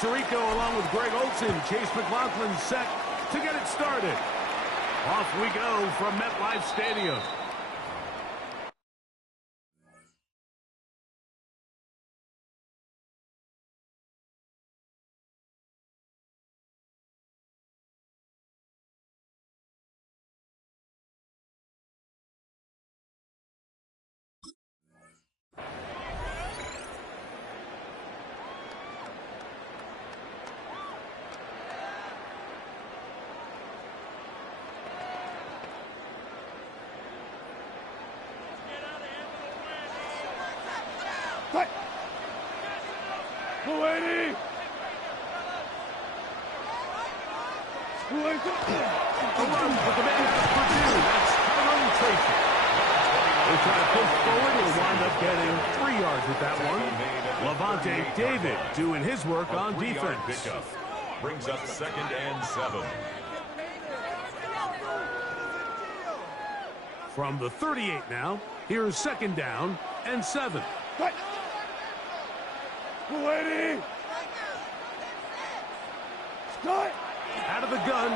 Tirico along with Greg Olson. Chase McLaughlin set to get it started. Off we go from MetLife Stadium. Mulaney! A run with the man out of Purdue. That's Tyrone Tracy. They try to push forward. He'll wind up getting 3 yards with that one. Levante David doing his work on defense. Pickup brings up 2nd and 7. From the 38 now, here's 2nd down and 7. Mulaney! Start! Out of the gun,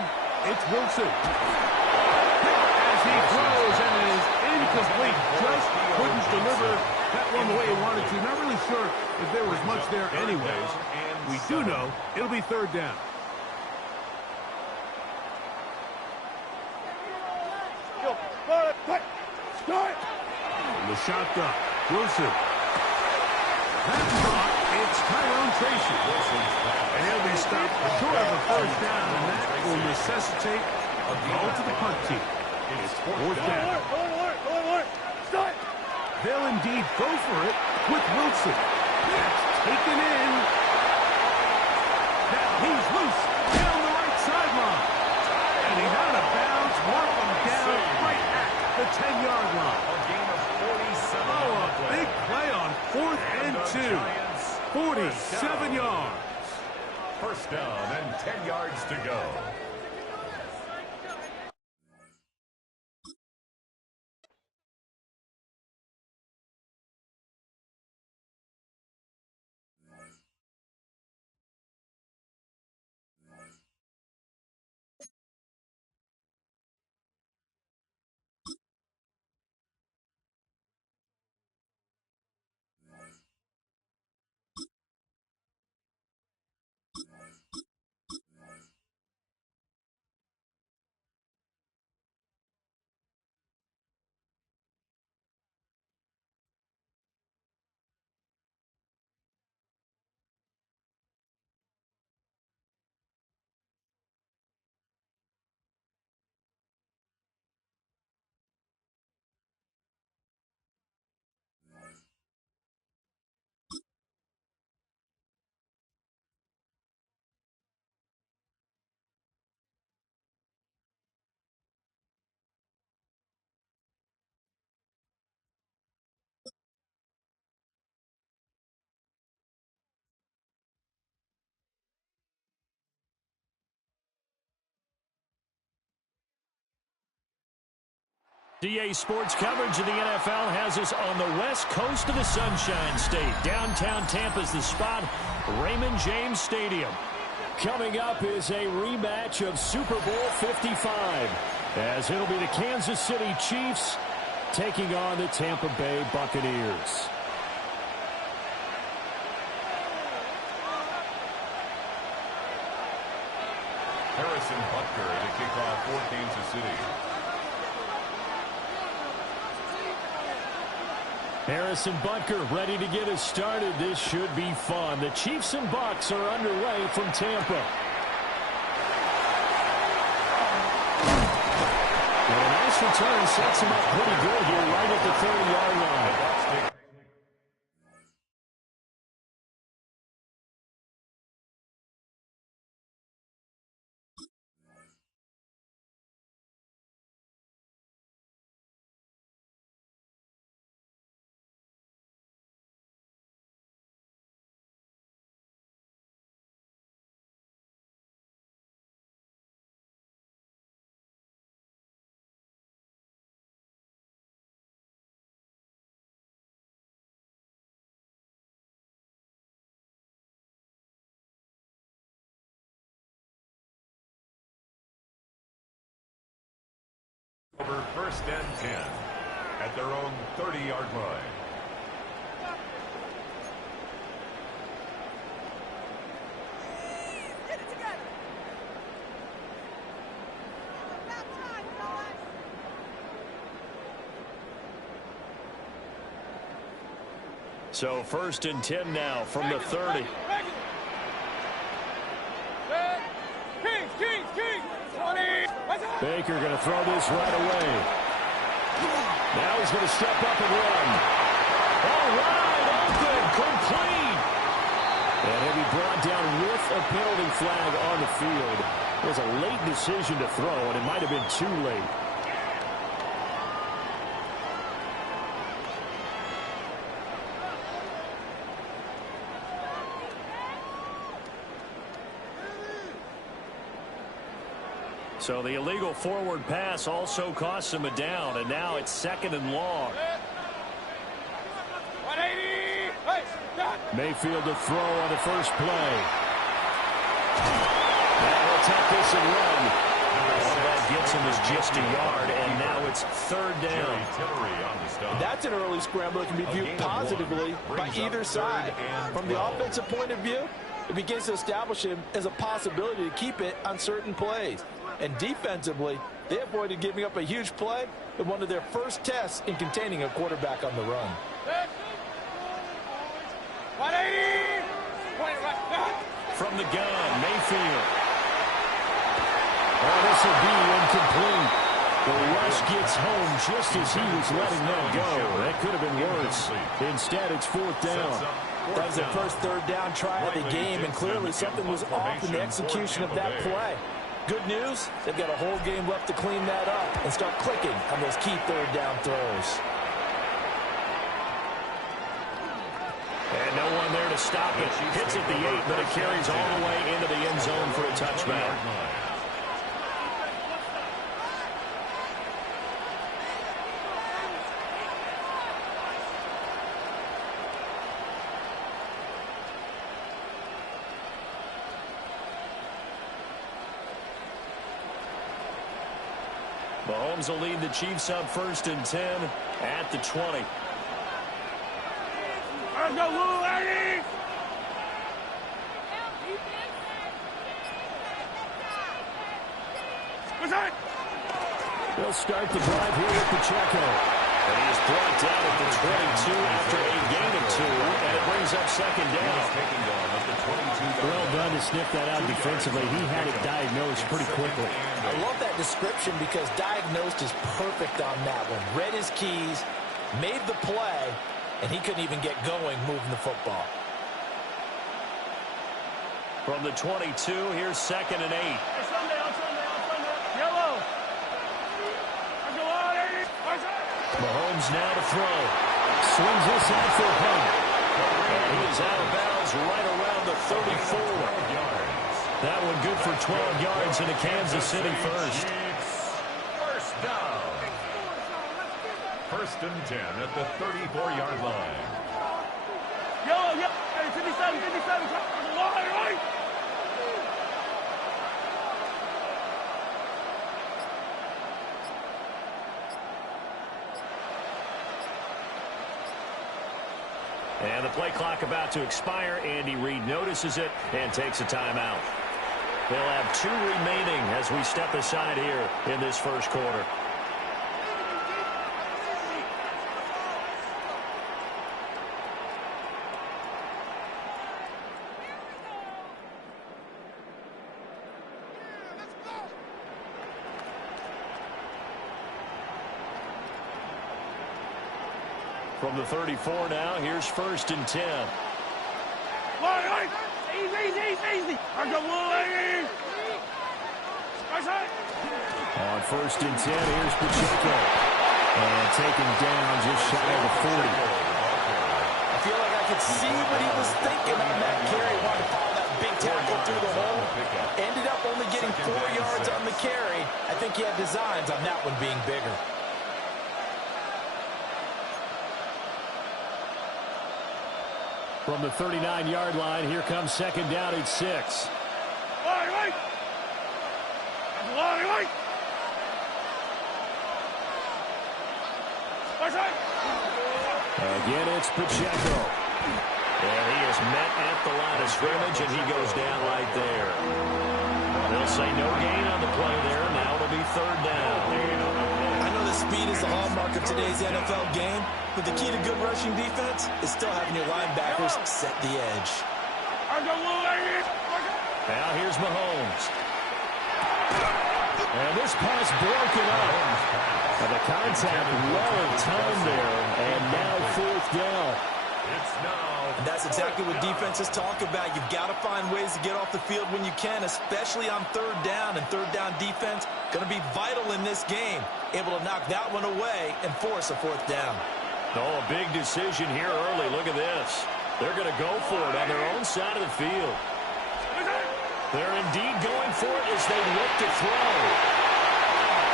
it's Wilson. As he throws and it is incomplete. Just couldn't deliver that one the way he wanted to. Not really sure if there was much there anyways. We do know it'll be 3rd down. Start! From the shotgun, Wilson. That's caught. It's Tyrone Tracy. And he'll be stopped short of a 1st down, and that will necessitate a goal to the punt team. It's 4th down. Start! They'll indeed go for it with Wilson. That's taken in. Now he's loose down the right sideline. And he's out of bounds, mark him down right at the 10-yard line. A gain of 47. Oh, a big play on 4th and 2. 47 yards. 1st down and 10 yards to go. DA Sports coverage of the NFL has us on the west coast of the Sunshine State. Downtown Tampa's the spot, Raymond James Stadium. Coming up is a rematch of Super Bowl 55, as it'll be the Kansas City Chiefs taking on the Tampa Bay Buccaneers. Harrison Butker to kick off for Kansas City. Harrison Butker ready to get us started. This should be fun. The Chiefs and Bucs are underway from Tampa. Well, a nice return sets him up pretty good here right at the 30-yard line. First and 10 at their own 30-yard line. So first and 10 now from the 30. Baker going to throw this right away. Now he's going to step up and run. All right, open, complete. And he'll be brought down with a penalty flag on the field. It was a late decision to throw, and it might have been too late. So the illegal forward pass also costs him a down, and now it's second and long. Mayfield to throw on the first play. Now he'll take this and run. All that gets him is just a yard, and now it's third down. That's an early scramble that can be viewed positively by either side. From the offensive point of view, it begins to establish him as a possibility to keep it on certain plays. And defensively, they avoided giving up a huge play in one of their first tests in containing a quarterback on the run. From the gun, Mayfield. Oh, this will be incomplete. The rush gets home just as he was letting that go. That could have been worse. Instead, it's fourth down. That was their first third down try of the game, and clearly something was off in the execution of that play. Good news, they've got a whole game left to clean that up and start clicking on those key third down throws. And no one there to stop it. Hits at the 8, but it carries all the way into the end zone for a touchback. Mahomes will lead the Chiefs up first and 10 at the 20. Let's go, Lou, Eddie! They'll start the drive here with Pacheco. And he is brought down at the 22 after a gain of 2. And it brings up second down. Well done to sniff that out defensively. He had it diagnosed pretty quickly. I love that description because diagnosed is perfect on that one. Read his keys, made the play, and he couldn't even get going moving the football. From the 22, here's second and 8. Yellow! Mahomes now to throw. Swings this out for Hunt. And he is out of bounds right around the 34. That one good for 12 yards into Kansas City first. First down. First and 10 at the 34-yard line. Yellow, 57, 57, right? And the play clock about to expire. Andy Reid notices it and takes a timeout. They'll have 2 remaining as we step aside here in this first quarter. From the 34 now, here's first and 10. Right. Easy. On first and 10, here's Pacheco. And taken down just shy of the 40. I feel like I could see what he was thinking on that carry. Wanted to follow that big tackle through the hole. Ended up only getting 4 yards on the carry. I think he had designs on that one being bigger. From the 39-yard line, here comes second down at 6. Right. Again, it's Pacheco. And he is met at the line of scrimmage, and he goes down right there. They'll say no gain on the play there. Now it'll be third down. I know the speed is the hallmark of today's NFL game, but the key to good rushing defense is still having your linebackers set the edge. Now here's Mahomes. And this pass broken up. And the contact well timed there, and now fourth down. And that's exactly what defenses talk about. You've got to find ways to get off the field when you can, especially on third down. And third down defense going to be vital in this game. Able to knock that one away and force a fourth down. Oh, a big decision here early. Look at this. They're going to go for it on their own side of the field. They're indeed going for it as they look to throw.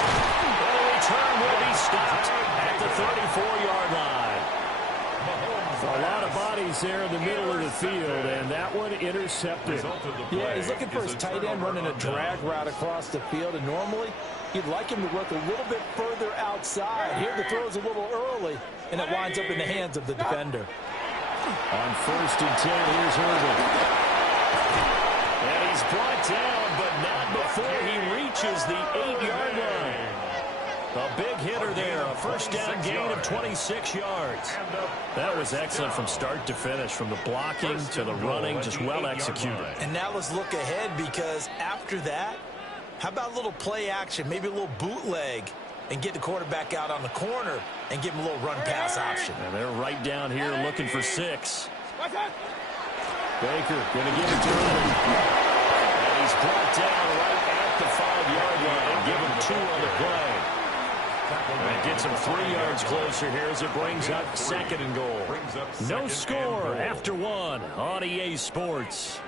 And the return will be stopped at the 34-yard line. A lot of bodies there in the middle of the field, and that one intercepted. Yeah, he's looking for his tight end running a drag route across the field, and normally you'd like him to work a little bit further outside. Here the throw's a little early, and it winds up in the hands of the defender. On 1st and 10, here's Irvin. And he's brought down, but not before he reaches the 8-yard line. A big hitter there, a first down gain of 26 yards. That was excellent from start to finish, from the blocking to the running, just well executed. And now let's look ahead, because after that, how about a little play action, maybe a little bootleg, and get the quarterback out on the corner and give him a little run-pass option. And they're right down here looking for 6. Baker going to give it to him. And he's brought down right at the 5-yard line. Give him 2 on the play. And gets him 3 yards closer here as it brings up 2nd and goal. No score after 1 on EA Sports.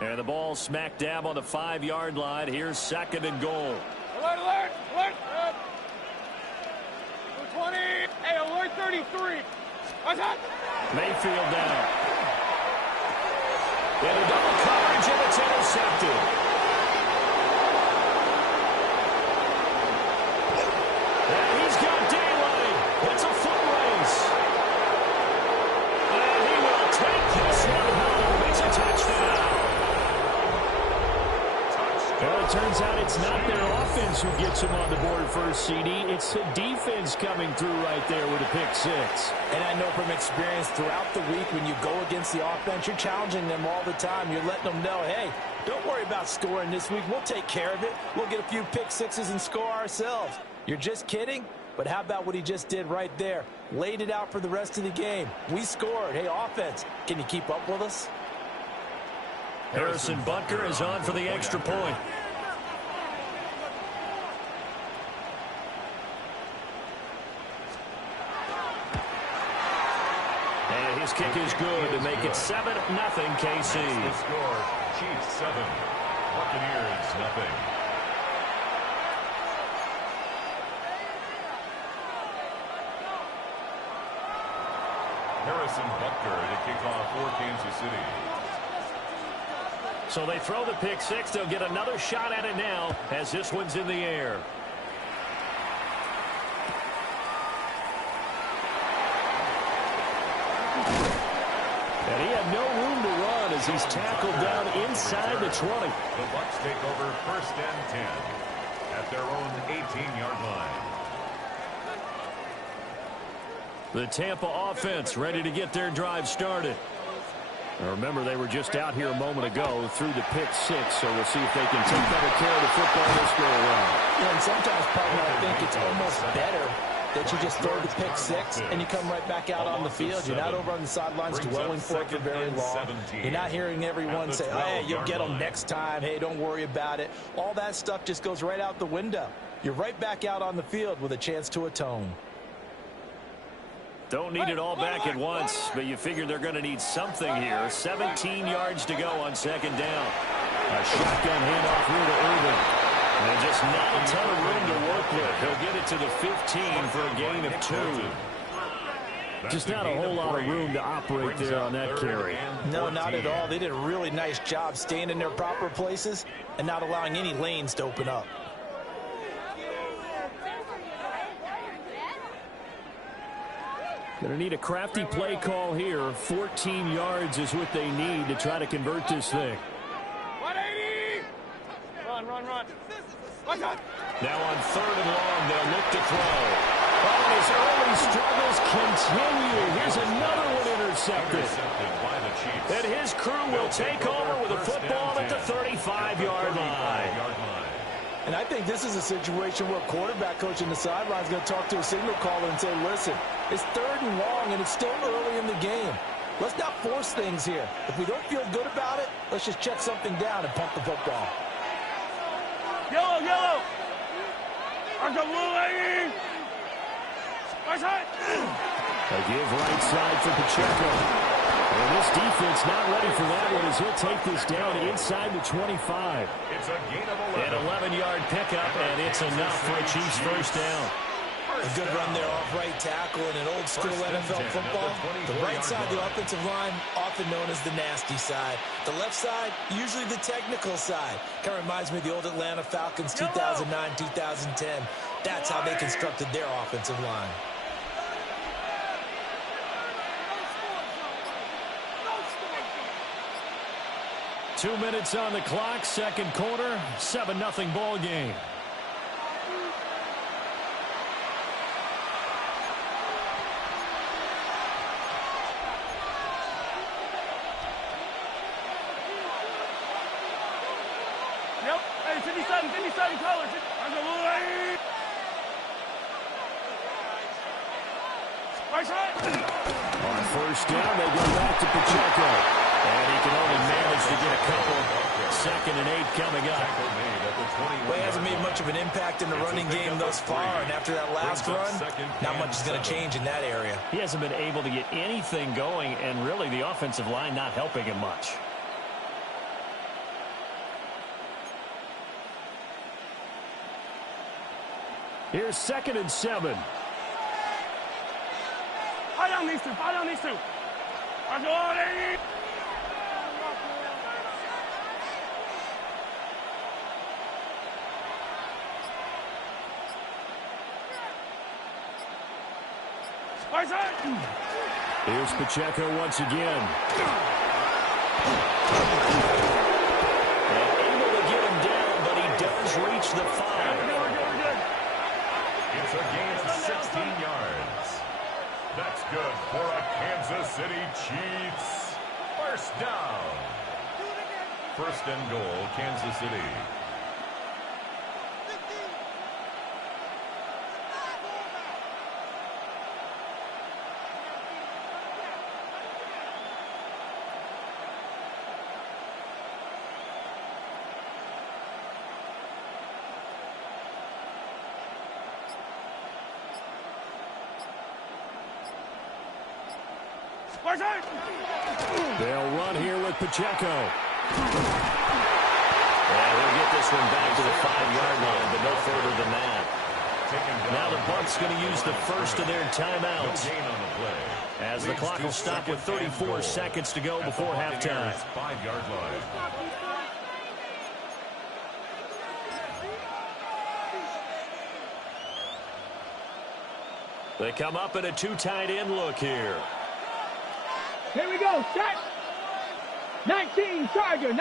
And the ball smack dab on the 5-yard line. Here's 2nd and goal. Alert, alert, alert. 20. Hey, alert 33. What's up? Mayfield down. And a double coverage, and it's intercepted. And he's got daylight. It's a foot race. And he will take this one home. It's a touchdown. Well, it turns out it's not their offense who gets them on the board first, CD. It's the defense coming through right there with a pick 6. And I know from experience throughout the week, when you go against the offense, you're challenging them all the time. You're letting them know, hey, don't worry about scoring this week. We'll take care of it. We'll get a few pick 6s and score ourselves. You're just kidding? But how about what he just did right there? Laid it out for the rest of the game. We scored. Hey, offense, can you keep up with us? Harrison Butker is on for the extra point. And his kick is good to make it 7-0 KC. The score, Chiefs 7, Buccaneers 0. Harrison Butker to kick off for Kansas City. So they throw the pick 6. They'll get another shot at it now as this one's in the air. And he had no room to run as he's tackled down inside the 20. The Bucs take over 1st and 10 at their own 18-yard line. The Tampa offense ready to get their drive started. Now remember, they were just out here a moment ago through the pick 6, so we'll see if they can take better care of the football this go around. Yeah, and sometimes, partner, I think it's almost better that you just throw the pick 6 and you come right back out on the field. You're not over on the sidelines dwelling for it for very long. You're not hearing everyone say, hey, you'll get them next time. Hey, don't worry about it. All that stuff just goes right out the window. You're right back out on the field with a chance to atone. Don't need it all back at once, but you figure they're going to need something here. 17 yards to go on 2nd down. A shotgun handoff here to Irvin. And just not a ton of room to work with. He'll get it to the 15 for a gain of 2. Just not a whole lot of room to operate there on that carry. No, not at all. They did a really nice job staying in their proper places and not allowing any lanes to open up. Going to need a crafty play call here. 14 yards is what they need to try to convert this thing. 180! Run. Now on 3rd and long, they'll look to throw. Oh, and his early struggles continue. Here's another one intercepted. By the Chiefs. And his crew will take over with a football at the 35-yard line. And I think this is a situation where quarterback coach in the sideline is going to talk to a signal caller and say, listen, it's 3rd and long, and it's still early in the game. Let's not force things here. If we don't feel good about it, let's just check something down and pump the football. Yellow! Arca blue, lady! Right side! A give right side for Pacheco. And this defense not ready for that one as he'll take this down inside the 25. It's a gain of 11. An 11-yard pickup, and it's enough for a Chiefs first down. A good run there off right tackle in an old-school NFL football. The right side, the offensive line, often known as the nasty side. The left side, usually the technical side. Kind of reminds me of the old Atlanta Falcons 2009, 2010. That's how they constructed their offensive line. Two minutes on the clock, second quarter, 7-0 ball game. Yep. Hey, 57 colors. Arca blue, lady! Right side! On first down, they go back to Pacheco. And he can only manage to get a couple. 2nd and 8 coming up. Well, he hasn't made much of an impact in the running game thus far, and after that last run, not much is going to change in that area. He hasn't been able to get anything going, and really the offensive line not helping him much. Here's 2nd and 7. Fight down these two. Arca blue, lady! Right side! Here's Pacheco once again. And able to get him down, but he does reach the 5. We're good. It's a gain of 16 yards. That's good for a Kansas City Chiefs. First down. 1st and goal, Kansas City. Right side! They'll run here with Pacheco. And he'll get this one back to the 5-yard line, but no further than that. Now the Bucs going to use the first of their timeouts. As the clock will stop with 34 seconds to go before halftime. 5-yard line. They come up in a 2 tight end look here. Here we go, set! 19 Tiger!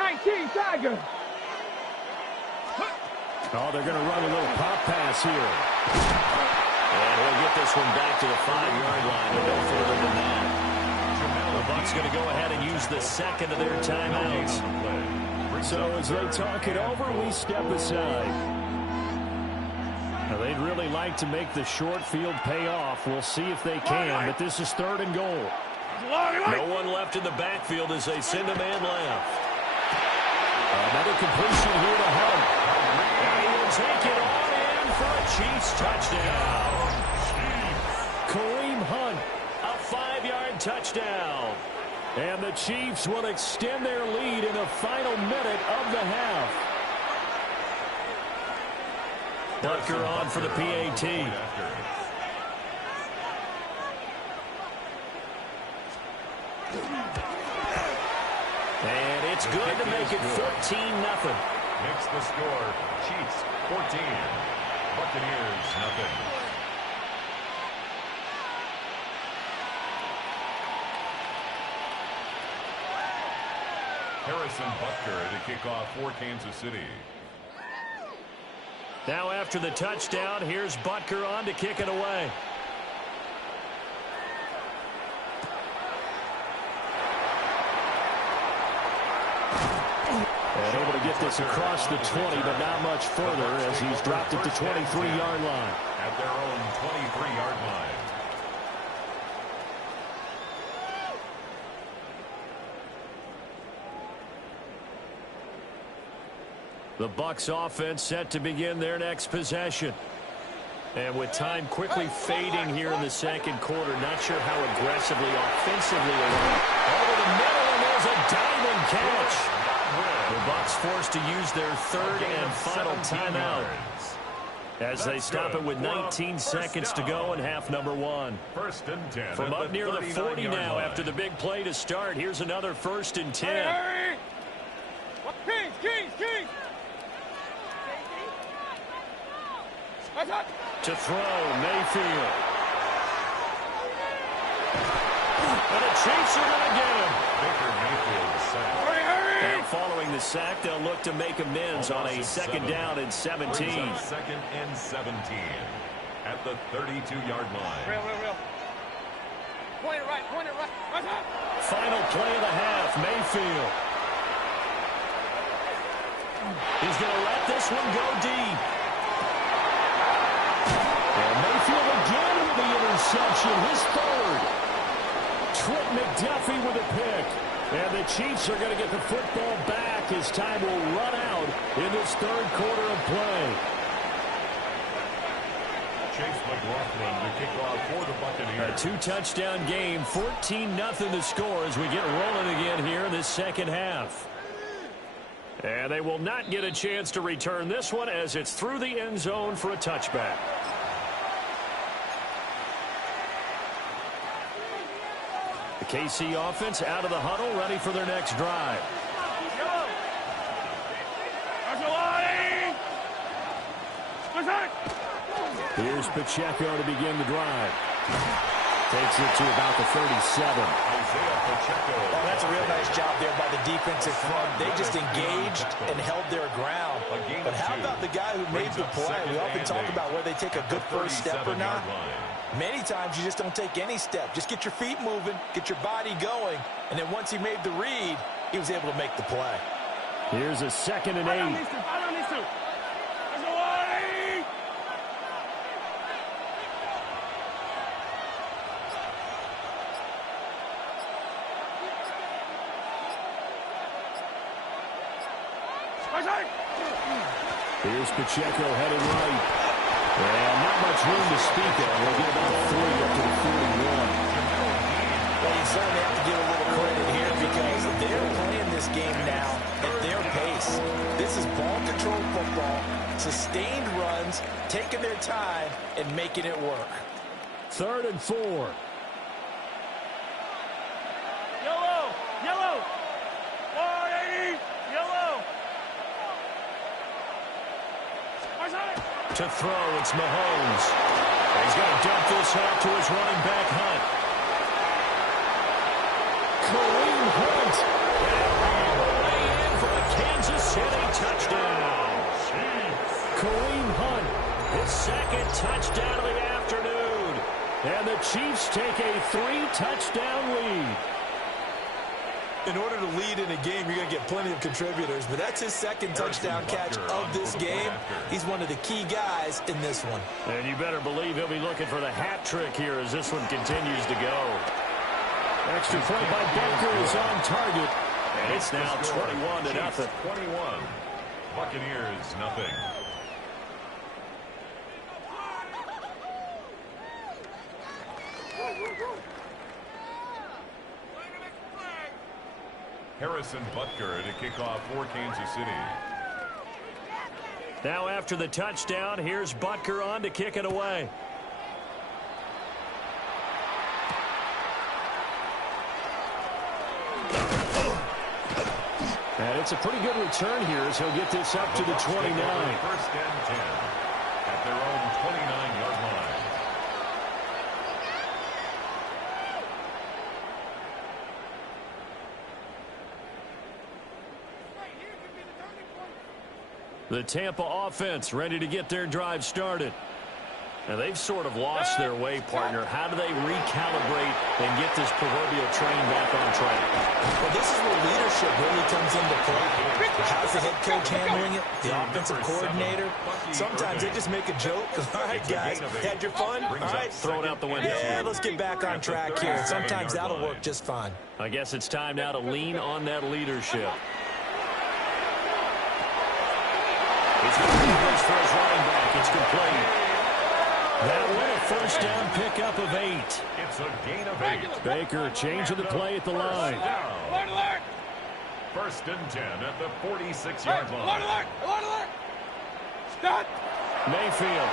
Oh, they're going to run a little pop pass here. And he'll get this one back to the 5-yard line, but no further than that. The Bucs going to go ahead and use the 2nd of their timeouts. So as they talk it over, we step aside. Now, they'd really like to make the short field pay off. We'll see if they can, but this is 3rd and goal. No one left in the backfield as they send a man left. Another completion here to Hunt. And he will take it on in for a Chiefs touchdown. Kareem Hunt, a 5-yard touchdown. And the Chiefs will extend their lead in the final minute of the half. Butker on for the PAT. And it's good to make it 14-0. Makes the score Chiefs 14, Buccaneers nothing. Harrison Butker to kick off for Kansas City. Now after the touchdown, here's Butker on to kick it away. And able to get this across the 20, but not much further as he's dropped it to 23-yard line. At their own 23-yard line. The Bucs offense set to begin their next possession. And with time quickly fading here in the second quarter, not sure how aggressively, offensively over the middle, and there's a diving catch. The Bucs forced to use their third and final timeout as they stop it with 19 seconds to go in half number one. First and 10 from up near the 40 now after the big play to start. Here's another first and 10. Hurry! Kings! To throw, Mayfield. And the Chiefs are going to get him. Baker Mayfield sacked. Hurry! Now following the sack, they'll look to make amends on a second down and 17. Second and 17 at the 32-yard line. Real. Point it right. Final play of the half, Mayfield. He's going to let this one go deep. And Mayfield again with the interception, his third. Trent McDuffie with a pick. And the Chiefs are going to get the football back as time will run out in this third quarter of play. Chase McLaughlin to kick off for the Buccaneers. A two-touchdown game, 14-0 the score as we get rolling again here in this second half. And they will not get a chance to return this one as it's through the end zone for a touchback. The KC offense out of the huddle, ready for their next drive. Here's Pacheco to begin the drive. Takes it to about the 37. Well, that's a real nice job there by the defensive front. They just engaged and held their ground. But how about the guy who made the play? We often talk about whether they take a good first step or not. Many times you just don't take any step. Just get your feet moving, get your body going, and then once he made the read, he was able to make the play. Here's a 2nd and 8. Here's Pacheco headed right. And not much room to speak of. We'll get about 3 up to the 41. Well, you certainly have to give a little credit here because they're playing this game now at their pace. This is ball-controlled football, sustained runs, taking their time, and making it work. 3rd and 4. Yellow! 180! Yellow! To throw, it's Mahomes. He's going to dump this off to his running back, Hunt. Kareem Hunt. And all the way in for a Kansas City touchdown. Kareem Hunt, his 2nd touchdown of the afternoon. And the Chiefs take a 3-touchdown lead. In order to lead in a game, you're going to get plenty of contributors, but that's his 2nd touchdown catch of this game. He's one of the key guys in this one. And you better believe he'll be looking for the hat trick here as this one continues to go. Extra point by Butker is on target. And it's now 21-0. 21. Buccaneers nothing. Harrison Butker to kick off for Kansas City. Now after the touchdown, here's Butker on to kick it away. And it's a pretty good return here as he'll get this up to the 29. First and 10 at their own 29-yard line. The Tampa offense ready to get their drive started. And they've sort of lost their way, partner. How do they recalibrate and get this proverbial train back on track? Well, this is where leadership really comes into play. How's the head coach handling it? The offensive coordinator? Sometimes they just make a joke. All right, guys, had your fun? All right, throw it out the window. Yeah, let's get back on track here. Sometimes that'll work just fine. I guess it's time now to lean on that leadership. He's going to reverse for his running back. It's complete. That one a first down pickup of 8. It's a gain of 8. Baker changing the play at the line. First and 10 at the 46-yard line. Stop. Mayfield.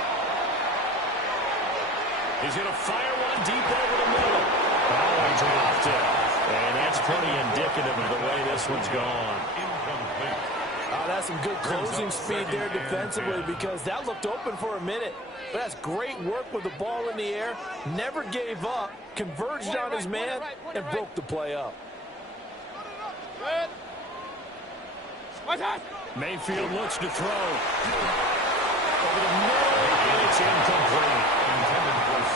He's going to fire one deep over the middle. Oh, he dropped it. And that's pretty indicative of the way this one's gone. Incomplete. Oh, that's some good closing speed there defensively because that looked open for a minute. But that's great work with the ball in the air. Never gave up, converged on his man, and broke the play up. Mayfield looks to throw. Over the middle, and it's incomplete.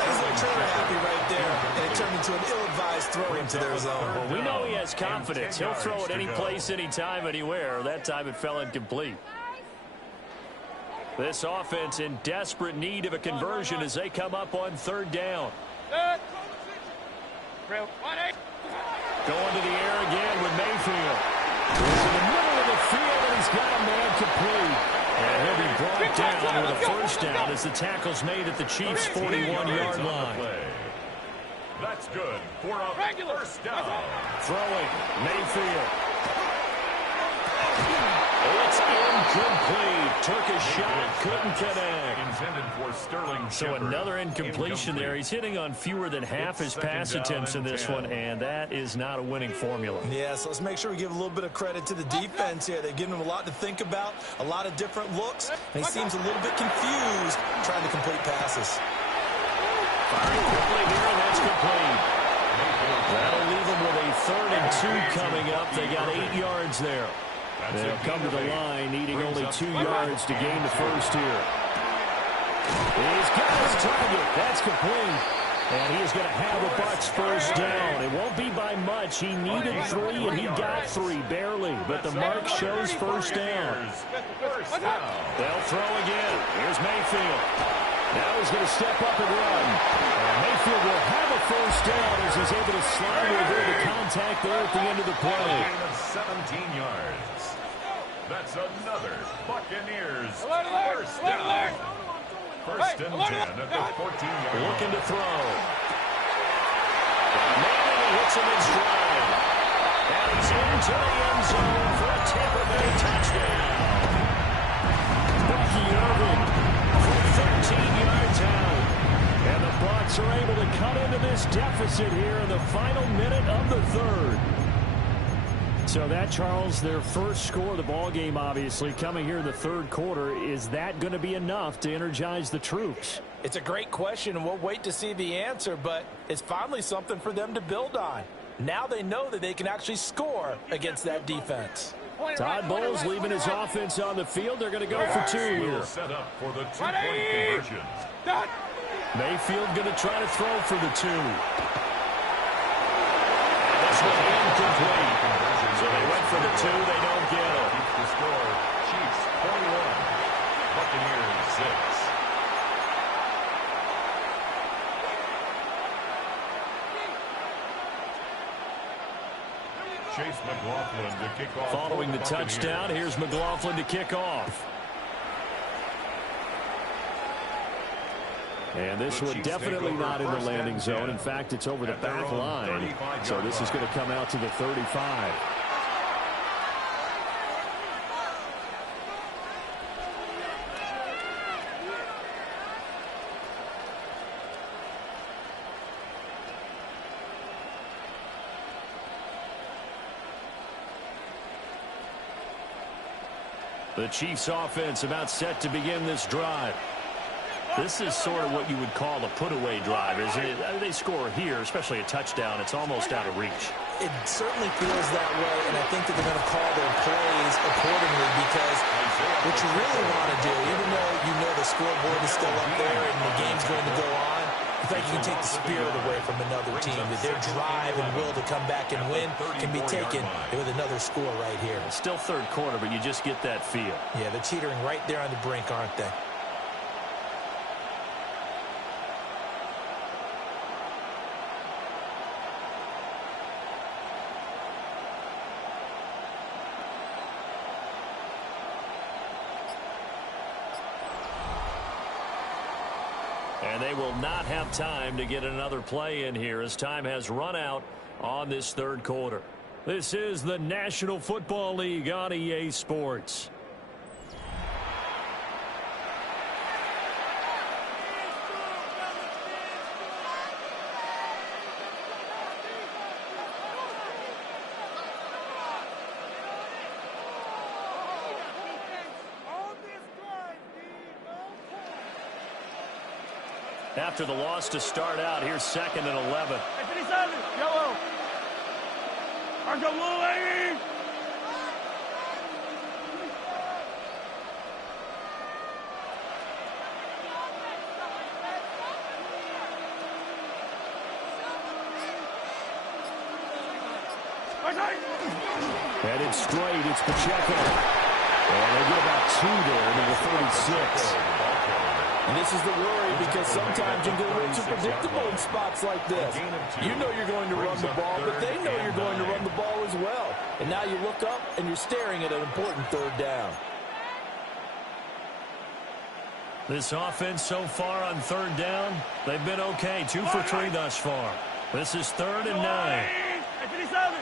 He's a trailer happy right there, and it turned into an ill-advised throw into their zone. Well, we know he has confidence. He'll throw it any place, anytime, anywhere. That time it fell incomplete. This offense in desperate need of a conversion as they come up on third down. Going to the air again with Mayfield. He's in the middle of the field, and he's got a man complete. And he'll be brought down with a first down as the tackle's made at the Chiefs' 41-yard line. That's good for a first down. Throwing, Mayfield. It's incomplete. Took a shot, couldn't connect. Intended for Sterling So Shepard. another incompletion there. He's hitting on fewer than half his pass attempts in this one, and that is not a winning formula. Yeah, so let's make sure we give a little bit of credit to the defense here. They've given him a lot to think about, a lot of different looks, and he seems a little bit confused trying to complete passes. Firing quickly here, and that's complete. That'll leave them with a 3rd and 2 coming up. They got 8 yards there. They'll come to the line, needing only 2 yards to gain the first here. He's got his target. That's complete. And he is going to have a Bucs first down. It won't be by much. He needed 3, and he got 3, barely. But the mark shows first down. They'll throw again. Here's Mayfield. Now he's going to step up and run. And Mayfield will have a first down as he's able to slide and avoid the contact there at the end of the play. 17 yards. That's another Buccaneers first down. First and 10 at the 14-yard line. Looking to throw. Man, he hits him in stride. And he's into the end zone for a Tampa Bay touchdown. Bucky Irving from 13 yards out. And the Bucs are able to cut into this deficit here in the final minute of the 3rd. So that, Charles, their first score of the ball game, obviously, coming here in the 3rd quarter. Is that going to be enough to energize the troops? It's a great question, and we'll wait to see the answer, but it's finally something for them to build on. Now they know that they can actually score against that defense. Todd Bowles leaving his offense on the field. They're going to go for 2 here. Set up for the 2-point conversion. Mayfield going to try to throw for the 2. This one incomplete. So they went for the 2. They don't get it. Keeps the score. Chiefs 41. Buccaneers 6. Chase McLaughlin to kick off. Following the touchdown, here's McLaughlin to kick off. And this one definitely not in the landing zone. In fact, it's over the back line. So this is going to come out to the 35. The Chiefs offense about set to begin this drive. This is sort of what you would call a put-away drive, isn't it? They score here, especially a touchdown. It's almost out of reach. It certainly feels that way, and I think that they're going to call their plays accordingly because what you really want to do, even though you know the scoreboard is still up there and the game's going to go on, in fact, you can take the spirit away from another team. That their drive and will to come back and win can be taken with another score right here. Still third quarter, but you just get that feel. Yeah, they're teetering right there on the brink, aren't they? And they will not have time to get another play in here as time has run out on this third quarter. This is the National Football League on EA Sports. After the loss to start out, here's 2nd and 11. Hey, 57, yellow. Argo blue, lady. Headed straight, it's Pacheco. And they get about 2 there to the 36. And this is the worry because sometimes you get a little too predictable in spots like this. You know you're going to run the ball, but they know you're going to run the ball as well. And now you look up and you're staring at an important third down. This offense so far on third down, they've been okay. 2 for 3 thus far. This is 3rd and 9. 57.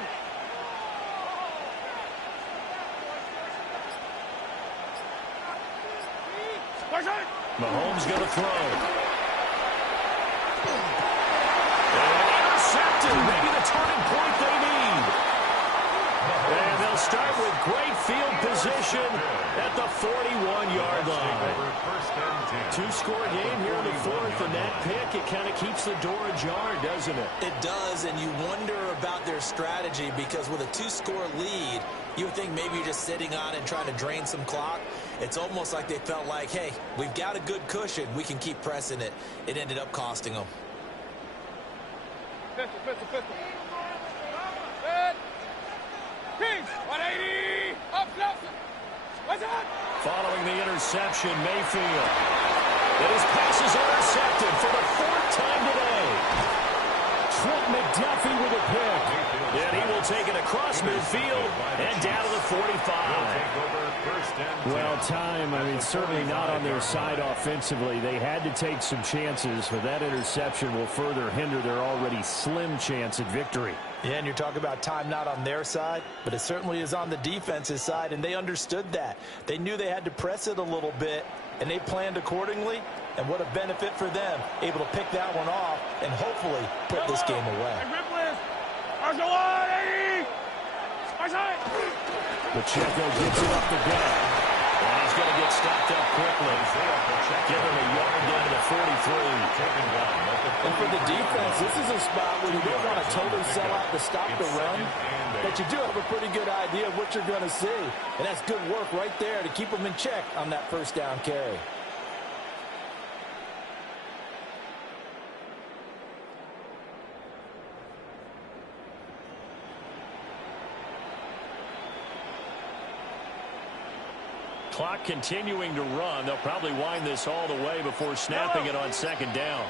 Mahomes going to throw. And intercepted. Maybe the turning point they need. And they'll start with great field position at the 41-yard line. 2-score game here in the 4th, and that pick, it kind of keeps the door ajar, doesn't it? It does, and you wonder about their strategy because with a 2-score lead, you would think maybe you're just sitting on it and trying to drain some clock. It's almost like they felt like, hey, we've got a good cushion. We can keep pressing it. It ended up costing them. Pistol. Kings, 180. Up, what's that? Following the interception, Mayfield. And his pass is intercepted for the 4th time today. Trent McDuffie with a pick. And he will take it across midfield and down to the 45. Well, certainly not on their side offensively. They had to take some chances, but that interception will further hinder their already slim chance at victory. Yeah, and you're talking about time not on their side, but it certainly is on the defensive side, and they understood that. They knew they had to press it a little bit, and they planned accordingly, and what a benefit for them, able to pick that one off and hopefully put this game away. Pacheco gets it up the gut. And he's going to get stopped up quickly. Give him a yard down to the 43. And for the defense, this is a spot where you don't want to totally sell out to stop the run, but you do have a pretty good idea of what you're going to see. And that's good work right there to keep them in check on that first down carry. Clock continuing to run. They'll probably wind this all the way before snapping it on second down.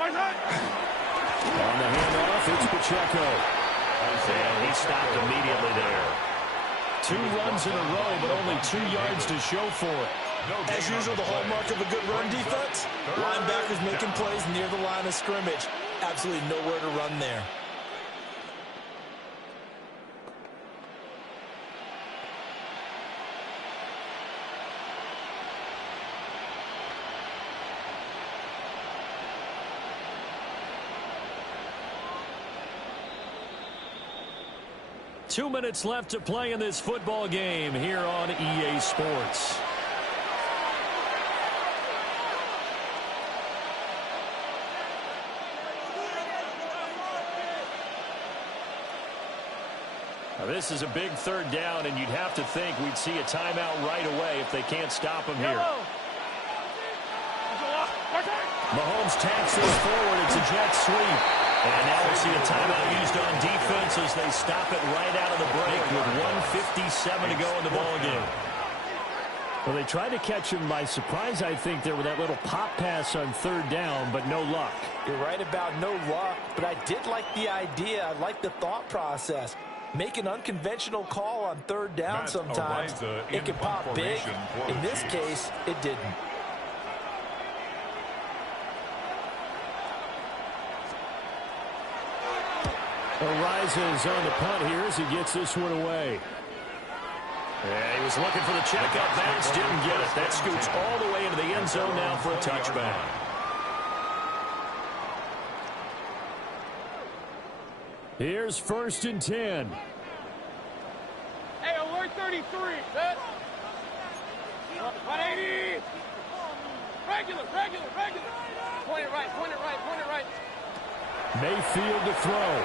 On the handoff, it's Pacheco. And he stopped immediately there. 2 runs in a row, but only 2 yards to show for it. As usual, the hallmark of a good run defense, linebackers making plays near the line of scrimmage. Absolutely nowhere to run there. 2 minutes left to play in this football game here on EA Sports. Now this is a big third down, and you'd have to think we'd see a timeout right away if they can't stop him here. Mahomes tacks this forward. It's a jet sweep. And now we'll see a timeout used on defense as they stop it right out of the break with 1:57 to go in the ballgame. Well, they tried to catch him by surprise, I think, there with that little pop pass on third down, but no luck. You're right about no luck, but I did like the idea. I like the thought process. Make an unconventional call on third down sometimes. It can pop big. In this case, it didn't. Arises on the punt here as he gets this one away. Yeah, he was looking for the checkup bounce, didn't get it. That scoots all the way into the end zone now for a touchback. Here's 1st and 10. Hey, alert 33. Set. 180. Regular. Point it right. Mayfield to throw.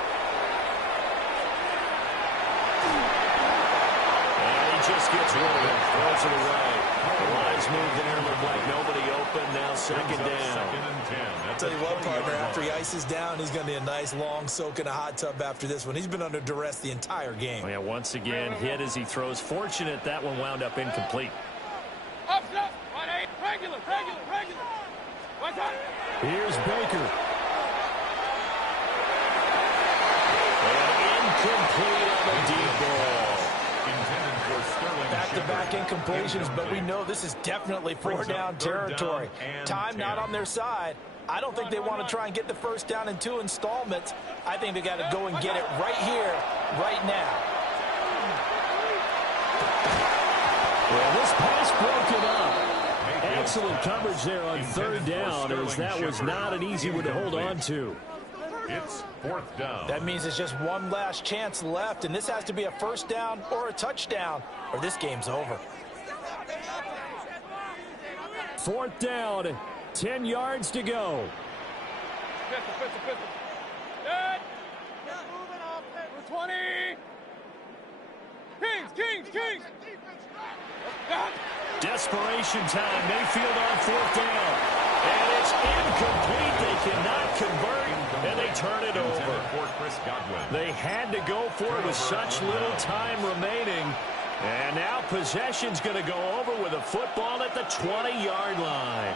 Just gets rid of it, throws it away. The lines move there, look like nobody open. Now second down. 2nd and 10. I'll tell you what, partner, after he ices down, he's going to be a nice long soak in a hot tub after this one. He's been under duress the entire game. Yeah, once again, hit as he throws. Fortunate that one wound up incomplete. Up. 1-8. Regular. What's up? Here's Baker. And incomplete on the deep ball. Back-to-back incompletions, but we know this is definitely 4-down territory. Time not on their side. I don't think they want to try and get the first down in 2 installments. I think they got to go and get it right here, right now. Well, this pass broke it up. Excellent coverage there on third down, as that was not an easy one to hold on to. It's 4th down. That means it's just one last chance left, and this has to be a first down or a touchdown, or this game's over. 4th down, 10 yards to go. Pistol. Dead. 20. Kings. Desperation time. Mayfield on 4th down. And it's incomplete. They cannot convert, and they turn it over. They had to go for it with such little time remaining. And now possession's going to go over with a football at the 20-yard line.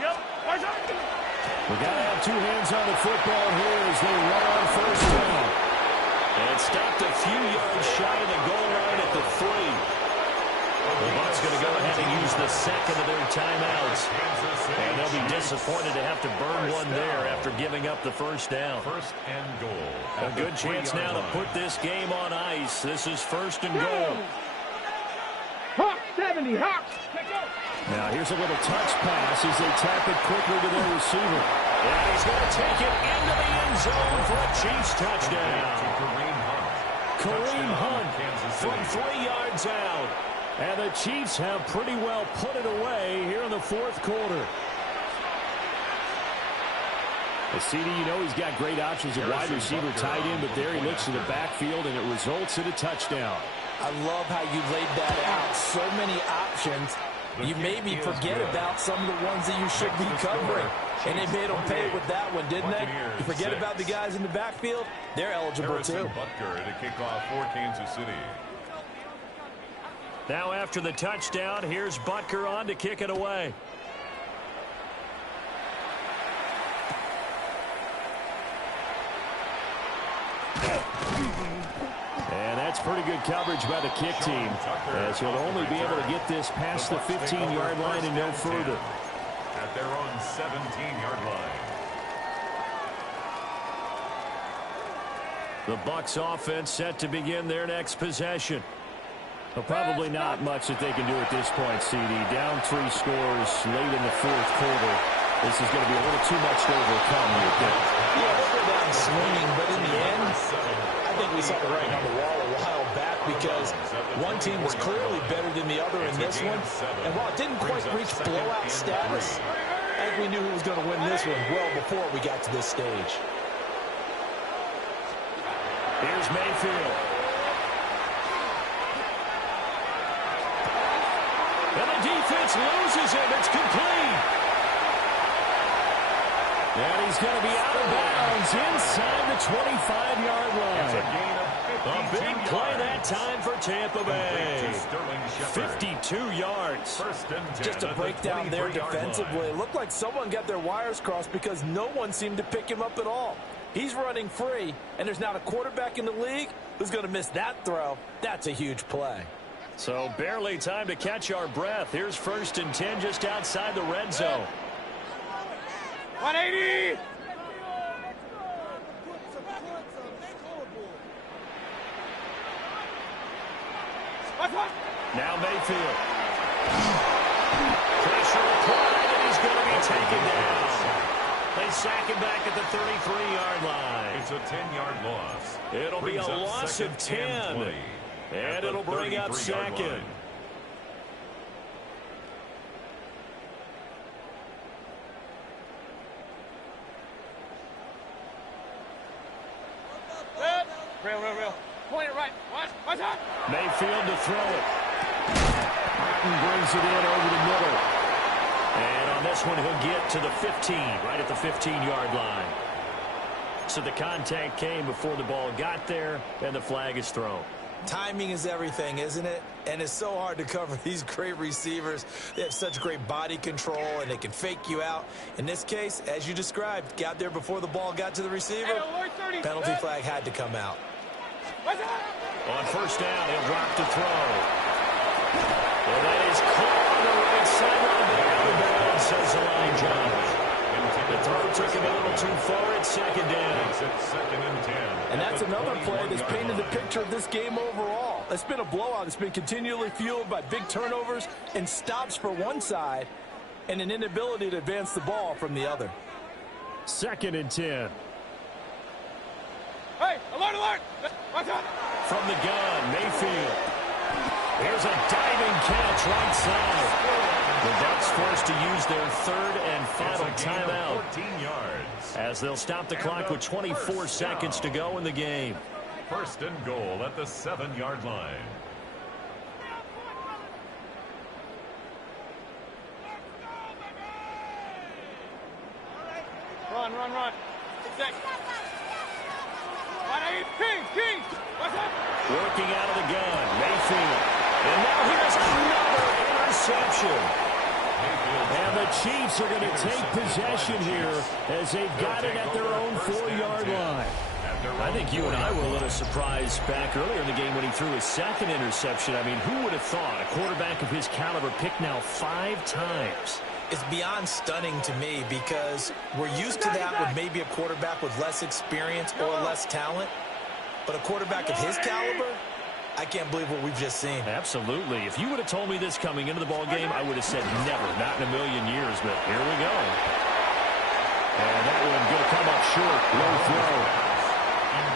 Yep. We got to have 2 hands on the football here as they run on 1st down. And stopped a few yards shy of the goal line at the 3. The Bucs going to go ahead and use the second of their timeouts. And they'll be disappointed to have to burn one there after giving up the first down. 1st and goal. A good chance now to put this game on ice. This is 1st and goal. Hawk 70. Now here's a little touch pass as they tap it quickly to their receiver. And he's going to take it into the end zone for a Chiefs touchdown. Kareem Hunt from 3 yards out. And the Chiefs have pretty well put it away here in the 4th quarter. CD, you know he's got great options at wide receiver, tight end, but there he looks to the backfield, and it results in a touchdown. I love how you laid that out. So many options. You maybe forget about some of the ones that you should be covering. And they made them pay with that one, didn't they? You forget about the guys in the backfield, they're eligible too. Butker to kick off for Kansas City. Now after the touchdown, here's Butker on to kick it away. And that's pretty good coverage by the kick team, as he'll only be able to get this past the 15-yard line and no further. At their own 17-yard line. The Bucs offense set to begin their next possession. Well, probably not much that they can do at this point, CD. Down 3 scores late in the 4th quarter. This is going to be a little too much to overcome, you think. Yeah, they'll go down swinging, but in the end, I think we saw the writing on the wall a while back because one team was clearly better than the other in this one. And while it didn't quite reach blowout status, I think we knew who was going to win this one well before we got to this stage. Here's Mayfield. And the defense loses him. It's complete. And he's going to be out of bounds inside the 25-yard line. A big play that time for Tampa Bay. 52 yards. Just a breakdown there defensively. It looked like someone got their wires crossed because no one seemed to pick him up at all. He's running free, and there's not a quarterback in the league who's going to miss that throw. That's a huge play. So barely time to catch our breath. Here's 1st and 10 just outside the red zone. 180! Now Mayfield. Pressure applied, and he's going to be taken down. They sack him back at the 33-yard line. It's a 10-yard loss. It'll be a loss of 10. And it'll bring up 2nd. Real. Point it right. Watch out. Mayfield to throw it. Martin brings it in over the middle. And on this one, he'll get to the 15, right at the 15-yard line. So the contact came before the ball got there, and the flag is thrown. Timing is everything, isn't it? And it's so hard to cover these great receivers. They have such great body control, and they can fake you out. In this case, as you described, got there before the ball got to the receiver. Penalty flag had to come out. On 1st down, he'll drop to throw. And that is caught on the right sideline, but out of bounds, says the line judge. The throw took him a little too far. It's 2nd down. It's 2nd and 10. And that's another play that's painted the picture of this game overall. It's been a blowout. It's been continually fueled by big turnovers and stops for one side and an inability to advance the ball from the other. 2nd and 10. Hey, alert! Watch out! From the gun, Mayfield. Here's a diving catch right side. The Bucs forced to use their 3rd and final timeout. 14 yards. As they'll stop the clock with 24 seconds to go in the game. 1st and goal at the 7-yard line. Run. Exactly. 180. King. Watch out. Working out of the gun, Mayfield. And now here's another interception. And the Chiefs are going to take possession here as they've got it at their own 4-yard line. I think you and I were a little surprised back earlier in the game when he threw his 2nd interception. I mean, who would have thought a quarterback of his caliber picked now 5 times? It's beyond stunning to me because we're used to that with maybe a quarterback with less experience or less talent. But a quarterback of his caliber, I can't believe what we've just seen. Absolutely. If you would have told me this coming into the ball game, I would have said never, not in a million years. But here we go. And that one going to come up short. Low throw.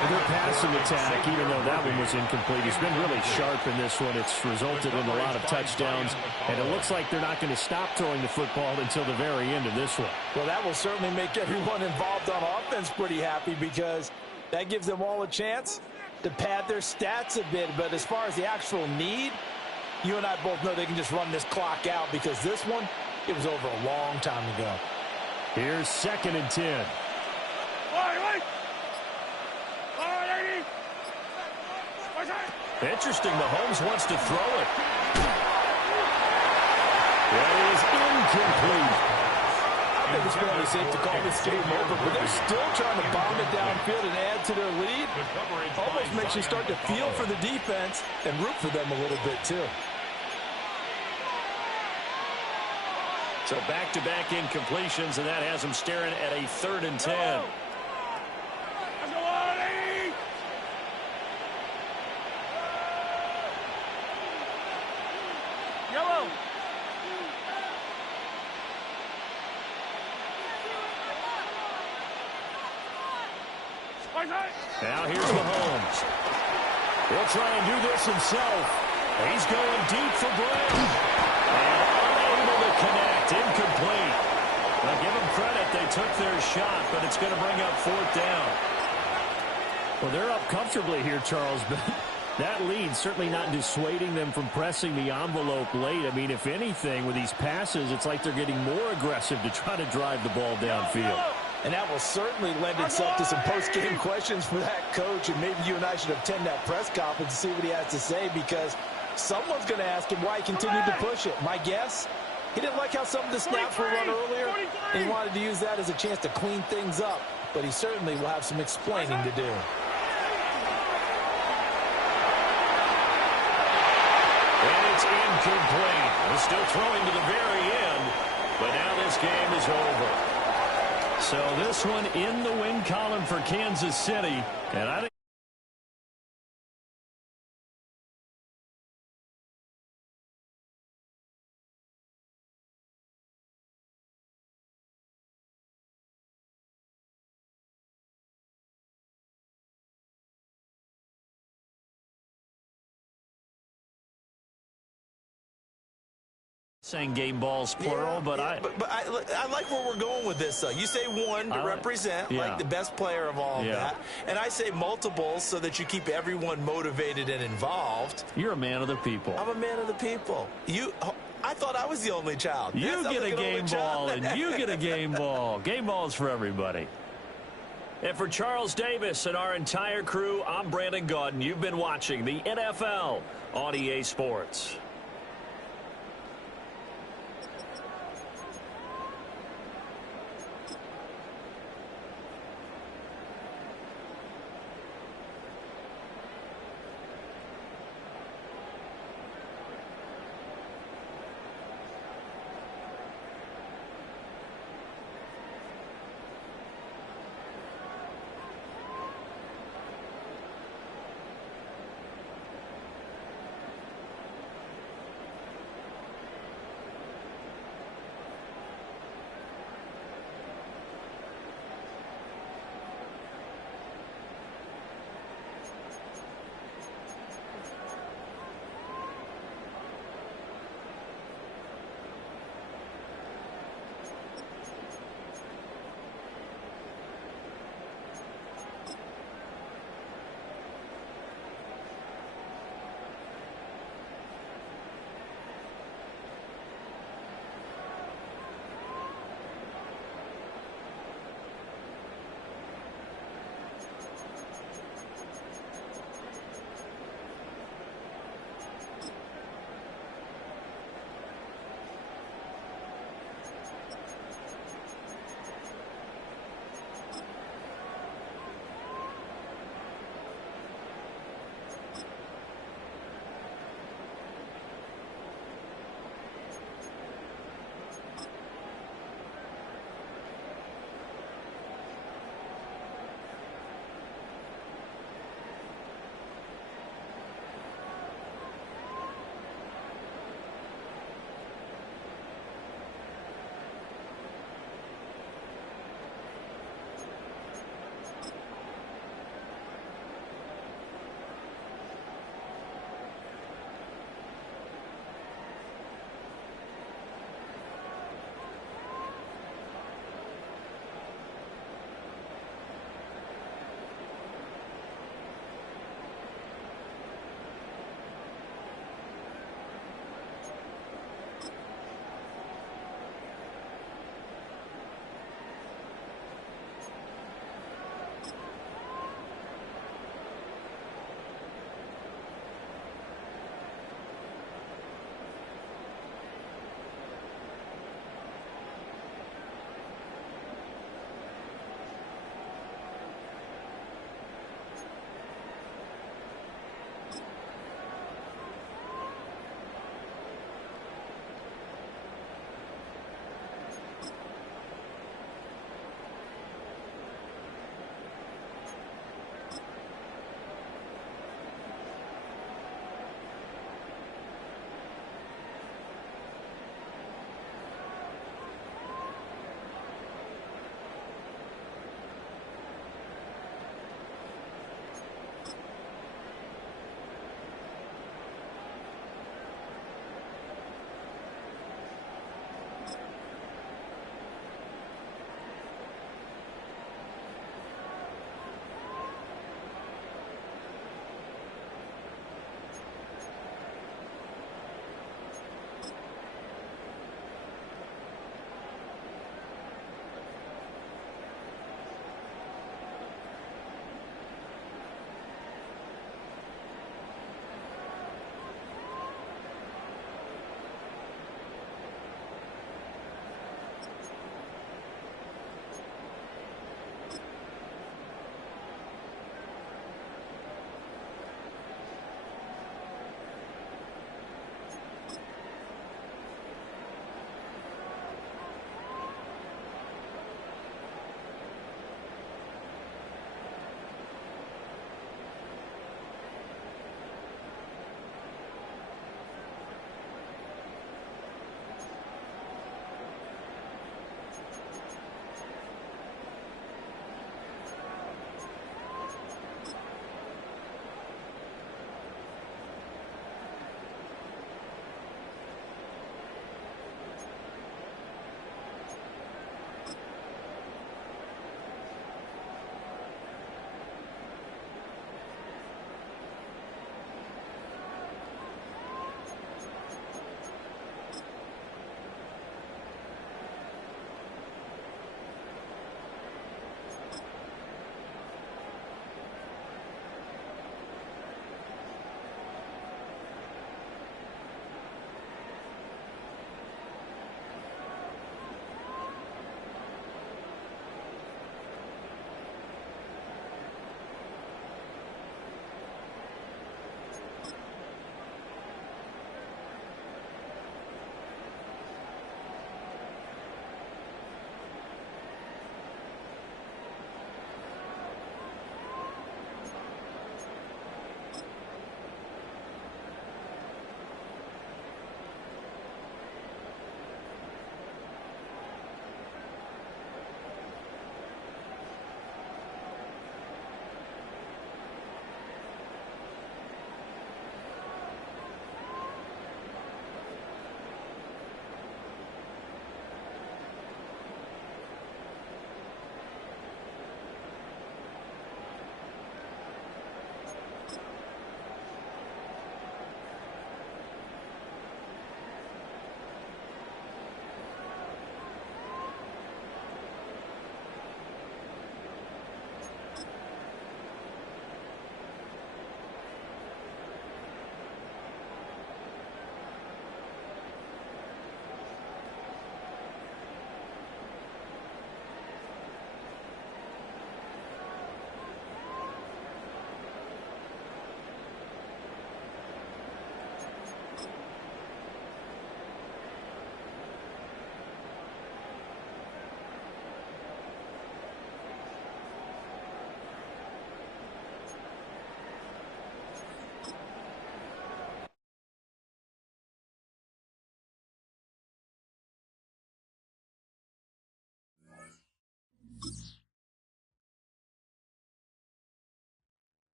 A good passing attack, even though that one was incomplete. He's been really sharp in this one. It's resulted in a lot of touchdowns, and it looks like they're not going to stop throwing the football until the very end of this one. Well, that will certainly make everyone involved on offense pretty happy because that gives them all a chance to pad their stats a bit. But as far as the actual need, you and I both know they can just run this clock out because this one, it was over a long time ago. Here's 2nd and 10. Interesting, Mahomes wants to throw it. That is incomplete. I think it's fairly safe to call this game over, but they're still trying to bomb it downfield and add to their lead. Almost makes you start to feel for the defense and root for them a little bit, too. So back-to-back incompletions, and that has them staring at a 3rd and 10. Now here's Mahomes. He'll try and do this himself. He's going deep for Brown. And unable to connect. Incomplete. Now give them credit. They took their shot, but it's going to bring up 4th down. Well, they're up comfortably here, Charles, but that lead certainly not dissuading them from pressing the envelope late. I mean, if anything, with these passes, it's like they're getting more aggressive to try to drive the ball downfield. And that will certainly lend itself to some post-game questions for that coach, and maybe you and I should attend that press conference and see what he has to say, because someone's going to ask him why he continued to push it. My guess, he didn't like how some of the snaps were run earlier, and he wanted to use that as a chance to clean things up, but he certainly will have some explaining to do. Incomplete. They're still throwing to the very end, but now this game is over. So this one in the win column for Kansas City, and I think saying game balls plural, but I like where we're going with this. You say one to represent like the best player of all of that, and I say multiples so that you keep everyone motivated and involved. You're a man of the people. I'm a man of the people. I thought I was the only child. You get a game ball, and you get a game ball. Game balls for everybody. And for Charles Davis and our entire crew, I'm Brandon Gaudin. You've been watching the NFL on EA Sports.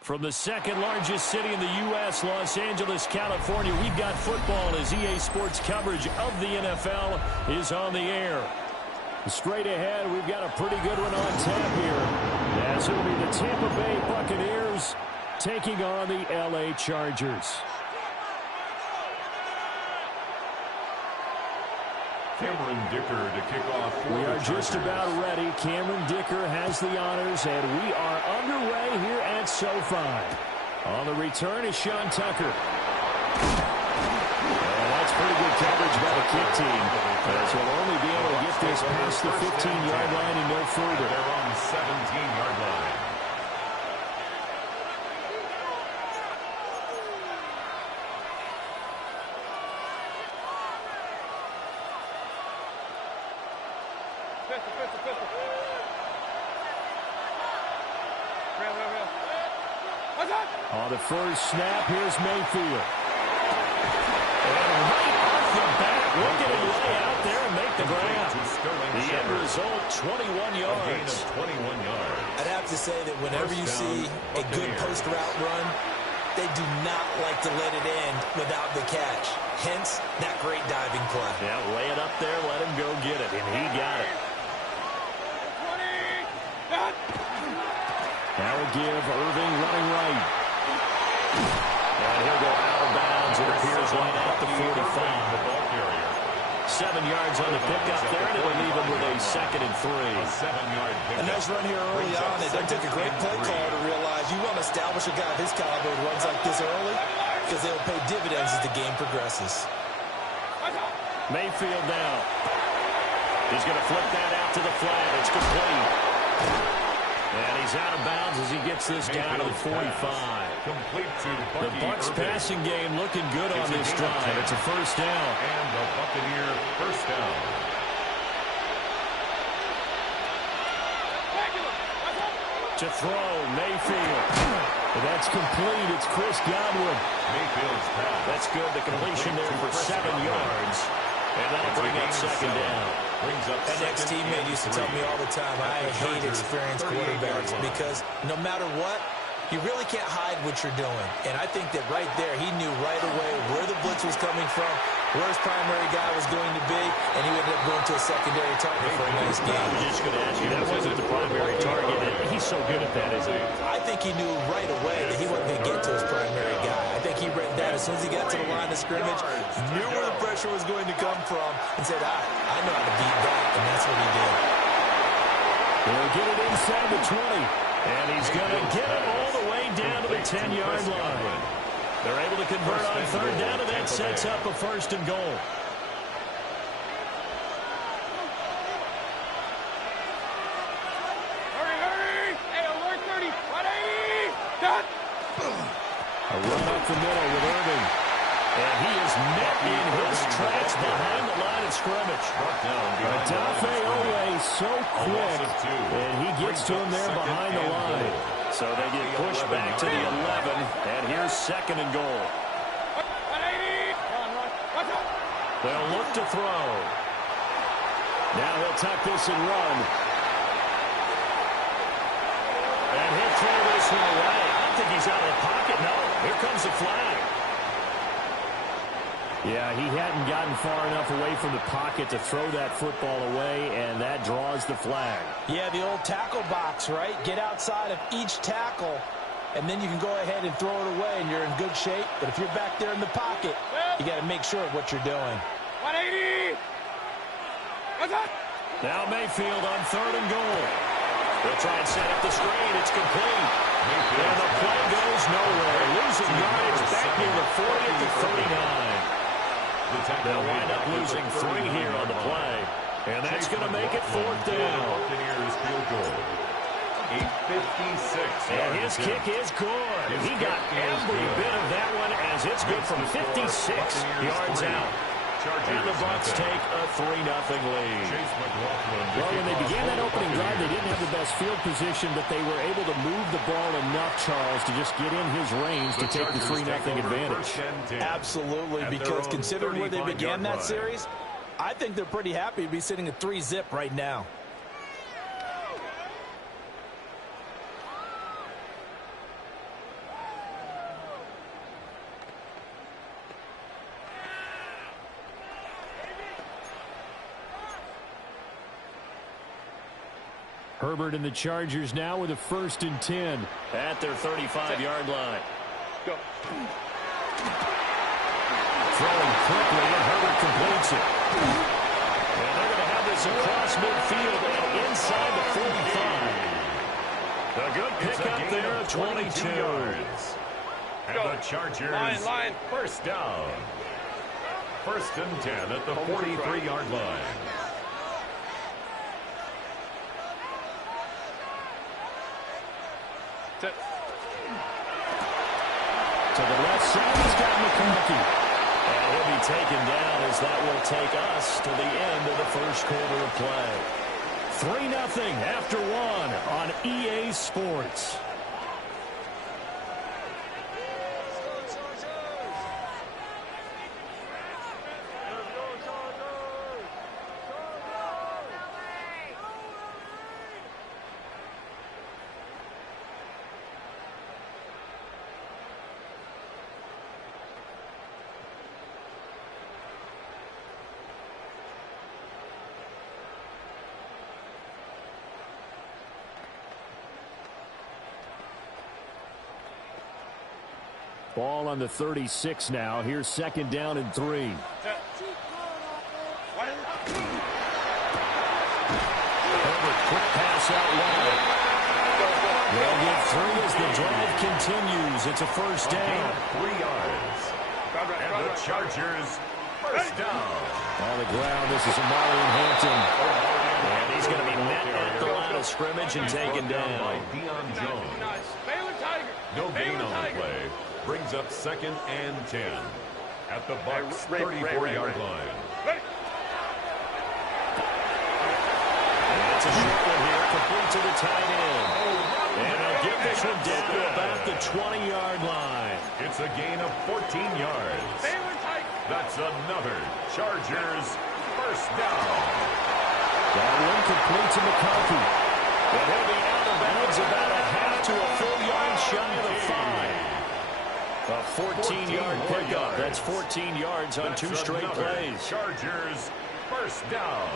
From the second largest city in the U.S., Los Angeles, California, we've got football as EA Sports coverage of the NFL is on the air. Straight ahead, we've got a pretty good one on tap here, as it'll be the Tampa Bay Buccaneers taking on the L.A. Chargers. Cameron Dicker to kick off for We the are just Chargers. about ready. Cameron Dicker has the honors, and we are underway here at SoFi. On the return is Sean Tucker. And that's pretty good coverage by the kick team, as we'll only be able to get this past the 15-yard line and no further. They're on the 17-yard line. On the first snap, here's Mayfield. And right off the bat, look at him lay out there and make the grab. The end result, 21 A gain yards. of 21 yards. I'd have to say that whenever you see a good post route run, they do not like to let it end without the catch. Hence, that great diving play. Yeah, lay it up there, let him go get it, and he got it. That will give Irving running right. And he'll go out of bounds. It appears right at the 45. The ball carrier. 7 yards on the pickup there, and it'll leave him with a 2nd and 3. A 7-yard A pickup. nice run here early on. It doesn't take a great play call to realize you want to establish a guy of his caliber who runs like this early, because they'll pay dividends as the game progresses. Mayfield now. He's going to flip that out to the flat. It's complete. And he's out of bounds as he gets this down to the 45. Complete to The Bucky Bucs Irving. passing game looking good on this drive. It's a first down. And the Buccaneer first down. To throw, Mayfield. And that's complete. It's Chris Godwin. Mayfield's pass. That's good. The completion there for 7 yards. And that'll bring up 2nd down. Brings up An ex-teammate used to tell me all the time, I hate experienced quarterbacks because no matter what, you really can't hide what you're doing. And I think that right there, he knew right away where the blitz was coming from, where his primary guy was going to be, and he ended up going to a secondary target for a nice game. I was just going to ask you, that wasn't the primary target. He's so good at that, isn't he? I think he knew right away that he wasn't going to get to his primary guy. I think he read that as soon as he got to the line of scrimmage, knew where the pressure was going to come from, and said, I know how to beat that, and that's what he did. They'll get it inside the 20. And he's going to get it all the way down to the 10-yard line. They're able to convert on 3rd down, and that sets up a 1st and goal. Hurry! Hey, alert 30! 180! Done! A run up the middle with Irving. And he is met in his tracks behind the line of scrimmage. Adafe Owe so quick, and he gets to him there behind the line. So they get pushed back to the 11, and here's 2nd and goal. 180! Run. Watch out! They'll look to throw. Now he'll tuck this and run. And he'll throw this one away. I don't think he's out of the pocket. No, here comes the flag. Yeah, he hadn't gotten far enough away from the pocket to throw that football away, and that draws the flag. Yeah, the old tackle box, right? Get outside of each tackle, and then you can go ahead and throw it away, and you're in good shape. But if you're back there in the pocket, you got to make sure of what you're doing. 180! Watch out! Now Mayfield on 3rd and goal. They'll try and set up the screen. It's complete. And the play goes nowhere. Losing yardage back near the 40 at the 39. They'll wind up losing 3 here on the play. And that's going to make it 4th down. Buccaneers field goal. 8:56. And his kick is good. He got every bit of that one as it's good from 56 yards out. And the Bucs take a 3-0 lead. Well, when they began that opening drive, they didn't have the best field position, but they were able to move the ball enough, Charles, to just get in his range to take the 3-0 advantage. Absolutely, because considering where they began that series, I think they're pretty happy to be sitting at 3-zip right now. Herbert and the Chargers now with a 1st and 10 at their 35-yard line. Go. Throwing quickly, and Herbert completes it. And they're going to have this across midfield and inside the 45. A good pickup there at 22 yards. And the Chargers, line. first down. 1st and 10 at the 43-yard line. Set. To the left side, he's got McConkey. And he'll be taken down as that will take us to the end of the first quarter of play. 3-0 after 1 on EA Sports. Ball on the 36 now. Here's 2nd down and 3. Herbert, quick pass out wide. They'll get 3 as the drive continues. It's a 1st down. 3 yards. And the Chargers, 1st down. On the ground, this is Amari Hampton. And he's going to be met at the line of scrimmage and taken down. By Deion Jones. No gain on the play. Brings up 2nd and 10 at the Bucs' 34-yard line. And it's a short one here, complete to the tight end. And they'll get this one down to about the 20-yard line. It's a gain of 14 yards. That's another Chargers 1st down. That one complete to McConkey. And he'll be out of bounds about a half to a full yard shy of the 5. A 14-yard pickup. That's 14 yards on 2 straight plays. Chargers 1st down.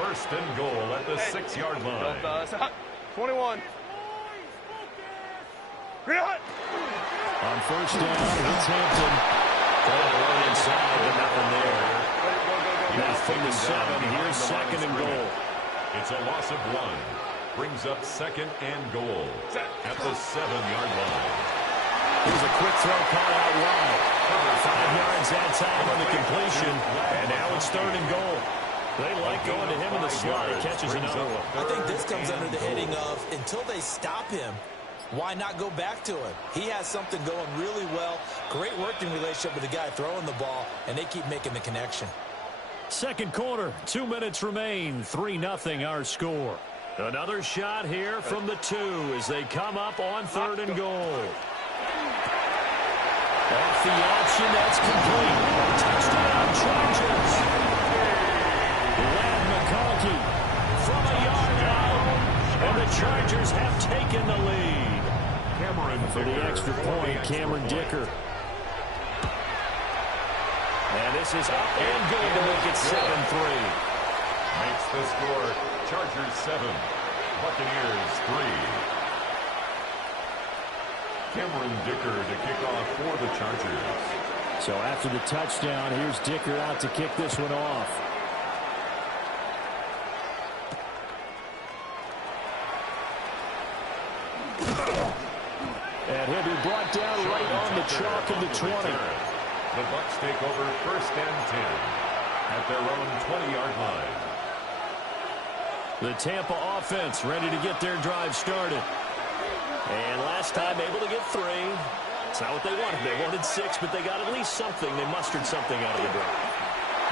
1st and goal at the 6-yard line. 21. On 1st down, it's Hampton. Going to run inside, but nothing there. Now from the 7, here's 2nd and goal. It's a loss of 1. Brings up 2nd and goal at the 7-yard line. Here's a quick throw caught out wide. 5 yards that time on the completion. And now it's 3rd and goal. They like going to him in the slot. He catches another one. I think this comes under the heading of, until they stop him, why not go back to him? He has something going really well. Great working relationship with the guy throwing the ball, and they keep making the connection. 2nd quarter, 2 minutes remain. 3-0 our score. Another shot here from the 2 as they come up on 3rd and goal. Off the option, that's complete. Touchdown, Chargers. Lad McConkey from a yard out, and the Chargers have taken the lead. For the extra point, Cameron Dicker. And this is up and good to make it 7-3. Makes the score Chargers 7, Buccaneers 3. Cameron Dicker to kick off for the Chargers. So after the touchdown, here's Dicker out to kick this one off. And he'll be brought down right on the chalk of the 20. The Bucs take over 1st and 10 at their own 20-yard line. The Tampa offense ready to get their drive started. And last time able to get 3. It's not what they wanted. They wanted 6, but they got at least something. They mustered something out of the drive.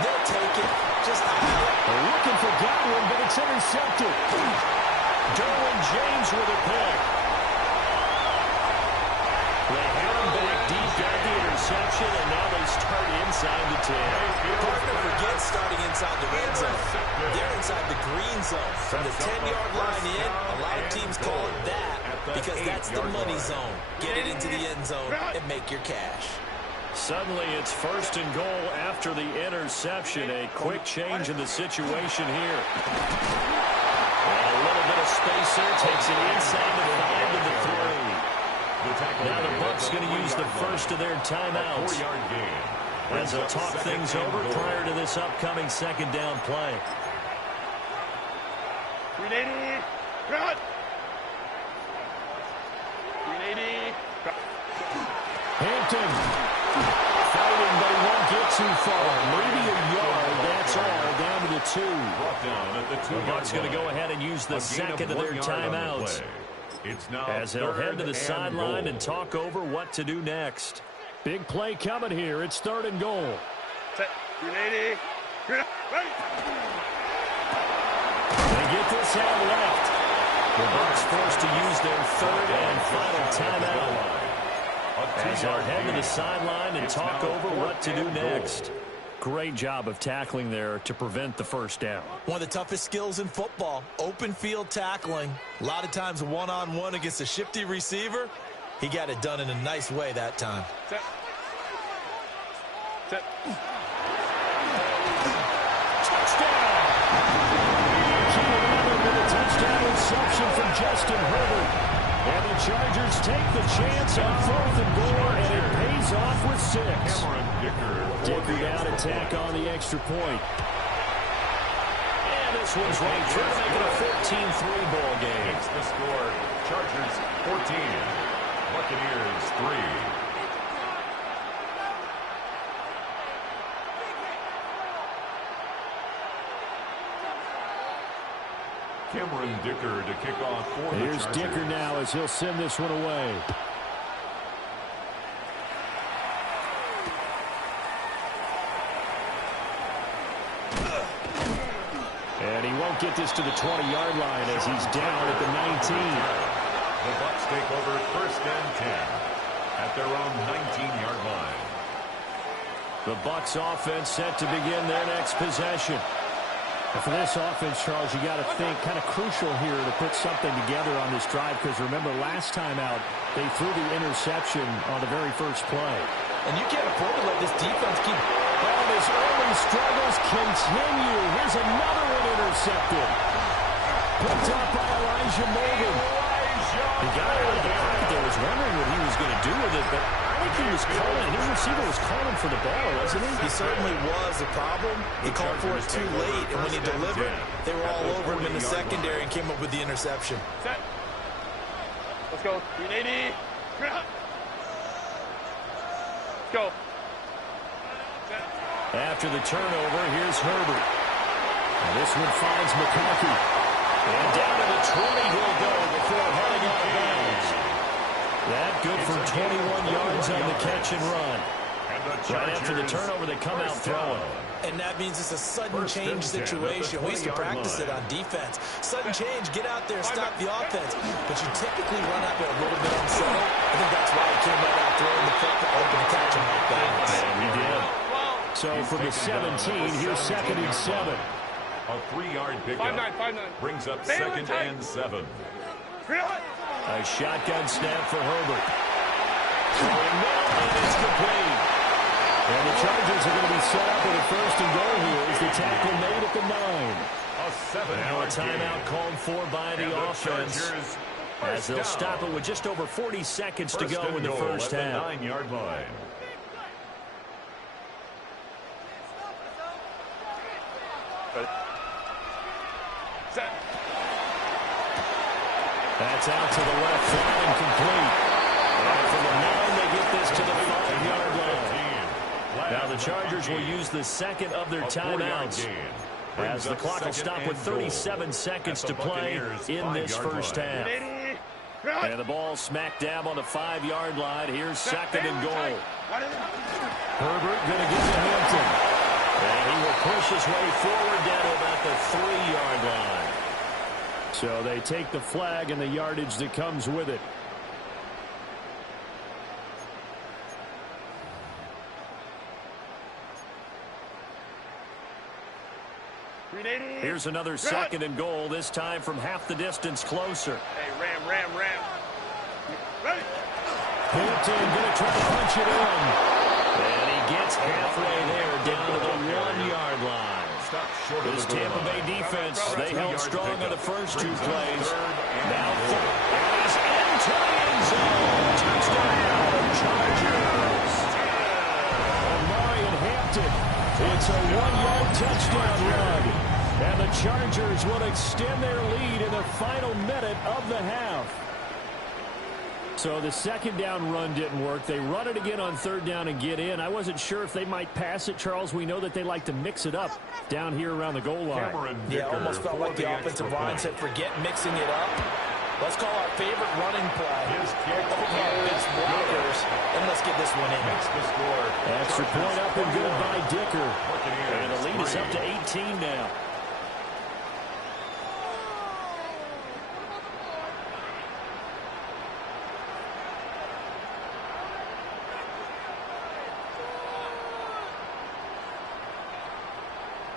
They'll take it. Just looking for Godwin, but it's intercepted. Derwin James with a pick. They had him back deep, got the interception, and now they start inside the 10. Hard to forget starting inside the red zone. They're inside the green zone. From the 10-yard line in, a lot of teams call it that because that's the money zone. Get it into the end zone and make your cash. Suddenly it's 1st and goal after the interception. A quick change in the situation here. And a little bit of space there. Takes it inside the 5 to the 3. Now the Bucs going to use the first of their timeouts. 4-yard gain. As they'll talk things over prior to this upcoming second down play. 380. Cut. 380. Hampton fighting, but he won't get too far. Maybe a yard. That's all. Down to the 2. Brought down at the 2-yard line. Bucs going to go ahead and use the second of their timeouts. It's now as they'll head to the sideline and talk over what to do next. Big play coming here. It's 3rd and goal. Set. 380. Right. They get this out left. The Bucs forced to use their 3rd and final timeout. As they'll head to the sideline and talk over what to do next. Great job of tackling there to prevent the first down. One of the toughest skills in football, open field tackling. A lot of times one-on-one against a shifty receiver. He got it done in a nice way that time. Set. Set. Touchdown! Keenan with a touchdown reception from Justin Herbert. And the Chargers take the chance on 4th and goal, and it pays off with 6. Dicker down to tack on the extra point. And this one's right through to make it a 14-3 ball game. It's the score. Chargers 14. Buccaneers 3. Cameron Dicker to kick off for the Here's Chargers. Dicker now as he'll send this one away. And he won't get this to the 20-yard line as he's down at the 19. The Bucs take over 1st and 10 at their own 19-yard line. The Bucs offense set to begin their next possession. For this offense, Charles, you got to think kind of crucial here to put something together on this drive, because remember last time out they threw the interception on the very first play. And you can't afford to let this defense keep. And his early struggles continue. Here's another one intercepted. Picked up by Elijah Morgan. He got out of the pocket there. Was wondering what he was going to do with it, but I think he was calling. His receiver was calling for the ball, wasn't he? He certainly was. The problem, he called for it too late, and when he delivered, they were all over him in the secondary and came up with the interception. Set. Let's go. 380. Let's go. Set. After the turnover, here's Herbert. And this one finds McConkey. And down to the 20 he'll go before heading out of bounds. That good for 21 yards on the catch and run. Right after the turnover, they come out throwing. And that means it's a sudden change situation. We used to practice it on defense. Sudden change, get out there, stop the offense. But you typically run out there a little bit unsettled. I think that's why he came right out throwing the football open to catch him like that. And he did. So from the 17, here's 2nd and 7. A 3-yard pickup 5-9. brings up 2nd and 7. A shotgun snap for Herbert. Throwing now, and it's complete. And the Chargers are going to be set up with a 1st and goal here as the tackle made at the 9. A 7-yard Now a timeout called for by the offense, as they'll stop it with just over 40 seconds to go in the first half. 9-yard line. Set. That's out to the left, flat and complete. And from the 9, they get this to the 5-yard line. Now the Chargers will use the second of their timeouts, as the clock will stop with 37 seconds to play in this first half. And the ball smack dab on the 5-yard line. Here's 2nd and goal. Herbert going to get to Hampton. And he will push his way forward down to about the 3-yard line. So they take the flag and the yardage that comes with it. Here's another 2nd and goal, this time from half the distance closer. Hey, ram. Ready? Hampton going to try to punch it in. And he gets halfway there, down to the 1-yard line. This Tampa Bay defense, they held strong on the first 2 plays. Now third. And he's into the end zone. Touchdown, Chargers. Marion Hampton. It's a 1-yard touchdown run. And the Chargers will extend their lead in the final minute of the half. So the second down run didn't work. They run it again on third down and get in. I wasn't sure if they might pass it, Charles. We know that they like to mix it up down here around the goal line. Yeah, almost felt like the offensive line said, forget mixing it up. Let's call our favorite running play. Open up its blockers, and let's get this one in. Extra point up and good by Dicker. And the lead is up to 18 now.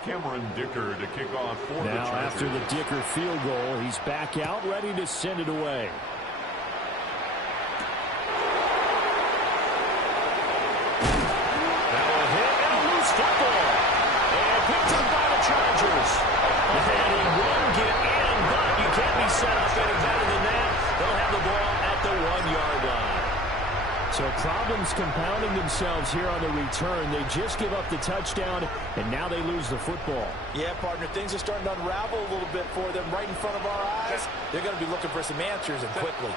Cameron Dicker to kick off for the Chargers. Now after the Dicker field goal, he's back out, ready to send it away. That will hit and a loose football. And picked up by the Chargers. And he won't get in, but you can't be set up any better than that. They'll have the ball at the 1-yard line. So problems compounding themselves here on the return. They just give up the touchdown, and now they lose the football. Yeah, partner, things are starting to unravel a little bit for them right in front of our eyes. They're going to be looking for some answers, and quickly.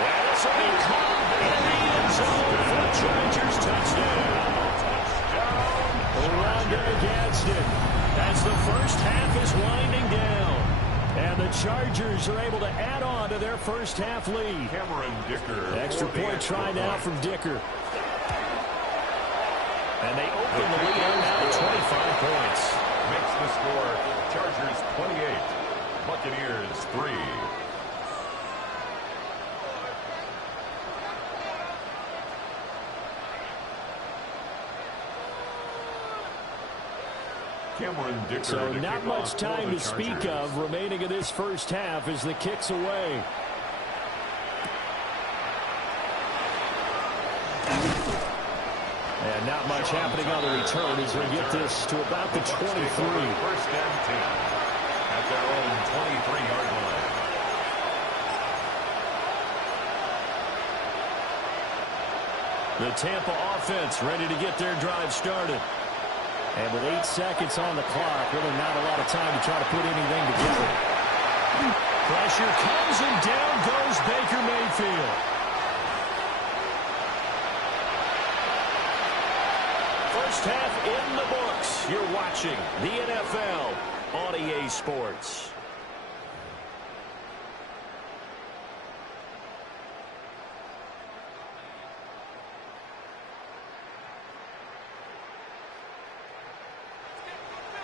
That's a big call in the end zone for the Chargers touchdown. Rondé Gadsden as the first half is winding down. And the Chargers are able to add on to their first half lead. Cameron Dicker. Extra point try now from Dicker. And they open the lead out now to 25 points. Makes the score Chargers 28, Buccaneers 3. Cameron Dicker. So not much time to speak of remaining in this first half as the kick's away. And not much happening on the return as we get this to about the 23. First and 10 at their own 23-yard line. The Tampa offense ready to get their drive started. And with 8 seconds on the clock, really not a lot of time to try to put anything together. Pressure comes and down goes Baker Mayfield. First half in the books. You're watching the NFL on EA Sports.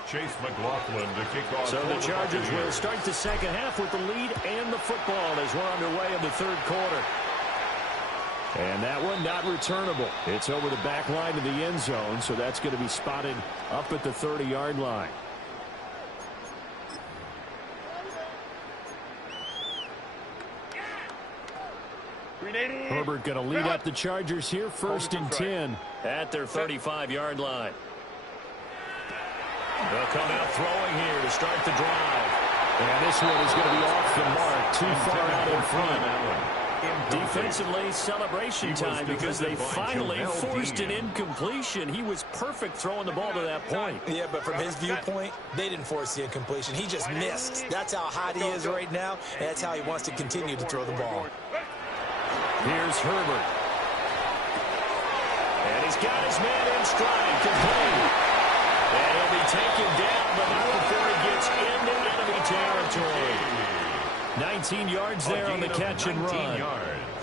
Chase McLaughlin to kick off. So the Chargers will start the second half with the lead and the football as we're underway in the third quarter. And that one not returnable. It's over the back line of the end zone, so that's going to be spotted up at the 30-yard line. Herbert going to lead up the Chargers here, first and 10 at their 35-yard line. They'll come out throwing here to start the drive. And this one is going to be off the mark, too far out in front. Defensively, celebration time because they finally forced an incompletion. He was perfect throwing the ball to that point. Yeah, but from his viewpoint, they didn't force the incompletion. He just missed. That's how hot he is right now, and that's how he wants to continue to throw the ball. Here's Herbert. And he's got his man in stride, complete. And he'll be taken down, but not before he gets into enemy territory. 19 yards there on the catch and run.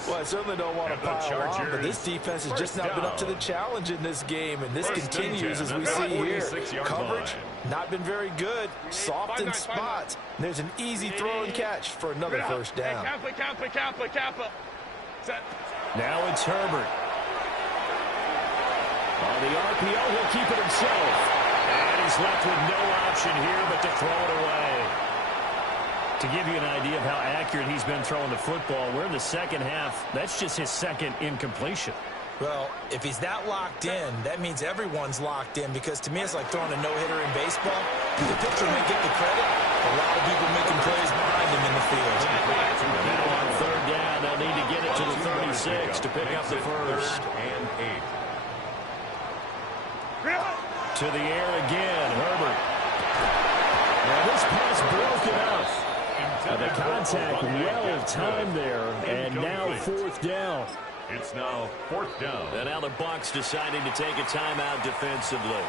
Well, I certainly don't want to pile on, but this defense has just not been up to the challenge in this game, and this continues as we see here. Coverage, not been very good, soft in spots. And there's an easy throw and catch for another first down. Now it's Herbert. On the RPO, he'll keep it himself. And he's left with no option here but to throw it away. To give you an idea of how accurate he's been throwing the football, we're in the second half. That's just his second incompletion. Well, if he's that locked in, that means everyone's locked in, because to me it's like throwing a no-hitter in baseball. The pitcher may get the credit, a lot of people making plays behind him in the field. Now on third down, they'll need to get it to the 36 to pick up the first. And 8. To the air again, Herbert. Now this pass broken up. The contact well timed there, and now fourth down. It's now fourth down. And now the Bucs deciding to take a timeout defensively.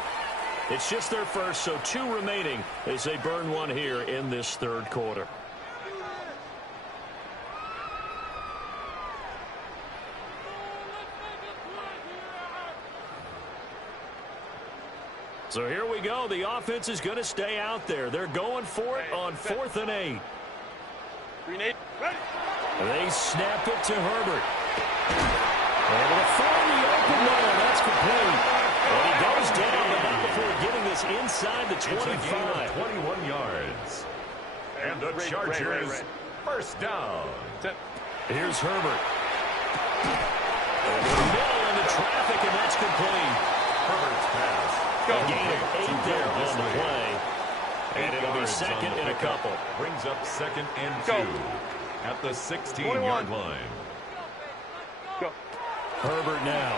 It's just their first, so 2 remaining as they burn one here in this third quarter. So here we go. The offense is going to stay out there. They're going for it on 4th and 8. They snap it to Herbert. Able to find the open man. That's complete. And he goes down, but not before getting this inside the 25. 21 yards. And the Chargers first down. Here's Herbert. Over the middle into traffic, and that's complete. Herbert's pass. A gain of 8 there on the play. And it'll be second and a couple. Brings up second and 2 at the 16-yard line. Herbert now.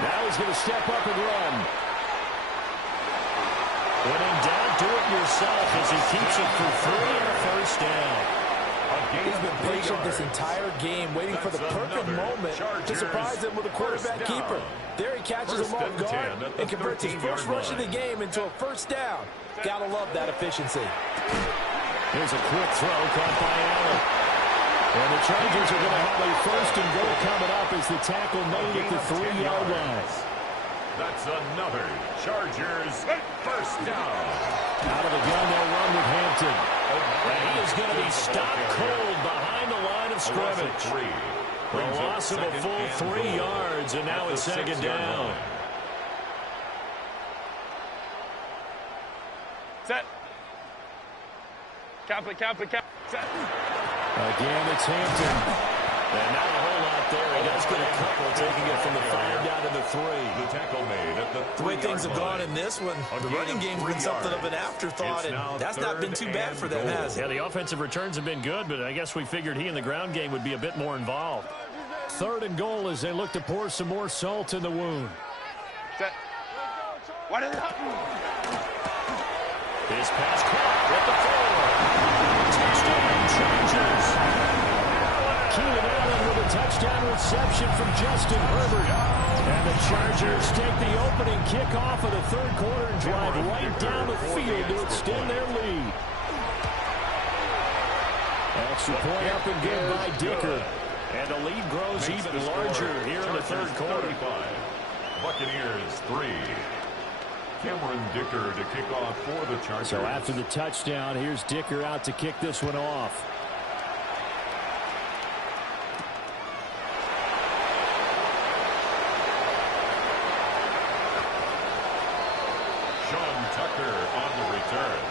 Now he's going to step up and run. When in doubt, do it yourself as he keeps it for 3 and a first down. He's been patient this entire game, waiting for the perfect moment to surprise him with a quarterback keeper. There he catches him off guard and converts his first rush of the game into a first down. Gotta love that efficiency. Here's a quick throw caught by Allen. And the Chargers are going to have a first and goal coming up as the tackle made at the 3-yard line. That's another Chargers first down. Out of the gun, they'll run with Hampton. And he is going to be stopped cold behind the line of scrimmage. The loss of a full 3 yards, and now it's second down. Set. Cap it. Set. Again, it's Hampton. And not a whole lot there. He does get a couple, taking it from the 5 down to the 3. The tackle made at the 3-yard line. The way things have gone in this one, the running game's been something of an afterthought, and that's not been too bad for them, has it? Yeah, the offensive returns have been good, but I guess we figured he in the ground game would be a bit more involved. 3rd and goal as they look to pour some more salt in the wound. Set. What is it? His pass caught at the 4. Touchdown, Chargers. Keenan Allen with a touchdown reception from Justin Herbert. And the Chargers take the opening kickoff of the third quarter and drive right down the field to extend their lead. Extra point up and good by Dicker. And the lead grows even larger here in the third quarter. Buccaneers 3. Cameron Dicker to kick off for the Chargers. So after the touchdown, here's Dicker out to kick this one off. Sean Tucker on the return.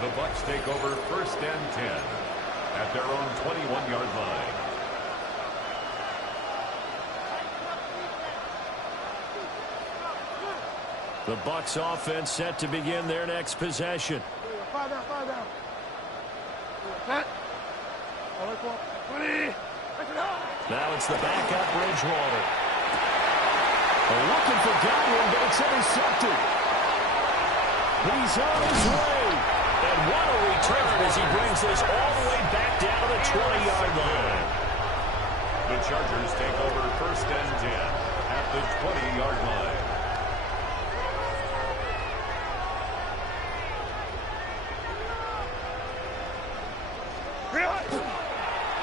The Bucs take over 1st and 10 at their own 21-yard line. The Bucs offense set to begin their next possession. Five down. Set. Now it's the backup Bridgewater. Looking for Godwin, but it's intercepted. He's on his way. And what a return as he brings this all the way back down to the 20-yard line. The Chargers take over 1st and 10 at the 20-yard line.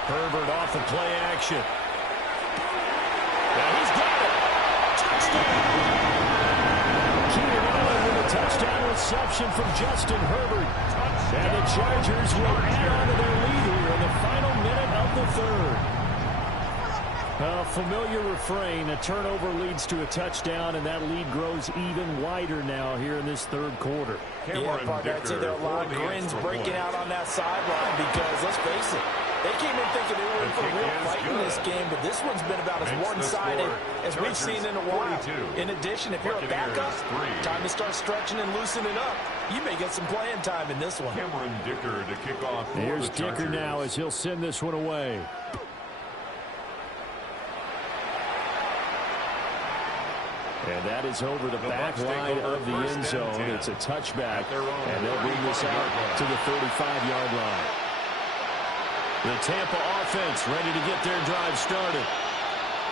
Herbert off the play action. And he's got it. Touchdown. Keenan Allen with a touchdown reception from Justin Herbert. And the Chargers will add on to their lead here in the final minute of the third. A familiar refrain, a turnover leads to a touchdown, and that lead grows even wider now here in this third quarter. Yeah, partner, I'd say there are a lot of grins breaking out on that sideline because, let's face it, they came in thinking they were in for a real fight in this game, but this one's been about as one-sided as we've seen in a while. In addition, if you're a backup, time to start stretching and loosening up. You may get some playing time in this one. Cameron Dicker to kick off. Here's Dicker now as he'll send this one away. And that is over the back line of the end zone. It's a touchback, and they'll bring this out to the 35-yard line. The Tampa offense ready to get their drive started.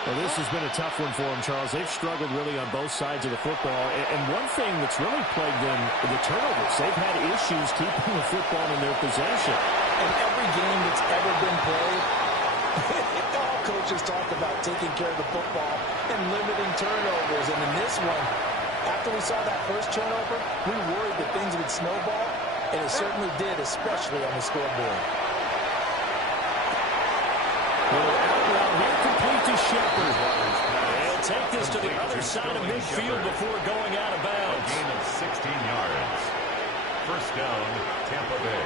Well, this has been a tough one for them, Charles. They've struggled really on both sides of the football. And one thing that's really plagued them, the turnovers. They've had issues keeping the football in their possession. In every game that's ever been played, all coaches talk about taking care of the football and limiting turnovers. And in this one, after we saw that first turnover, we worried that things would snowball, and it certainly did, especially on the scoreboard. Well, here complete to Shepard. They'll take this to the other side of midfield before going out of bounds. A gain of 16 yards. First down, Tampa Bay.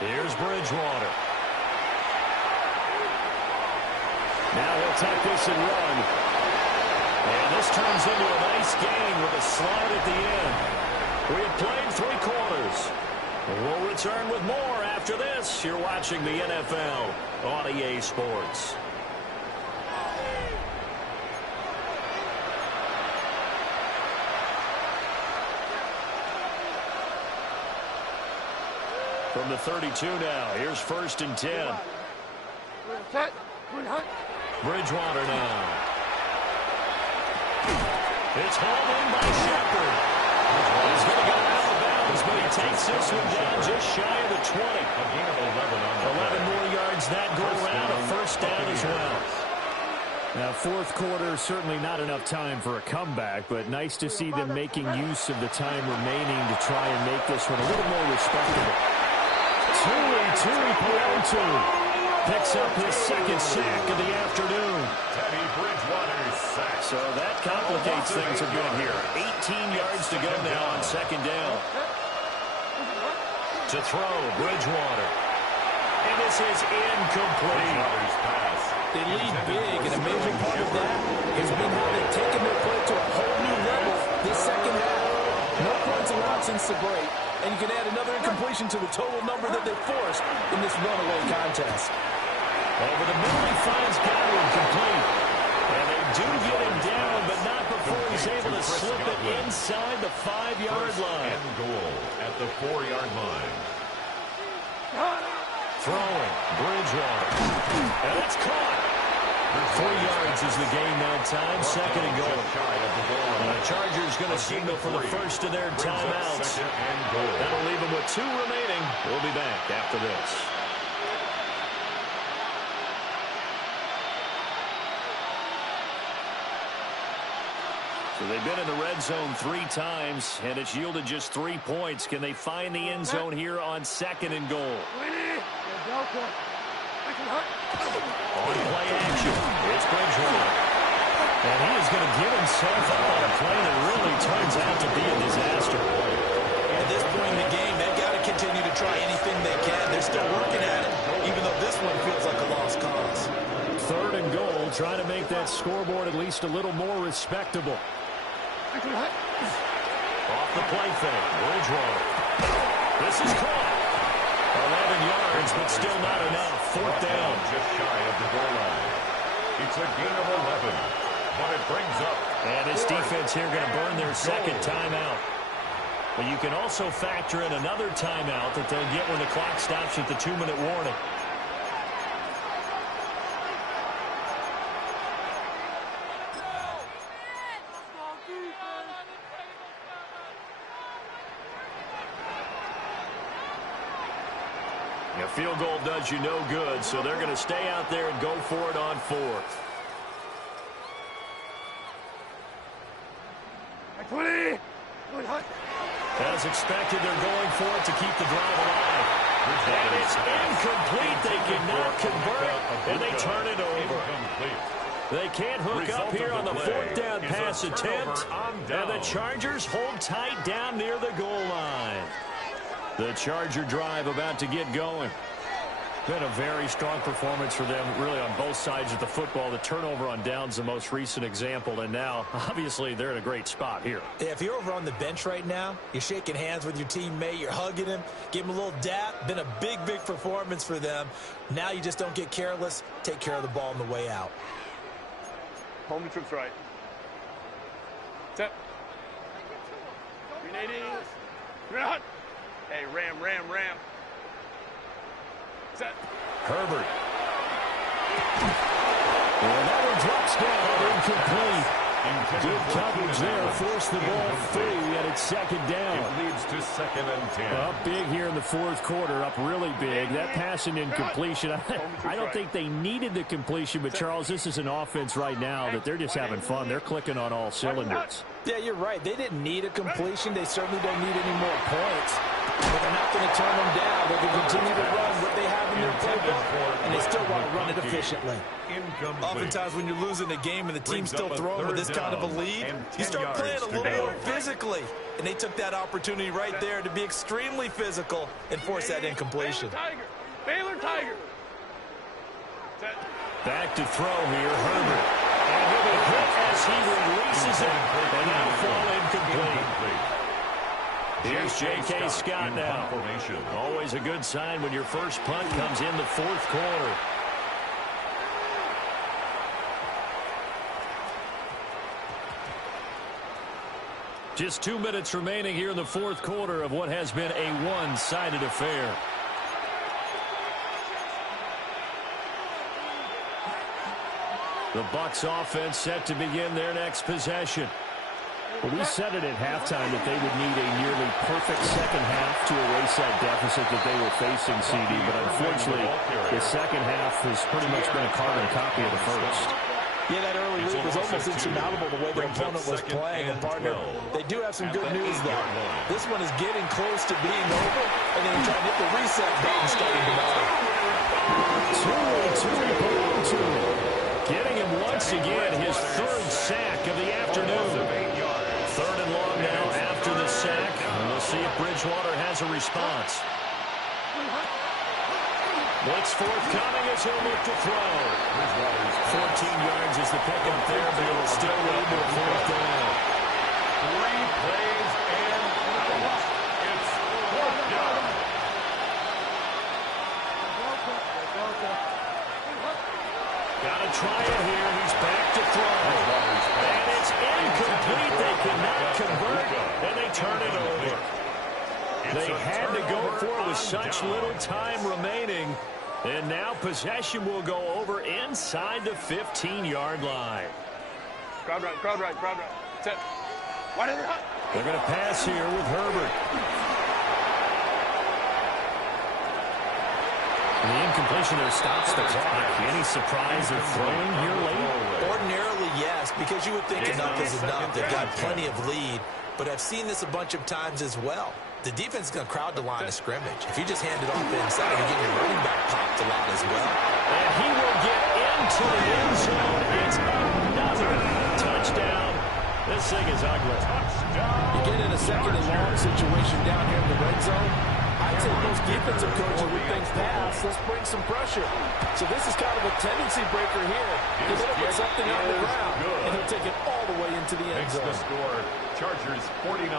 Here's Bridgewater. Now he'll take this and run. And this turns into a nice gain with a slide at the end. We have played 3 quarters. We'll return with more after this. You're watching the NFL on EA Sports. From the 32 now, here's 1st and 10. Bridgewater now. It's hauled in by Shepard. He's going to go out of bounds, but he takes this one down just shy of the 20. A gain of 11 on the 11 more yards that go around, a first down as well. Now, fourth quarter, certainly not enough time for a comeback, but nice to see them making use of the time remaining to try and make this one a little more respectable. Tui Pueltu picks up his second sack of the afternoon. Teddy Bridgewater's sack. So that complicates things a bit here. 18 yards to go now on second down. To throw, Bridgewater. And this is incomplete. They lead big, and a major part of that has been how they've taken their play to a whole new level this second half. No points allowed since the break, and you can add another incompletion to the total number that they forced in this runaway contest. Over the middle, he finds Godwin complete. And they do get him down, but not before he's able to slip it inside the 5-yard line. And goal at the 4-yard line. Throwing, Bridgewater. And it's caught. 3 yards is the gain that time, second and goal. The Chargers going to signal for the first of their timeouts. That'll leave them with 2 remaining. We'll be back after this. So they've been in the red zone 3 times, and it's yielded just 3 points. Can they find the end zone here on second and goal? On play action, it's Bridgewater. And he is going to give himself up on a play that really turns out to be a disaster. At this point in the game, they've got to continue to try anything they can. They're still working at it, even though this one feels like a lost cause. Third and goal, trying to make that scoreboard at least a little more respectable. Off the play fake, Bridgewater. This is caught. 11 yards, but still not enough. Fourth down. Just shy of the goal line. It's a gain of 11, but it brings up. And this defense here going to burn their second timeout. But you can also factor in another timeout that they'll get when the clock stops at the 2-minute warning. A field goal does you no good, so they're going to stay out there and go for it on 4th. 20. As expected, they're going for it to keep the drive alive. And it's incomplete. They cannot convert, and they turn it over. They can't hook up here on the fourth down pass attempt. And the Chargers hold tight down near the goal line. The Charger drive about to get going. Been a very strong performance for them, really, on both sides of the football. The turnover on downs, the most recent example, and now, obviously, they're in a great spot here. Yeah, if you're over on the bench right now, you're shaking hands with your teammate, you're hugging him, give him a little dap. Been a big, big performance for them. Now you just don't get careless. Take care of the ball on the way out. Home the trips right. Set. 380. Run. Hey, ram. Set. Herbert. And that one drops down, incomplete. Good coverage there, forced the ball free, and it's second down. It leads to 2nd and 10. Up big here in the fourth quarter, up really big. That pass and incompletion, I don't think they needed the completion, but Charles, this is an offense right now that they're just having fun. They're clicking on all cylinders. Yeah, you're right. They didn't need a completion. They certainly don't need any more points. But they're not going to turn them down. They can continue to run what they have in their playbook, and they still want to run it efficiently. Oftentimes when you're losing a game and the team's still throwing with this kind of a lead, you start playing a little more physically. And they took that opportunity right there to be extremely physical and force that incompletion. Baylor Tiger. Back to throw here, Herbert. And with a hit as he releases it, and now fall incomplete. Here's J.K. Scott now. Always a good sign when your first punt comes in the fourth quarter. Just 2 minutes remaining here in the fourth quarter of what has been a one-sided affair. The Bucs offense set to begin their next possession. Well, we said it at halftime that they would need a nearly perfect second half to erase that deficit that they were facing, CD. But unfortunately, the second half has pretty much been a carbon copy of the first. Yeah, that early lead was almost insurmountable the way their opponent was playing. And, partner, they do have some good news, though. This one is getting close to being over, and then trying to hit the reset button starting to Getting him once again his third sack of the afternoon. Third and long now after the sack. And we'll see if Bridgewater has a response. Blitz forthcoming as he'll look to throw. 14 yards is the pickup there, but it'll still lead to a fourth down. 3 plays and out. It's fourth down. Got to try it here. He's back to throw. And it's incomplete. They cannot convert, and they turn it over. They had to go for it with such little time remaining. And now possession will go over inside the 15-yard line. Crowd right. Set. They're going to pass here with Herbert. And the incompletion there stops the clock. Any surprise of throwing here late? Ordinarily, yes, because you would think enough is enough. They've got plenty of lead, but I've seen this a bunch of times as well. The defense is going to crowd the line of scrimmage. If you just hand it off inside, you get your running back popped a lot as well. And he will get into the end zone. It's another touchdown. This thing is ugly. You get in a second and long situation down here in the red zone. I'd say most defensive coaches would think pass. Let's bring some pressure. So this is kind of a tendency breaker here. He's going to put something on the ground, and he'll take it all the way into the end zone. Makes the score, Chargers 49.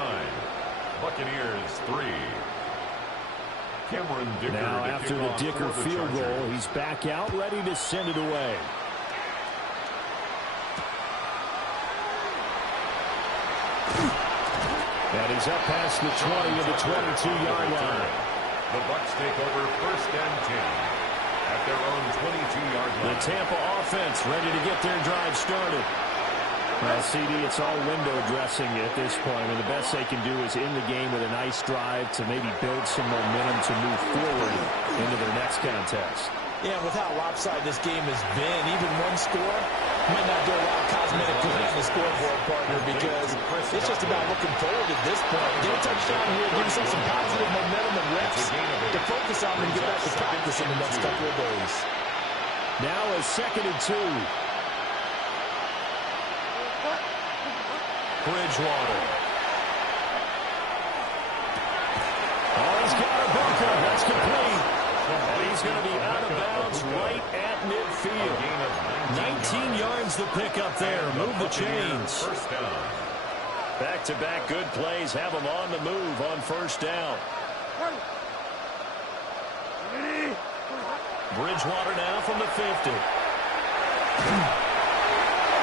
Buccaneers 3. Cameron Dicker. Now after the Dicker field goal, he's back out, ready to send it away. And he's up past the 20 of the 22-yard line. The Bucs take over 1st and 10 at their own 22-yard line. The Tampa offense ready to get their drive started. Well, CD, it's all window dressing at this point. I mean, the best they can do is in the game with a nice drive to maybe build some momentum to move forward into their next contest. Yeah, with how lopsided this game has been, even one score, Might not do a lot of cosmetic good on the scoreboard, partner, because it's just about looking forward at this point. Get a touchdown here, give yourself some positive momentum and reps to focus on and get back to practice in the next couple of days. Now a 2nd and 2. Bridgewater. Oh, he's got a bunker. That's complete. And he's going to be out of bounds right at midfield. 19 yards to pick up there. Move the chains. First down. Back-to-back good plays have them on the move on first down. Bridgewater now from the 50.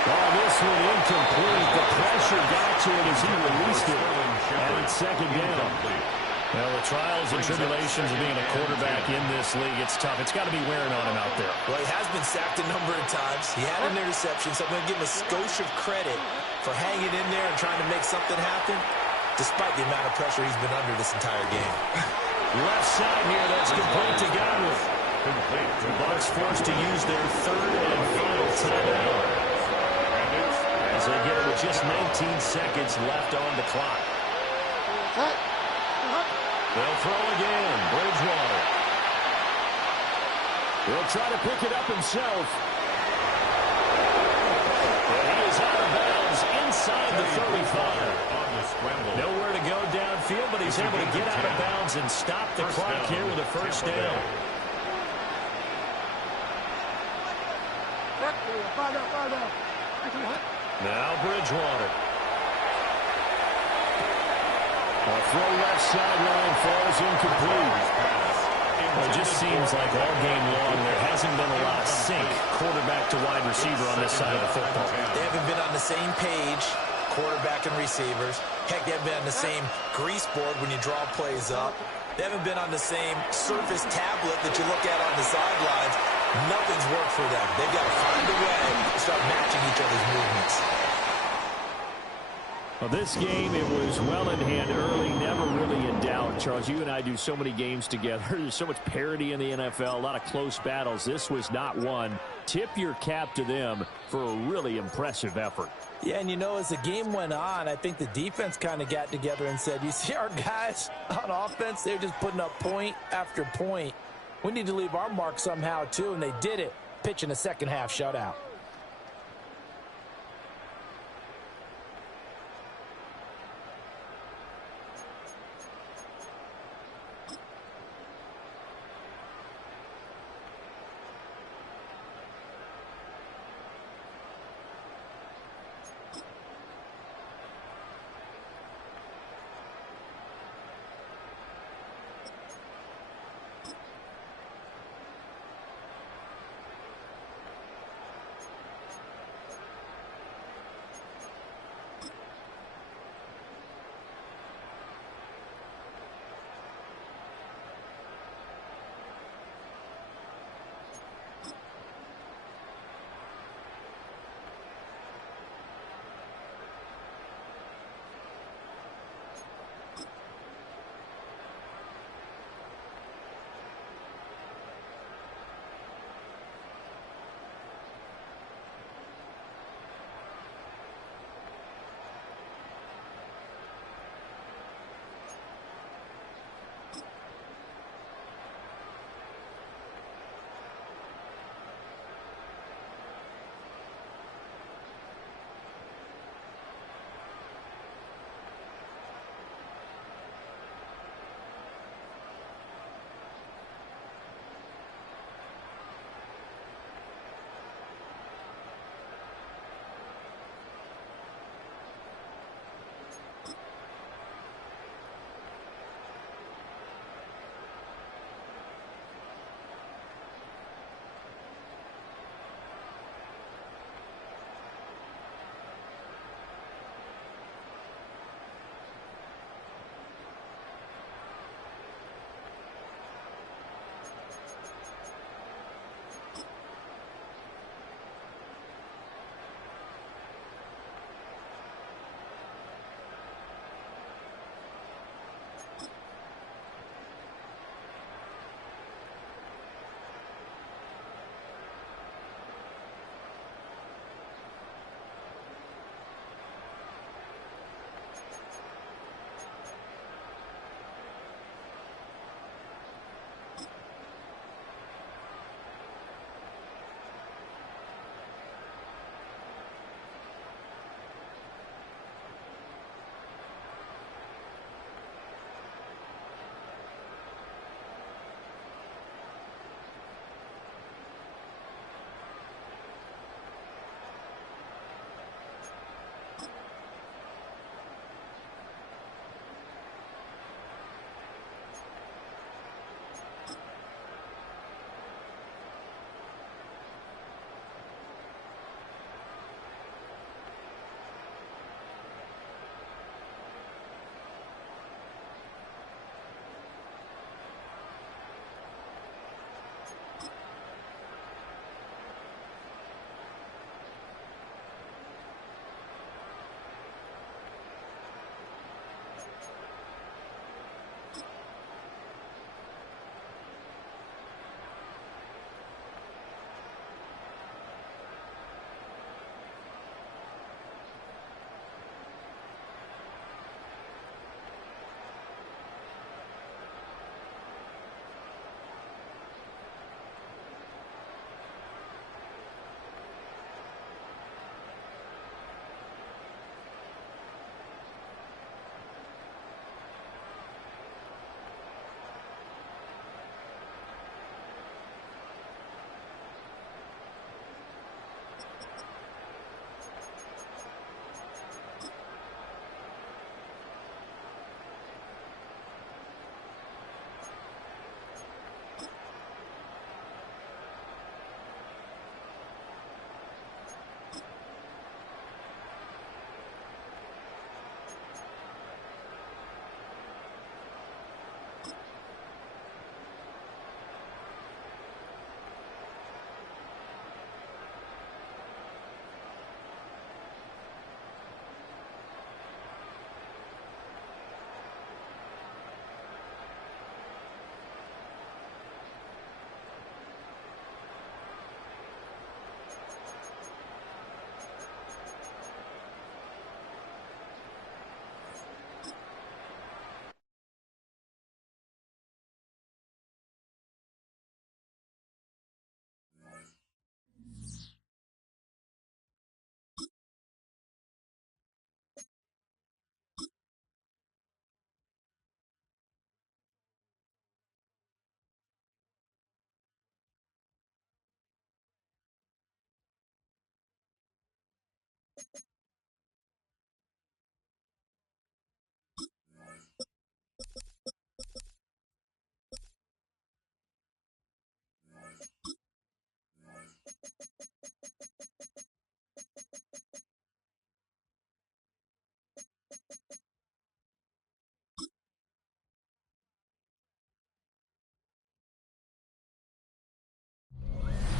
Oh, this one incomplete. The pressure got to it as he released it. And it's 2nd down. Well, the trials and tribulations of being a quarterback in this league, it's tough. It's got to be wearing on him out there. Well, he has been sacked a number of times. He had an interception, so I'm going to give him a skosh of credit for hanging in there and trying to make something happen, despite the amount of pressure he's been under this entire game. Left side here, that's complete to Godwin. The Bucs forced to use their 3rd and final timeout as they get it with just 19 seconds left on the clock. They'll throw again. Bridgewater. He'll try to pick it up himself. And he is out of bounds inside the 35. Nowhere to go downfield, but he's able to get out of bounds and stop the clock here with a first down. Now Bridgewater. A throw left sideline falls incomplete. It just seems like all game long there hasn't been a lot of sync quarterback to wide receiver on this side of the football. They haven't been on the same page, quarterback and receivers. Heck, they haven't been on the same grease board when you draw plays up. They haven't been on the same surface tablet that you look at on the sidelines. Nothing's worked for them. They've got to find a way to start matching each other's movements. Well, this game, it was well in hand early, never really in doubt. Charles, you and I do so many games together. There's so much parity in the NFL, a lot of close battles. This was not one. Tip your cap to them for a really impressive effort. Yeah, and you know, as the game went on, I think the defense kind of got together and said, you see our guys on offense, they're just putting up point after point. We need to leave our mark somehow, too, and they did it, pitching a second-half shutout.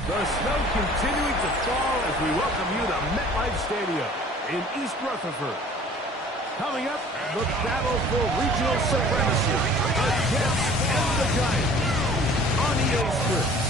The snow continuing to fall as we welcome you to MetLife Stadium in East Rutherford. Coming up, the battle for regional supremacy. The Jets and the Giants on EA Sports.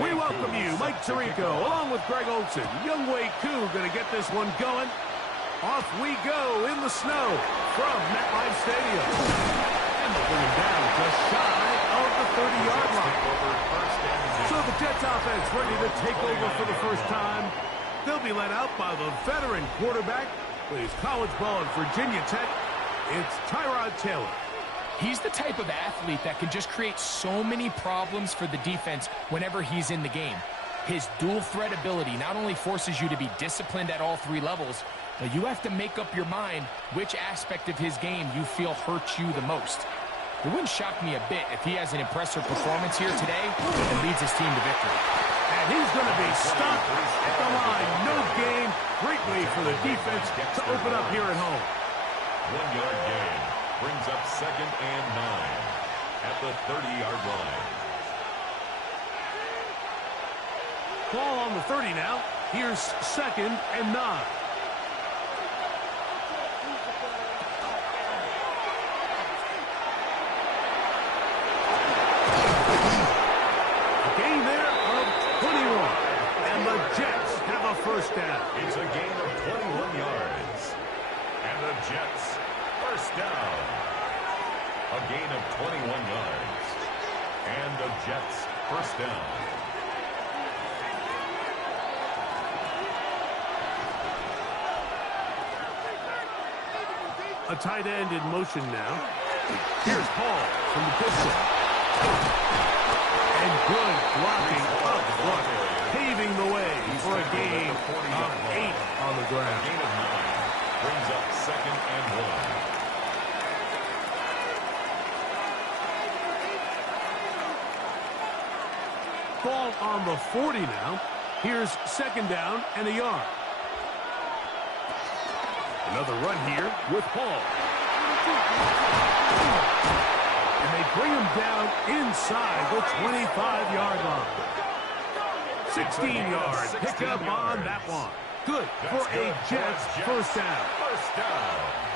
We welcome you, Mike Tirico, along with Greg Olson. Younghoe Koo going to get this one going. Off we go in the snow from MetLife Stadium. And they'll bring him down just shy of the 30-yard line. So the Jets offense ready to take over for the first time. They'll be led out by the veteran quarterback, plays college ball at Virginia Tech. It's Tyrod Taylor. He's the type of athlete that can just create so many problems for the defense whenever he's in the game. His dual threat ability not only forces you to be disciplined at all three levels, but you have to make up your mind which aspect of his game you feel hurts you the most. It wouldn't shock me a bit if he has an impressive performance here today and leads his team to victory. And he's going to be stopped at the line. No gain. Great way for the defense to open up here at home. 1 yard gain brings up 2nd and 9 at the 30-yard line. Ball on the 30 now. Here's 2nd and 9. First down. It's a gain of 21 yards. And the Jets, first down. A gain of 21 yards. And the Jets, first down. A tight end in motion now. Here's Paul from the pistol. And good blocking up front, paving the way for a gain of 8 on the ground. Gain of 9 brings up 2nd and 1. Ball on the 40 now. Here's 2nd down and a yard. Another run here with Paul. And they bring him down inside the 25-yard line. 16 yards. Pick up on that one. Good for a Jets first down.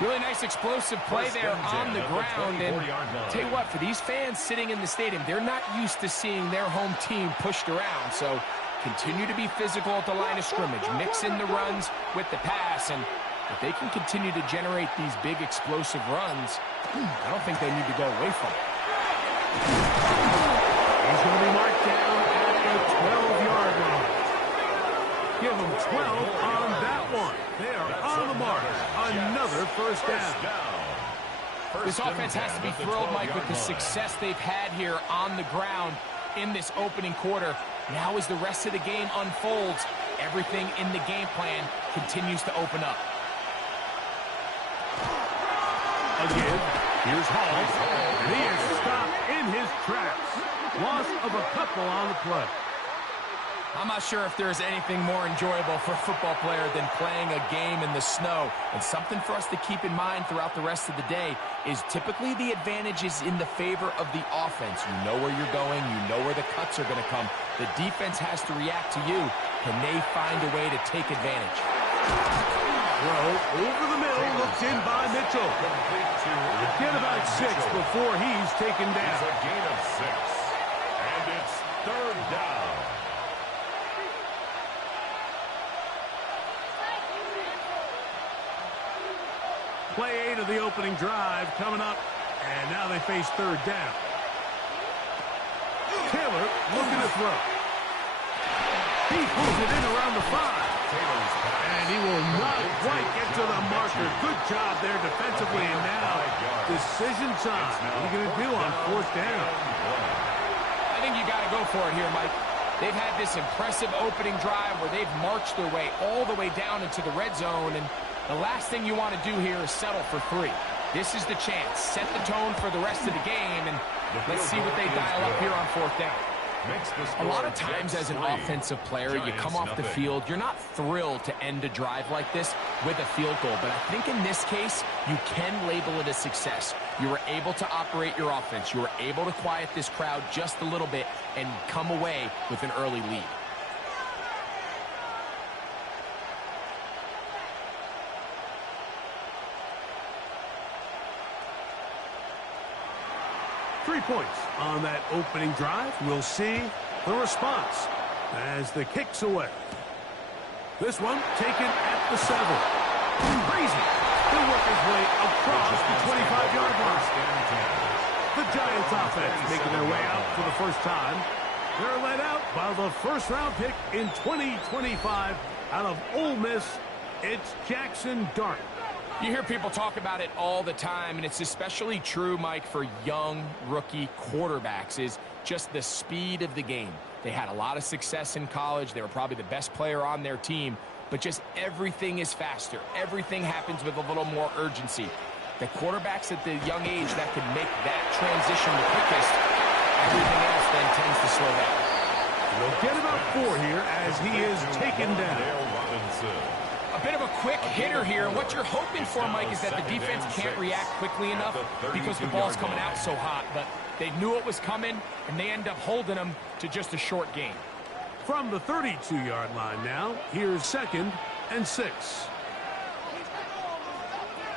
Really nice explosive play there on the ground. And tell you what, for these fans sitting in the stadium, they're not used to seeing their home team pushed around. So continue to be physical at the line of scrimmage. Mix in the runs with the pass. And if they can continue to generate these big explosive runs, I don't think they need to go away from it. He's going to be marked down at the 12-yard line. Give them 12 on that one. They are on the mark. Another first down. This offense has to be thrilled, Mike, with the success they've had here on the ground in this opening quarter. Now as the rest of the game unfolds, everything in the game plan continues to open up. Again, here's Hall, and he is stopped in his tracks. Loss of a couple on the play. I'm not sure if there's anything more enjoyable for a football player than playing a game in the snow. And something for us to keep in mind throughout the rest of the day is typically the advantage is in the favor of the offense. You know where you're going. You know where the cuts are going to come. The defense has to react to you. Can they find a way to take advantage? Throw over the middle, looked in by Mitchell. Get about 6 before he's taken down. It's a gain of 6. And it's 3rd down. Play 8 of the opening drive coming up, and now they face third down. Taylor looking to throw. He pulls it in around the 5. And he will not quite get to the marker. Good job there defensively, and now decision time. What are you going to do on fourth down? I think you got to go for it here, Mike. They've had this impressive opening drive where they've marched their way all the way down into the red zone, and the last thing you want to do here is settle for 3. This is the chance. Set the tone for the rest of the game, and let's see what they dial up here on fourth down. A lot of times as an offensive player, you come off the field, you're not thrilled to end a drive like this with a field goal. But I think in this case, you can label it a success. You were able to operate your offense. You were able to quiet this crowd just a little bit and come away with an early lead. Three points on that opening drive. We'll see the response as the kick's away. This one taken at the 7. Crazy. He'll work his way across the 25-yard line. The Giants offense making their way out for the first time. They're led out by the first-round pick in 2025 out of Ole Miss. It's Jackson Dart. You hear people talk about it all the time, and it's especially true, Mike, for young rookie quarterbacks, is just the speed of the game. They had a lot of success in college. They were probably the best player on their team, but just everything is faster. Everything happens with a little more urgency. The quarterbacks at the young age that can make that transition the quickest, everything else then tends to slow down. We'll get about 4 here as he is taken down. A bit of a quick hitter here, and what you're hoping for, Mike, is that the defense can't react quickly enough because the ball's coming out so hot, but they knew it was coming, and they end up holding them to just a short gain. From the 32-yard line now, here's 2nd and 6.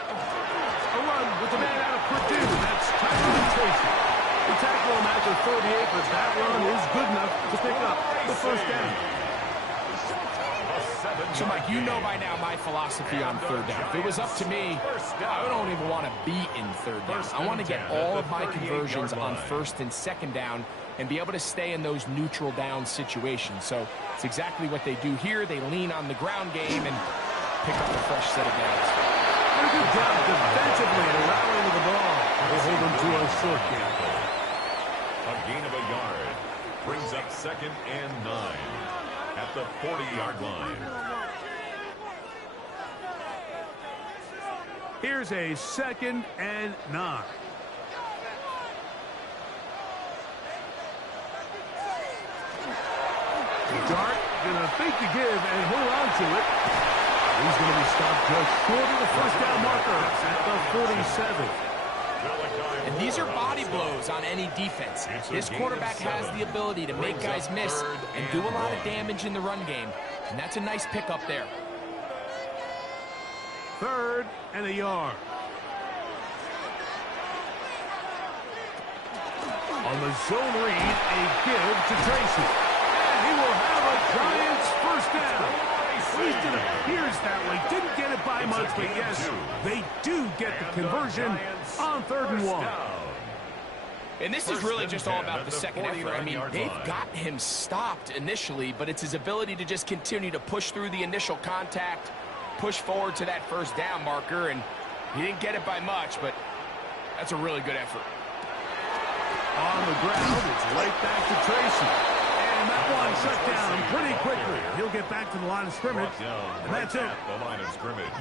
A run with the man out of Purdue, that's Tracy. They tackle him at the 38, but that run is good enough to pick up the first down. So, Mike, you know by now my philosophy on third down. If it was up to me, I don't even want to be in third down. I want to get all of my conversions on first and second down and be able to stay in those neutral down situations. So it's exactly what they do here. They lean on the ground game and pick up a fresh set of downs. Very good job defensively and rallying to the ball. They'll hold them to a short game. A gain of a yard brings up 2nd and 9 at the 40-yard line. Here's a 2nd and 9. Dart gonna fake the give and hold on to it. He's gonna be stopped just short of the first down marker at the 47. And these are body blows on any defense. This quarterback has the ability to make guys miss and do a lot of damage in the run game. And that's a nice pickup there. 3rd and a yard. On the zone read, a give to Tracy. And he will have a Giants first down. At least it appears that way. Didn't get it by much, but yes, they do get the conversion on 3rd and 1. And this is really just all about the second effort. I mean, they've got him stopped initially, but it's his ability to just continue to push through the initial contact, push forward to that first down marker, and he didn't get it by much, but that's a really good effort. On the ground, it's right back to Tracy. And that one shut down pretty quickly. He'll get back to the line of scrimmage, and that's it.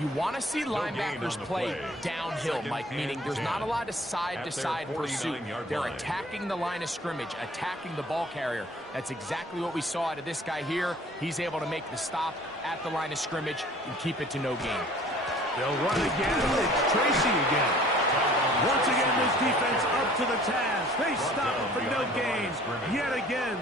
You want to see linebackers play downhill, Mike, meaning there's not a lot of side-to-side pursuit. They're attacking the line of scrimmage, attacking the ball carrier. That's exactly what we saw out of this guy here. He's able to make the stop at the line of scrimmage and keep it to no gain. They'll run again. It's Tracy again. Once again, this defense up to the task. They stop it for no gain yet again.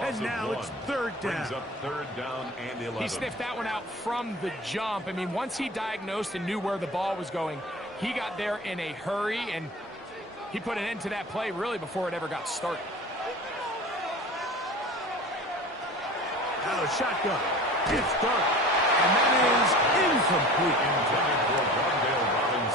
And now it's 3rd down. 3rd down and 11. He sniffed that one out from the jump. I mean, once he diagnosed and knew where the ball was going, he got there in a hurry, and he put an end to that play really before it ever got started. Now a shotgun. It's done. And that is incomplete.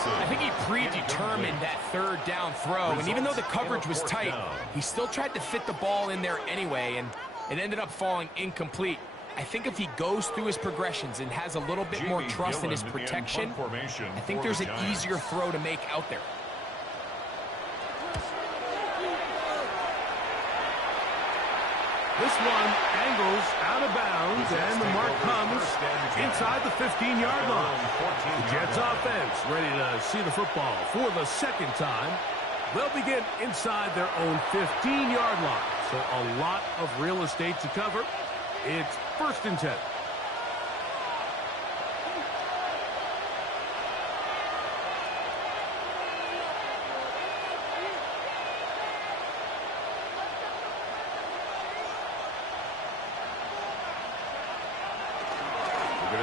I think predetermined that third down throw, and even though the coverage was tight, he still tried to fit the ball in there anyway, and it ended up falling incomplete. I think if he goes through his progressions and has a little bit more trust in his protection, I think there's an easier throw to make out there. This one angles out of bounds, and the mark comes inside the 15-yard line. The Jets offense ready to see the football for the second time. They'll begin inside their own 15-yard line, so a lot of real estate to cover. It's 1st and 10.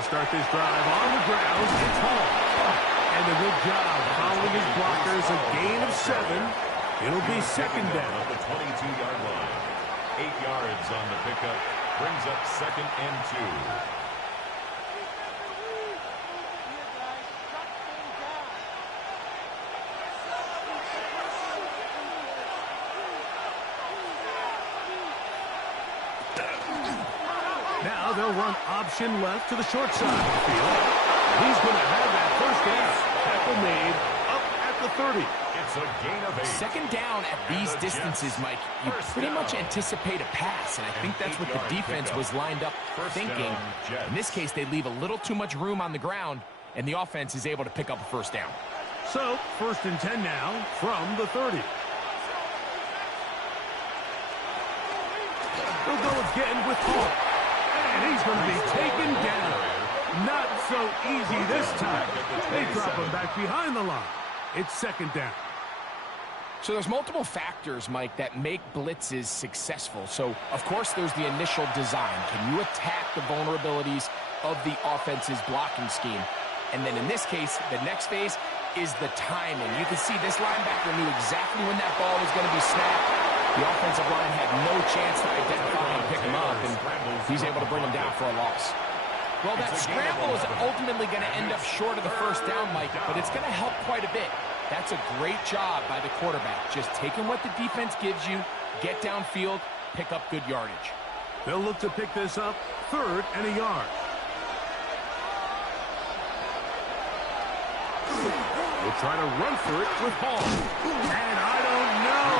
Start this drive on the ground. It's Hall. And a good job following his blockers. A gain of 7. It'll be 2nd down. At the 22-yard line. 8 yards on the pickup. Brings up 2nd and 2. Now they'll run option left to the short side of the field. He's going to have that first down. Tackle made up at the 30. It's a gain of 8. 2nd down at these distances, Mike, you pretty much anticipate a pass, and I think that's what the defense was lined up thinking. In this case, they leave a little too much room on the ground, and the offense is able to pick up a first down. So, 1st and 10 now from the 30. They'll go again with Hall. And he's going to be taken down. Not so easy this time. They drop him back behind the line. It's 2nd down. So there's multiple factors, Mike, that make blitzes successful. So, of course, there's the initial design. Can you attack the vulnerabilities of the offense's blocking scheme? And then in this case, the next phase is the timing. You can see this linebacker knew exactly when that ball was going to be snapped. The offensive line had no chance to identify and pick him up, and he's able to bring him down for a loss. Well, that scramble is ultimately going to end up short of the first down, Mike, but it's going to help quite a bit. That's a great job by the quarterback. Just taking what the defense gives you, get downfield, pick up good yardage. They'll look to pick this up 3rd and a yard. We'll try to run for it with Hall. And I don't know.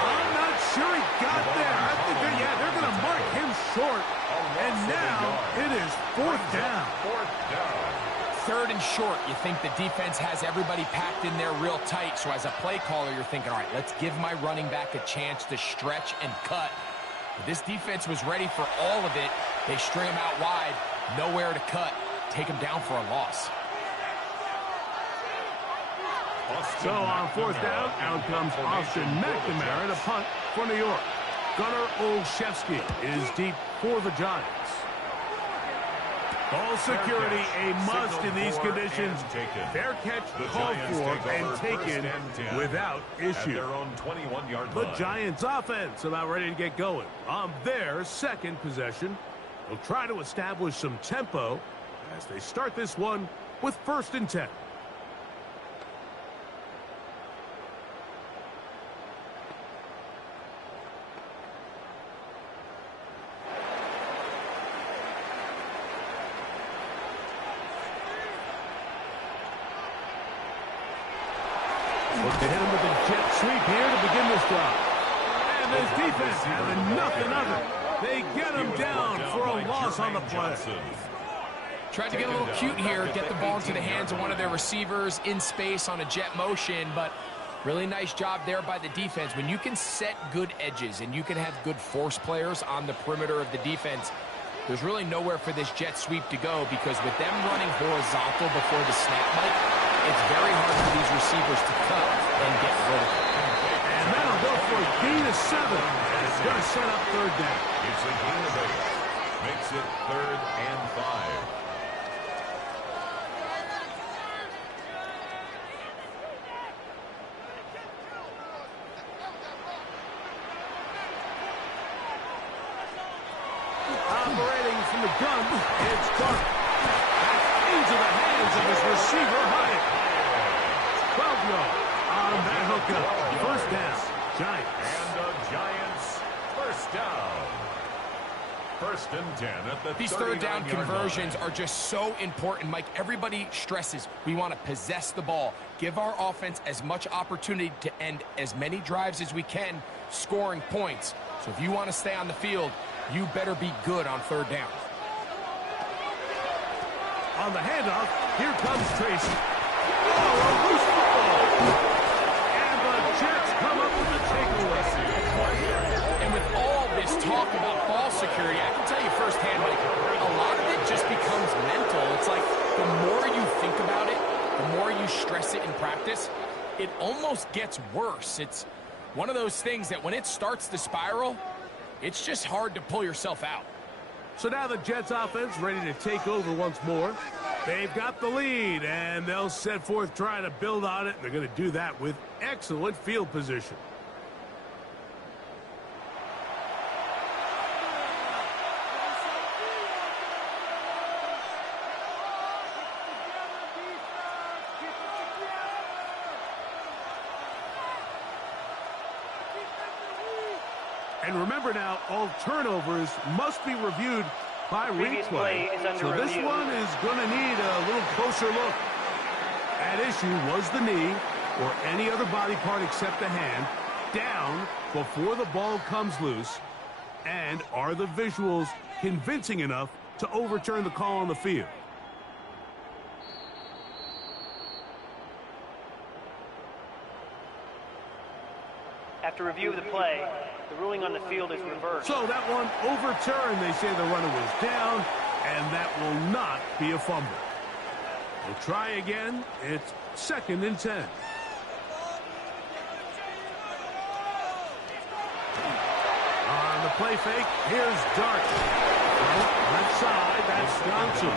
I'm not sure he got there. I think they're going to mark him short. And now it is 4th down. 3rd and short. You think the defense has everybody packed in there real tight. So as a play caller, you're thinking, all right, let's give my running back a chance to stretch and cut. But this defense was ready for all of it. They string him out wide. Nowhere to cut. Take him down for a loss. So on 4th down, out comes Austin McNamara to punt for New York. Gunnar Olszewski is deep for the Giants. Ball security a must in these conditions. Fair catch called for and taken without issue. The Giants offense about ready to get going on their 2nd possession. They'll try to establish some tempo as they start this one with 1st and 10. Look to hit him with a jet sweep here to begin this drive. And this defense having nothing of it. They get him down for a loss on the play. Tried to get a little cute here, get the ball into the hands of one of their receivers in space on a jet motion, but really nice job there by the defense. When you can set good edges and you can have good force players on the perimeter of the defense, there's really nowhere for this jet sweep to go, because with them running horizontal before the snap, Mike, it's very hard for these receivers to cut and get vertical. And that'll go for a gain of 7. And it's going to set up 3rd down. It's a gain of 8. Makes it 3rd and 5. Operating from the gun, it's Dark. Into the hands of his receiver, Hyatt. Giants. And the Giants first down. 1st and 10 at the These third down conversions are just so important, Mike. Everybody stresses we want to possess the ball, give our offense as much opportunity to end as many drives as we can, scoring points. So if you want to stay on the field, you better be good on 3rd down. On the handoff, here comes Tracy. Oh, a loose football. And the Jets come up with the takeaway. And with all this talk about ball security, I can tell you firsthand, Mike, a lot of it just becomes mental. It's like the more you think about it, the more you stress it in practice, it almost gets worse. It's one of those things that when it starts to spiral, it's just hard to pull yourself out. So now the Jets offense ready to take over once more. They've got the lead, and they'll set forth trying to build on it. They're going to do that with excellent field position. And remember now, all turnovers must be reviewed by replay. So this one is going to need a little closer look. At issue was the knee, or any other body part except the hand, down before the ball comes loose. And are the visuals convincing enough to overturn the call on the field? After review of the play, the ruling on the field is reversed. So that one overturned. They say the runner was down, and that will not be a fumble. We'll try again. It's 2nd and 10. On the play fake, here's Dart. Left side, that's Johnson.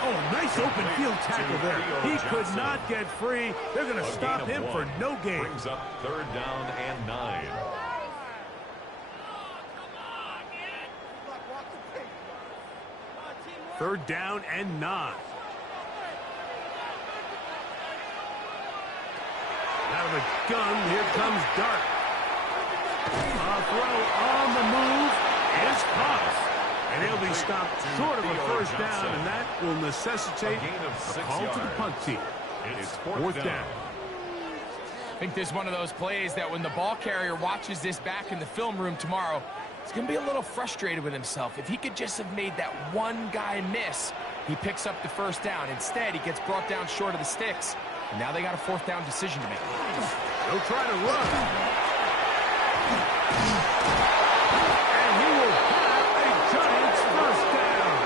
Oh, nice open field tackle there. He could not get free. They're going to stop him for no gain. Brings up 3rd down and 9. Third down and 9. Out of the gun, here comes Dart. A throw on the move is caught. And he'll be stopped short of a 1st down, and that will necessitate a call to the punt team. It's 4th down. I think this is one of those plays that when the ball carrier watches this back in the film room tomorrow, he's going to be a little frustrated with himself. If he could just have made that one guy miss, he picks up the 1st down. Instead, he gets brought down short of the sticks. And now they got a 4th down decision to make. They'll try to run. And he will have a Giants 1st down.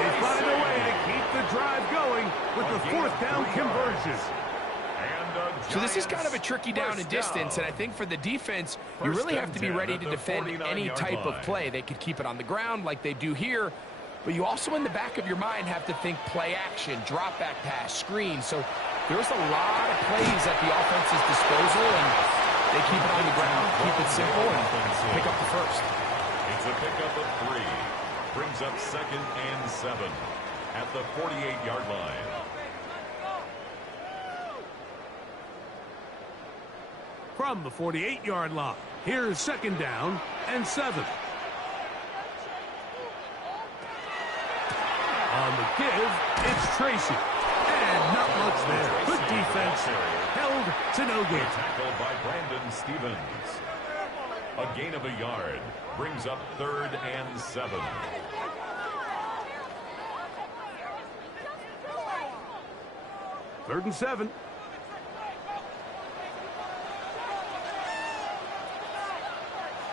They find a way to keep the drive going with the 4th down conversion. So this is kind of a tricky down and distance, and I think for the defense, you really have to be ready to defend any type of play. They could keep it on the ground like they do here, but you also in the back of your mind have to think play action, drop back pass, screen. So there's a lot of plays at the offense's disposal, and they keep it on the ground, keep it simple, and pick up the 1st. It's a pickup of 3. Brings up 2nd and 7 at the 48-yard line. From the 48-yard line, here's 2nd down and 7. On the give, it's Tracy. And not much there. Good defense. Held to no gain. Tackled by Brandon Stevens. A gain of a yard. Brings up 3rd and 7. Third and 7.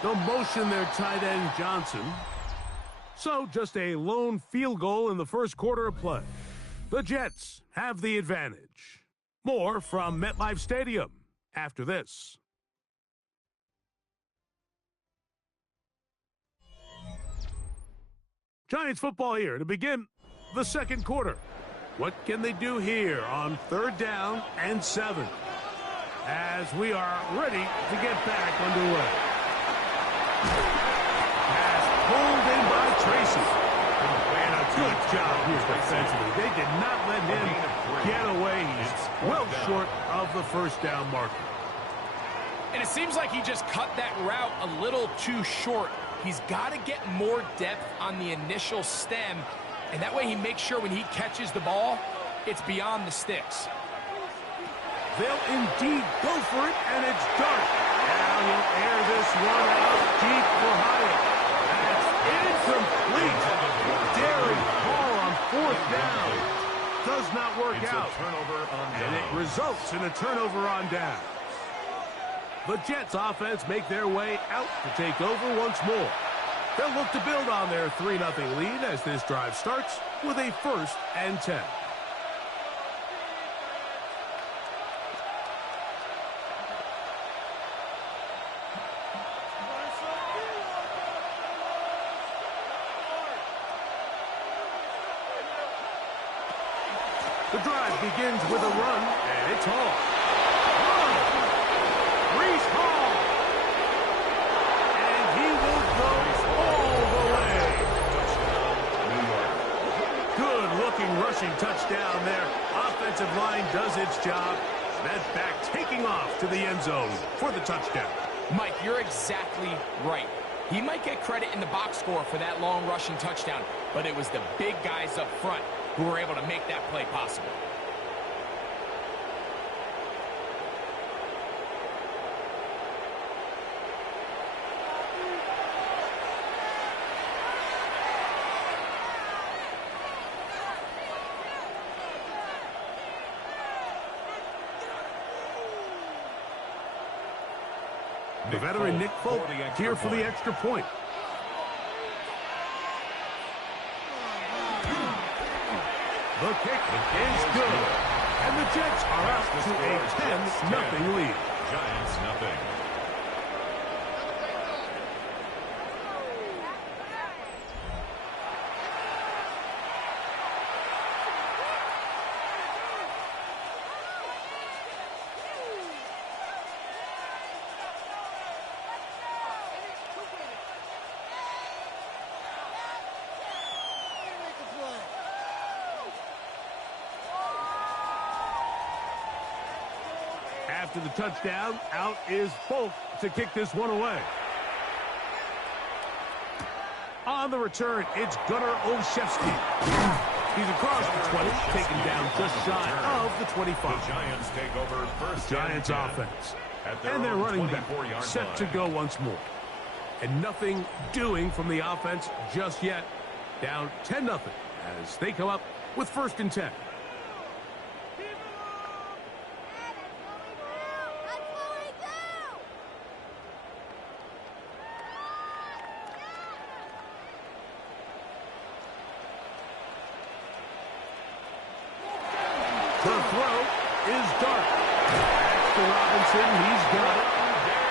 No motion there, tight end Johnson. So just a lone field goal in the 1st quarter of play. The Jets have the advantage. More from MetLife Stadium after this. Giants football here to begin the 2nd quarter. What can they do here on 3rd down and 7? As we are ready to get back underway. Pass pulled in by Tracy. And a good job here defensively. They did not let him get away. He's well short of the 1st down marker. And it seems like he just cut that route a little too short. He's got to get more depth on the initial stem, and that way he makes sure when he catches the ball, it's beyond the sticks. They'll indeed go for it, and it's done. Now he'll air this one out deep for Hyatt. That's incomplete. Daring ball on 4th down. Does not work out. And it results in a turnover on down. The Jets offense make their way out to take over once more. They'll look to build on their 3-0 lead as this drive starts with a 1st and 10. The drive begins with a run, and it's Hall. Reese Hall. And he will go all the way. Good-looking rushing touchdown there. Offensive line does its job. That back taking off to the end zone for the touchdown. Mike, you're exactly right. He might get credit in the box score for that long rushing touchdown, but it was the big guys up front who were able to make that play possible. The veteran Nick Folk here for the extra point. The kick is good. And the Jets are out to a 10-0 lead. Giants nothing. After the touchdown, out is Folk to kick this one away. On the return, it's Gunnar Olszewski. He's across the 20, taken down just shy of the 25. The Giants take over first. Giants offense. And they're running back, set to go once more. And nothing doing from the offense just yet. Down 10-0 as they come up with 1st and 10. The throw is Dark. That's to Robinson. He's got it.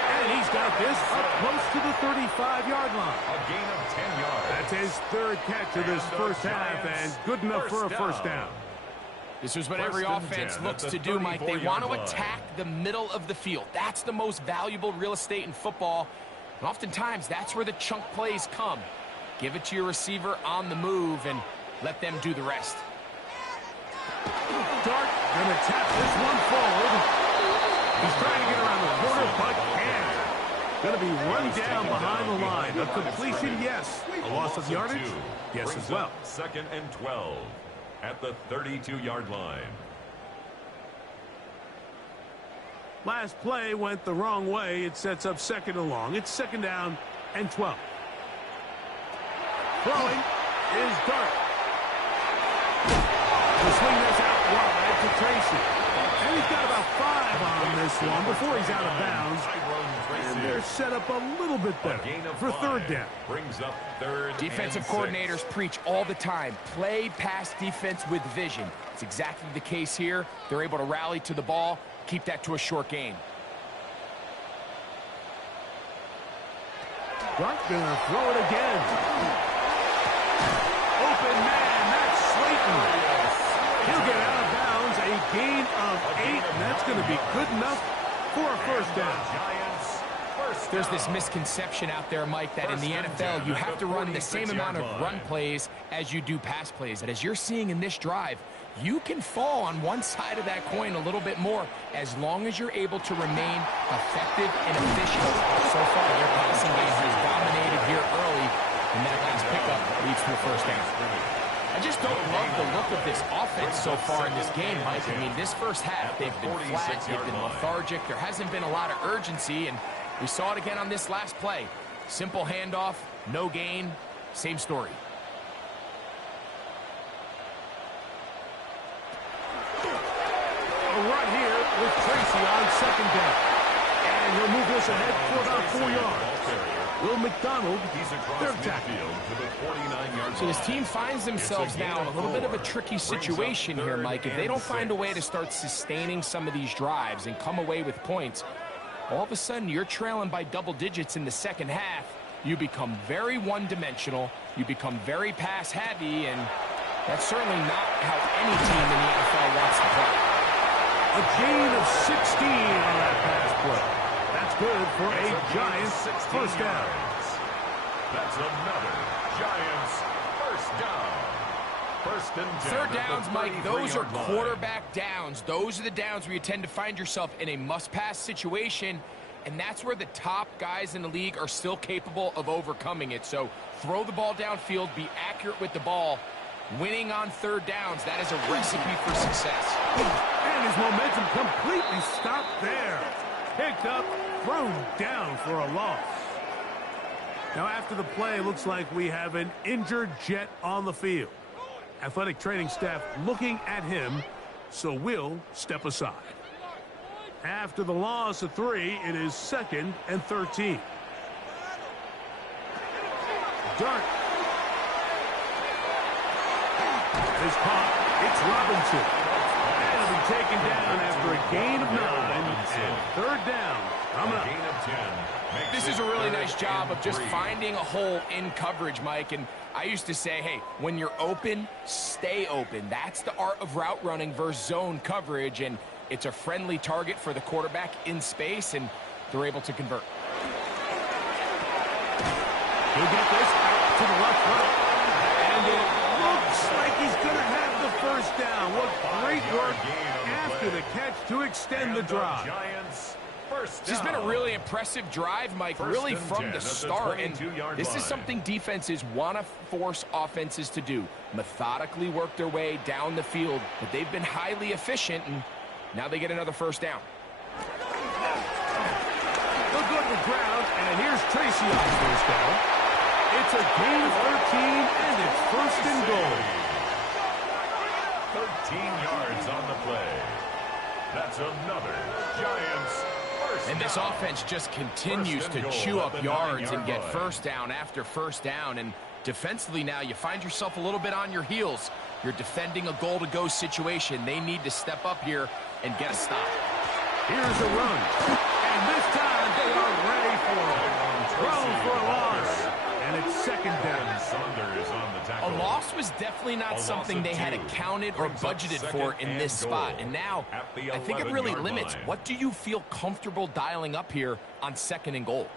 And he's got this up close to the 35-yard line. A gain of 10 yards. That's his 3rd catch of this first half, and good enough for a first down. This is what every offense looks to do, Mike. They want to attack the middle of the field. That's the most valuable real estate in football. And oftentimes, that's where the chunk plays come. Give it to your receiver on the move and let them do the rest. Dart gonna tap this one forward. He's trying to get around the corner, but can't. Gonna be run down behind the line. A completion, yes. A loss of yardage, yes as well. 2nd and 12 at the 32-yard line. Last play went the wrong way. It sets up 2nd and long. It's 2nd down and 12. Throwing is Dart. The swing that's out wide to Tracy. And he's got about 5 on this one before he's out of bounds. And they're set up a little bit better for 3rd down. Brings up 3rd. Defensive coordinators preach all the time. Play pass defense with vision. It's exactly the case here. They're able to rally to the ball, keep that to a short gain. Dart gonna throw it again. Open man, that's Slayton. He'll get out of bounds, a gain of 8, and that's going to be good enough for a first down. There's this misconception out there, Mike, that in the NFL you have to run the same amount of run plays as you do pass plays. And as you're seeing in this drive, you can fall on one side of that coin a little bit more as long as you're able to remain effective and efficient. So far, their passing game has dominated here early, and that last pickup leads to a first down. I just don't love the look of this offense so far in this game, Mike. I mean, this first half, they've been flat, they've been lethargic. There hasn't been a lot of urgency, and we saw it again on this last play. Simple handoff, no gain, same story. A run here with Tracy on second down. And he'll move this ahead for about 4 yards. Will McDonald, third tackle. So his team finds themselves now in a little bit of a tricky situation here, Mike. If they don't find a way to start sustaining some of these drives and come away with points, all of a sudden you're trailing by double digits in the second half. You become very one-dimensional. You become very pass-heavy, and that's certainly not how any team in the NFL wants to play. A gain of 16 on that pass play. That's good for a Giants first down. That's another Giants first down. First and 10. Third downs, Mike, those are quarterback downs. Those are the downs where you tend to find yourself in a must-pass situation, and that's where the top guys in the league are still capable of overcoming it. So throw the ball downfield, be accurate with the ball. Winning on third downs, that is a recipe for success. And his momentum completely stopped there. Picked up, thrown down for a loss. Now after the play, it looks like we have an injured Jet on the field. Athletic training staff looking at him, so we'll step aside. After the loss of 3, it is 2nd and 13. Dart. Is caught. It's Robinson. And it'll be taken down after a gain of 9. And third down. Coming up. Gain of 10. This is a really nice job of just finding a hole in coverage, Mike. And I used to say, hey, when you're open, stay open. That's the art of route running versus zone coverage. And it's a friendly target for the quarterback in space, and they're able to convert. He'll get this out to the left front. And it looks like he's going to have the first down. What great work after the catch to extend the drive. This has been a really impressive drive, Mike, really from the start. And this is something defenses want to force offenses to do. Methodically work their way down the field. But they've been highly efficient, and now they get another first down. They'll go to the ground, and here's Tracy on first down. It's a gain of 13, and it's first and goal. 13 yards on the play. That's another Giants first down. And this offense just continues to chew up yards and get first down after first down. And defensively now, you find yourself a little bit on your heels. You're defending a goal-to-go situation. They need to step up here and get a stop. Here's a run. And this time they are ready for it. Thrown for a loss. And it's second down. Saunders on the tackle. A loss was definitely not something they had accounted or budgeted for in this spot. And now, I think it really limits. What do you feel comfortable dialing up here on second and goal?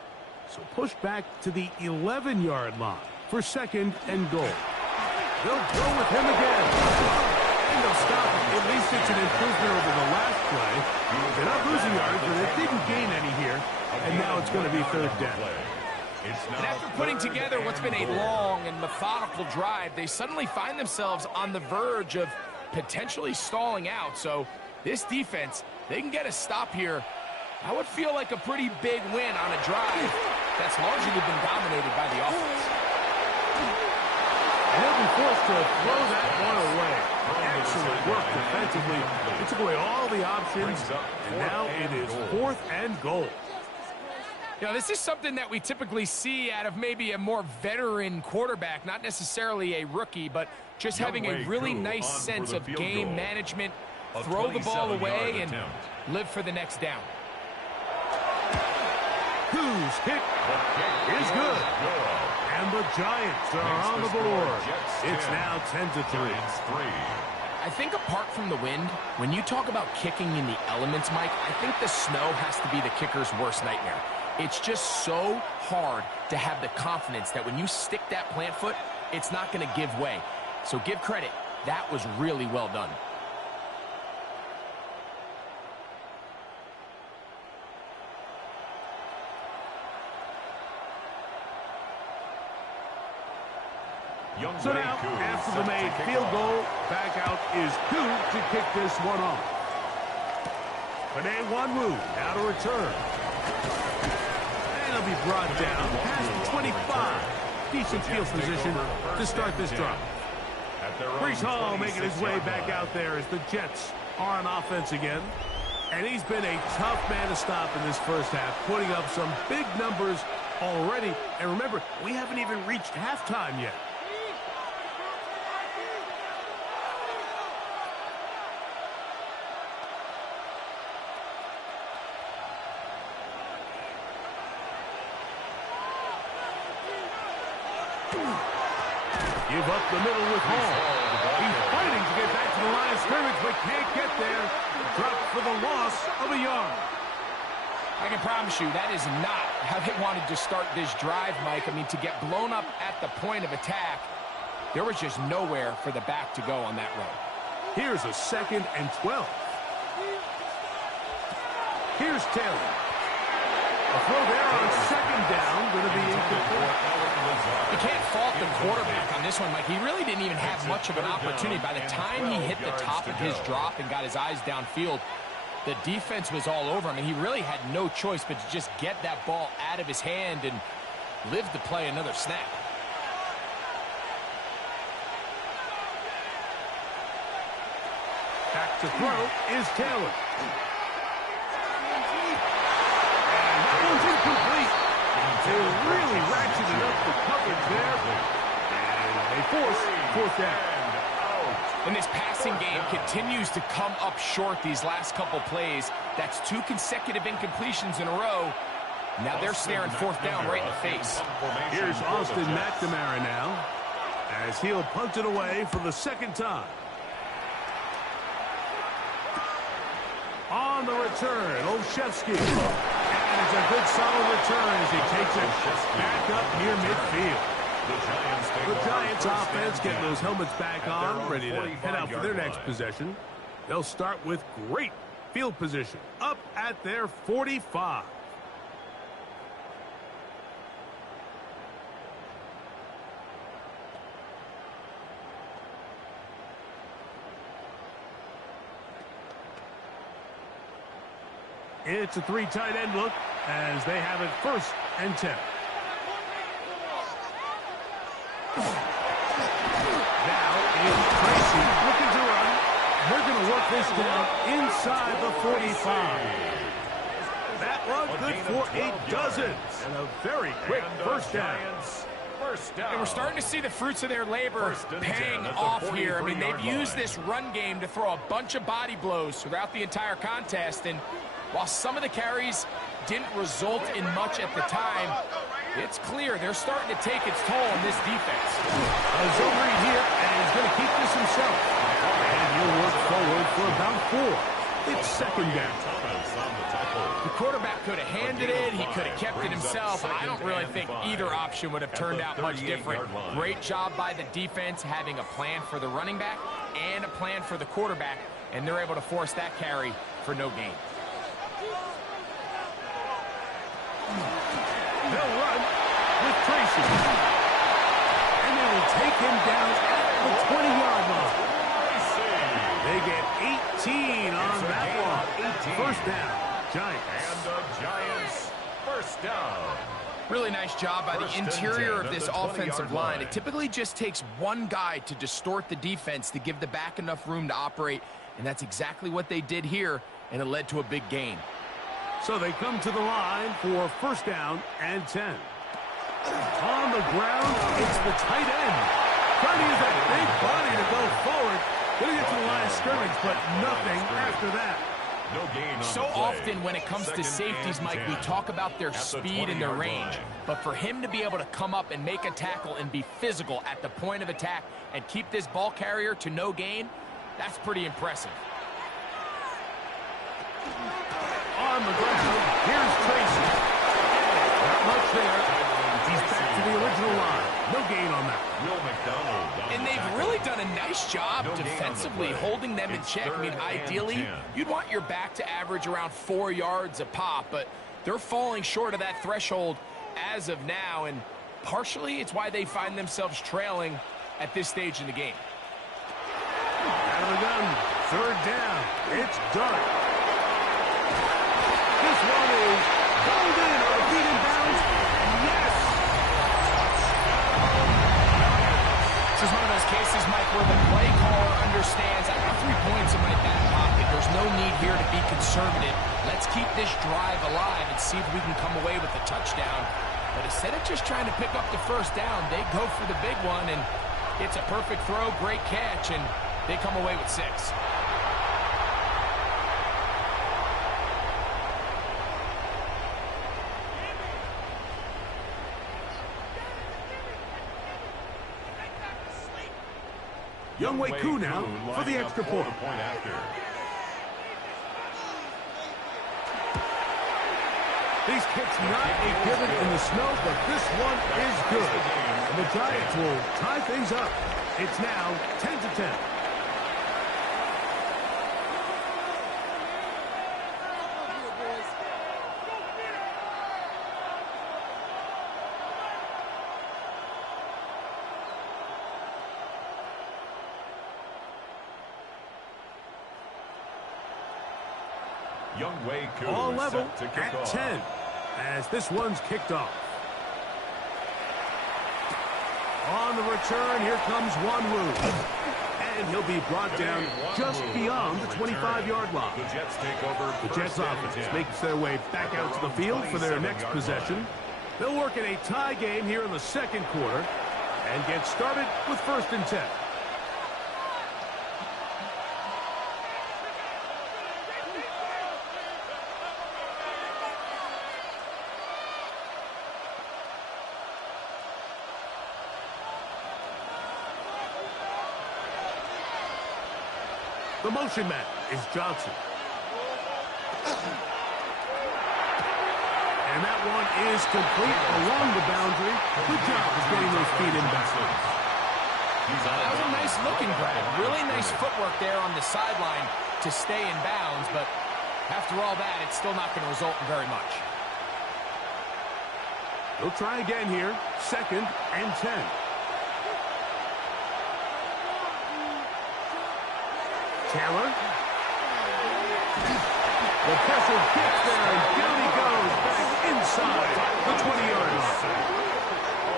So push back to the 11-yard line for second and goal. They'll go with him again. And they'll stop him. At least it's an improvement over the last play. They're not losing yards, but they didn't gain any here. And now it's going to be third down. And after putting together what's been a long and methodical drive, they suddenly find themselves on the verge of potentially stalling out. So this defense, they can get a stop here. I would feel like a pretty big win on a drive that's largely been dominated by the offense. And they'll be forced to throw that one away. Excellent work defensively. It took away all the options, and now it is 4th and goal. You know, this is something that we typically see out of maybe a more veteran quarterback, not necessarily a rookie, but just having a really nice sense of game management, throw the ball away, and live for the next down. Whose kick is good. And the Giants are on the board. It's now 10-3. I think apart from the wind, when you talk about kicking in the elements, Mike, I think the snow has to be the kicker's worst nightmare. It's just so hard to have the confidence that when you stick that plant foot, it's not going to give way. So give credit. That was really well done. So now, after the made field goal, back out is Koo to kick this one off. Panay Wanwu, now to return. And he'll be brought down past 25. Decent field position to start this drive. Brees Hall making his way back out there as the Jets are on offense again. And he's been a tough man to stop in this first half, putting up some big numbers already. And remember, we haven't even reached halftime yet. Give up the middle with Hall. He's fighting to get back to the line of scrimmage, but can't get there. Dropped for the loss of a yard. I can promise you that is not how they wanted to start this drive, Mike. I mean, to get blown up at the point of attack, there was just nowhere for the back to go on that run. Here's a 2nd and 12. Here's Taylor. A throw there on 2nd down, going to be incomplete. You can't fault the quarterback on this one, Mike. He really didn't even have much of an opportunity. By the time he hit the top of his drop and got his eyes downfield, the defense was all over him, and he really had no choice but to just get that ball out of his hand and live to play another snap. Back to throw is Taylor. And that one's incomplete. They really ratcheted up the coverage there. And they force 4th down. And this passing game continues to come up short these last couple plays. That's 2 consecutive incompletions in a row. Now they're staring 4th down right in the face. Here's Austin McNamara now, as he'll punt it away for the 2nd time. On the return, Olszewski. And it's a good solid return as he takes it back up near midfield. The Giants offense getting those helmets back on, ready to head out for their next possession. They'll start with great field position up at their 45. It's a 3 tight end look as they have it 1st and 10. Now is Tracy looking to run. They're going to work this down inside the 45. That one good for a dozen and a very quick 1st down. And we're starting to see the fruits of their labor paying off here. I mean, they've used this run game to throw a bunch of body blows throughout the entire contest. And while some of the carries didn't result in much at the time, it's clear they're starting to take its toll on this defense. Zomri here, and he's going to keep this himself. And he'll work forward for about 4. It's 2nd down. The quarterback could have handed it. He could have kept it himself. I don't really think either option would have turned out much different. Great job by the defense having a plan for the running back and a plan for the quarterback, and they're able to force that carry for no gain. They'll run with Tracy. And they will take him down at the 20-yard line. They get 18 on that one. 1st down, Giants. And the Giants, 1st down. Really nice job by the interior of this offensive line. It typically just takes one guy to distort the defense to give the back enough room to operate, and that's exactly what they did here, and it led to a big gain. So they come to the line for 1st down and 10. On the ground, it's the tight end. Trying to use that big body to go forward. Going to get to the line of scrimmage, but nothing after that. No gain on So the play. often when it comes to safeties, Mike, we talk about their speed and their range. But for him to be able to come up and make a tackle and be physical at the point of attack and keep this ball carrier to no gain, that's pretty impressive. On the ground, here's Tracy. Not much there. He's back to the original line. No gain on that. Will McDonald. And they've really done a nice job defensively holding them in check. I mean, ideally, you'd want your back to average around 4 yards a pop, but they're falling short of that threshold as of now, and partially it's why they find themselves trailing at this stage in the game. Out of the gun, third down. It's done. This one is pulled in on a feet in bounds. Yes! This is one of those cases, Mike, where the play caller understands I got 3 points in my back pocket. There's no need here to be conservative. Let's keep this drive alive and see if we can come away with a touchdown. But instead of just trying to pick up the first down, they go for the big one, and it's a perfect throw, great catch, and they come away with 6. Younghoe Koo now for the extra point. These kicks not a given in the snow, but this one is good. And the Giants will tie things up. It's now 10-10. Younghoe Koo all level at off. 10 as this one's kicked off. On the return, here comes Wanwu. And he'll be brought down just beyond the 25-yard line. The Jets take over. The Jets offense makes their way back out to the field for their next possession. They'll work in a tie game here in the second quarter and get started with 1st and 10. The motion man is Johnson. And that one is complete along the boundary. Good job of getting those feet in bounds. That was a nice looking grab. Really nice footwork there on the sideline to stay in bounds, but after all that, it's still not going to result in very much. They'll try again here. 2nd and 10. Taylor. The pressure gets there, and down he goes back inside the 20-yard line.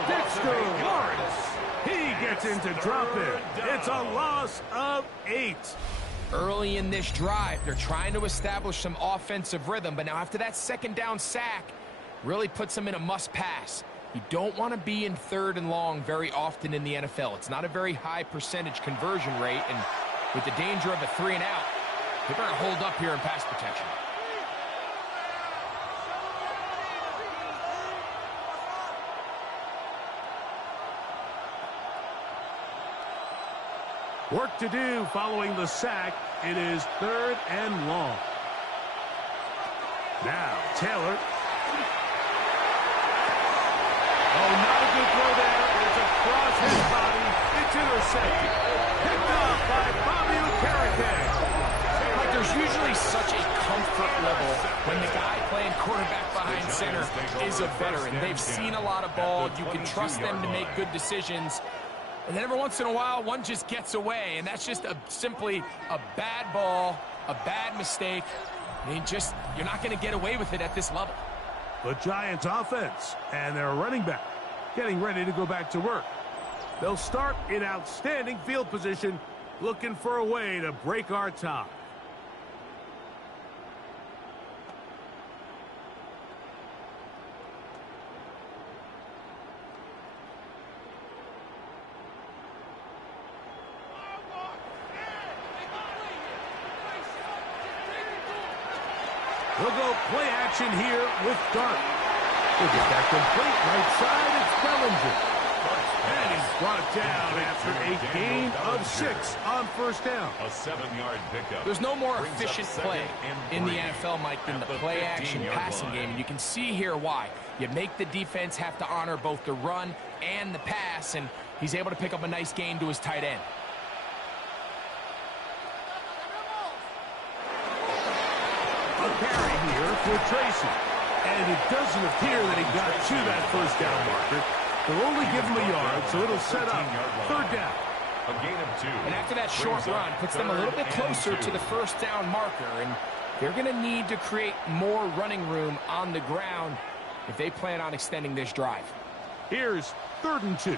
Dexter Lawrence. He gets in to drop it. It's a loss of 8. Early in this drive, they're trying to establish some offensive rhythm, but now after that 2nd down sack, really puts them in a must-pass. You don't want to be in 3rd and long very often in the NFL. It's not a very high percentage conversion rate, and with the danger of a 3 and out, they better hold up here in pass protection. Work to do following the sack. It is 3rd and long. Now, Taylor. Oh, not a good throw there. It's across his body. It's intercepted. Picked off by Bobby Okereke. Like, there's usually such a comfort level when the guy playing quarterback behind center is a veteran. They've seen a lot of ball. You can trust them to make good decisions. And then every once in a while, one just gets away, and that's just simply a bad ball, a bad mistake. I mean, you're not going to get away with it at this level. The Giants offense and their running back getting ready to go back to work. They'll start in outstanding field position, looking for a way to break our tie. We'll go play action here with Dart. He'll get that complete right side. It's Bellinger. And he's brought down after a gain of 6 on first down. A 7-yard pickup. There's no more efficient play in the NFL, Mike, than the play-action passing game. And you can see here why. You make the defense have to honor both the run and the pass, and he's able to pick up a nice gain to his tight end. A carry here for Tracy. And it doesn't appear that he got to that first down marker. They'll only give him a yard, so it'll set up third down. A gain of 2. And after that short run, puts them a little bit closer to the first down marker. And they're going to need to create more running room on the ground if they plan on extending this drive. Here's 3rd and 2.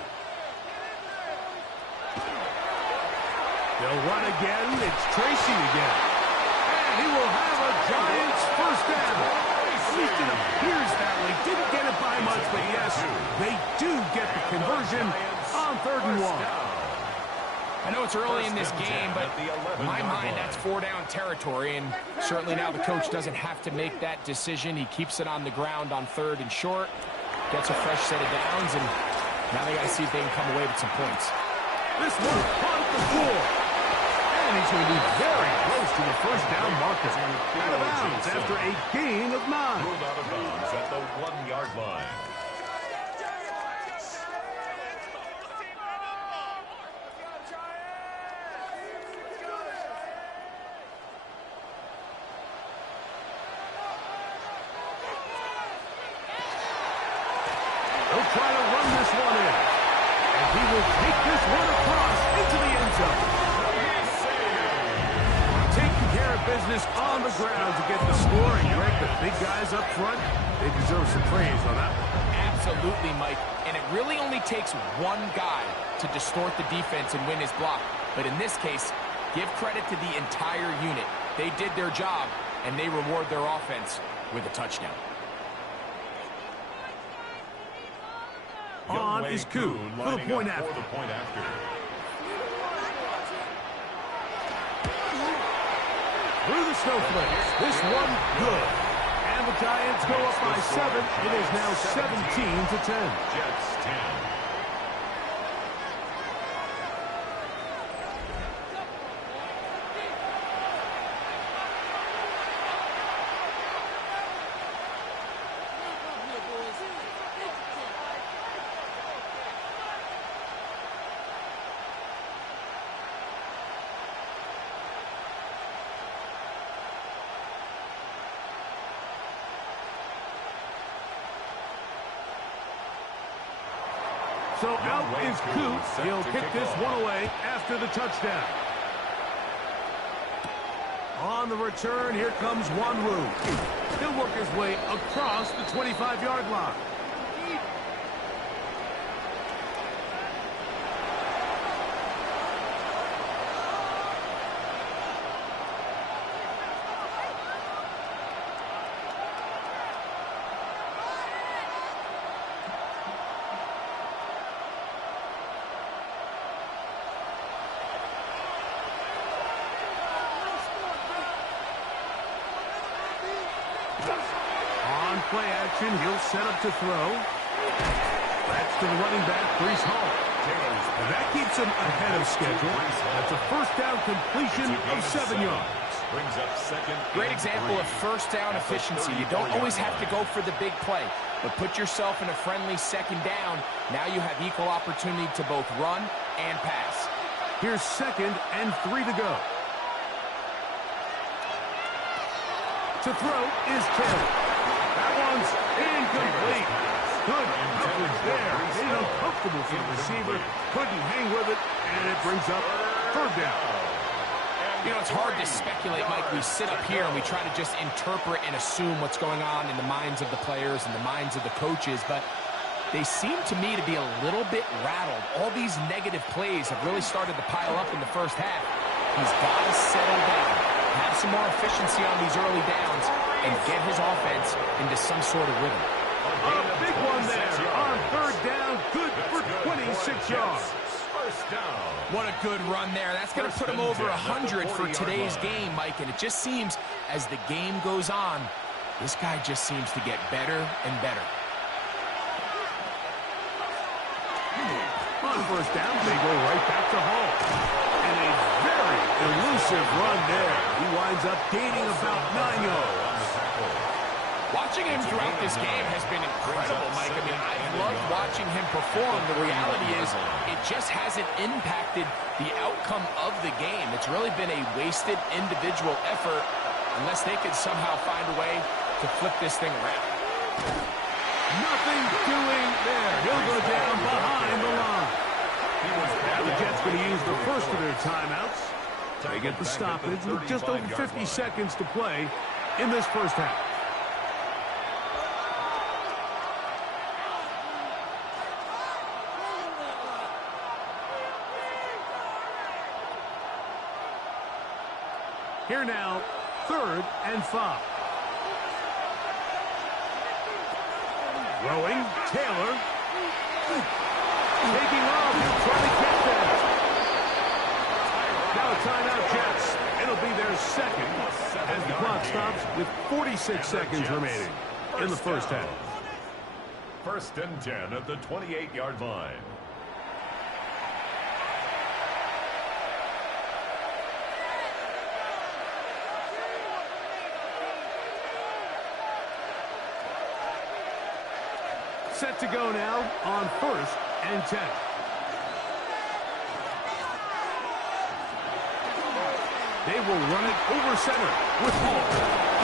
They'll run again. It's Tracy again. And he will have a Giants first down. At least it appears that way. Didn't get it by much, but yes, they do get the conversion on 3rd and 1. I know it's early in this game, but in my mind, that's 4-down territory, and certainly now the coach doesn't have to make that decision. He keeps it on the ground on 3rd and short, gets a fresh set of downs, and now they got to see if they can come away with some points. This one caught at the 4. And he's going to be very close to the first down marker. Out of bounds after a gain of 9. Ruled out of bounds at the 1-yard line. He'll try to run this one in. And he will take this one across into the end zone. Taking care of business on the ground to get the score. And Greg, the big guys up front, they deserve some praise on that one. Absolutely, Mike. And it really only takes one guy to distort the defense and win his block. But in this case, give credit to the entire unit. They did their job, and they reward their offense with a touchdown. On is Kuhn for the point after. Through the snowflakes. This one good. And the Giants go up by 7. It is now 17-10. Jets 10. So out is Coots. He'll kick this one away after the touchdown. On the return, here comes Wanwu. He'll work his way across the 25-yard line. Play action, he'll set up to throw. That's to the running back, Breece Hall. And that keeps him ahead of schedule. That's a first down completion of 7 yards. Brings up second. Great example of first down efficiency. You don't always have to go for the big play, but put yourself in a friendly second down. Now you have equal opportunity to both run and pass. Here's 2nd and 3 to go. To throw is Kelly. That one's incomplete. Good coverage there. Made it uncomfortable for the receiver. Couldn't hang with it, and it brings up 3rd down. You know, it's hard to speculate, Mike. We sit up here and we try to just interpret and assume what's going on in the minds of the players and the minds of the coaches, but they seem to me to be a little bit rattled. All these negative plays have really started to pile up in the first half. He's got to settle down, have some more efficiency on these early downs, and get his offense into some sort of rhythm. A big one there on 3rd down. Good for 26 yards. First down. What a good run there. That's going to put him over 100 for today's game, Mike. And it just seems as the game goes on, this guy just seems to get better and better. On on first down. They go right back to Hall. And a very elusive run there. He winds up gaining about 9 yards. Watching him throughout this game has been incredible, Mike. I mean, I've loved watching him perform. The reality is it just hasn't impacted the outcome of the game. It's really been a wasted individual effort unless they could somehow find a way to flip this thing around. Nothing doing there. He'll go down behind the line. Now the Jets going to use the first of their timeouts. They get the stoppage with just over 50 seconds to play in this first half. Here now, 3rd and 5. Throwing, Taylor. Taking off, trying to get that. Now a timeout, Jets. It'll be their second as the clock stops with 46 seconds remaining in the first half. 1st and 10 at the 28-yard line. Set to go now on 1st and 10. They will run it over center with Hall.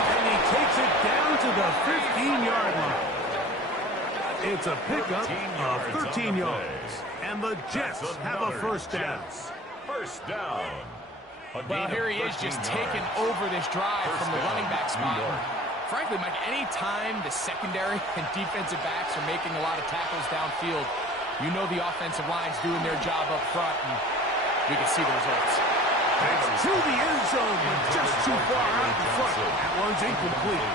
And he takes it down to the 15-yard line. It's a pickup of 13 yards. And the Jets have a first down. First down. Well, here he is just taking over this drive from the running back spot. Frankly, Mike, any time the secondary and defensive backs are making a lot of tackles downfield, you know the offensive line's doing their job up front, and we can see the results. It's to the end zone, but just too far out in front. That one's incomplete.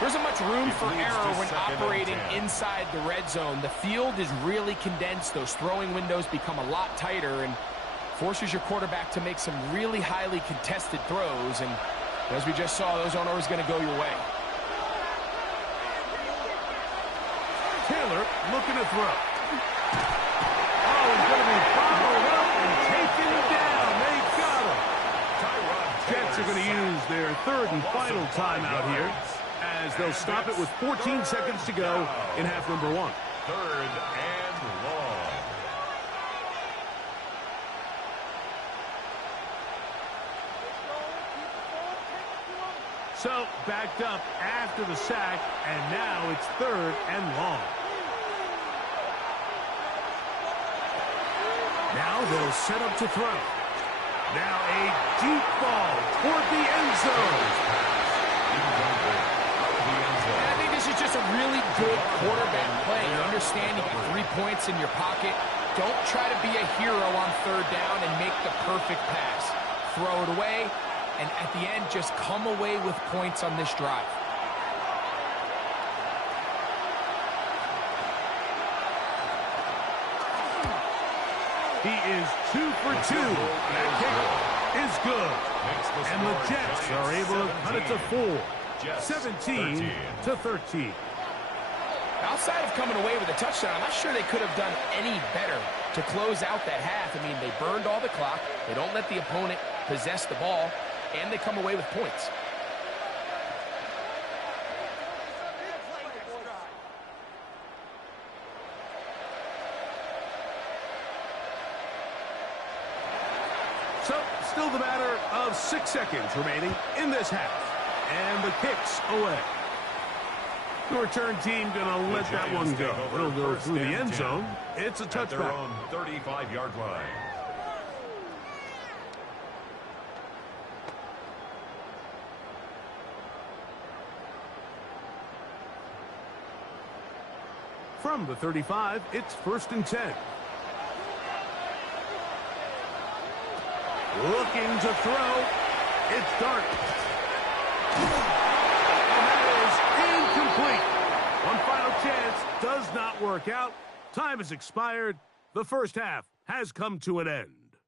There isn't much room for error when operating inside the red zone. The field is really condensed. Those throwing windows become a lot tighter and forces your quarterback to make some really highly contested throws, and as we just saw, those aren't always going to go your way. Taylor looking to throw. Oh, he's going to be followed up and taken down. They got him. Jets are going to use their 3rd and final timeout here as they'll stop it with 14 seconds to go in half number 1. 3rd and long. So, backed up after the sack, and now it's 3rd and long. Now they'll set up to throw. Now a deep ball toward the end zone. And I think this is just a really good quarterback play. You understand you got 3 points in your pocket. Don't try to be a hero on 3rd down and make the perfect pass. Throw it away. And at the end, just come away with points on this drive. He is 2 for 2. That kick is good. And the Jets are able to cut it to 4. 17 to 13. Outside of coming away with a touchdown, I'm not sure they could have done any better to close out that half. I mean, they burned all the clock. They don't let the opponent possess the ball. And they come away with points. So, still the matter of 6 seconds remaining in this half. And the kick's away. The return team going to let that one go. It'll go through the end zone. It's a touchback. Their own 35-yard line. From the 35, it's 1st and 10. Looking to throw. It's Dart. And that is incomplete. One final chance does not work out. Time has expired. The first half has come to an end.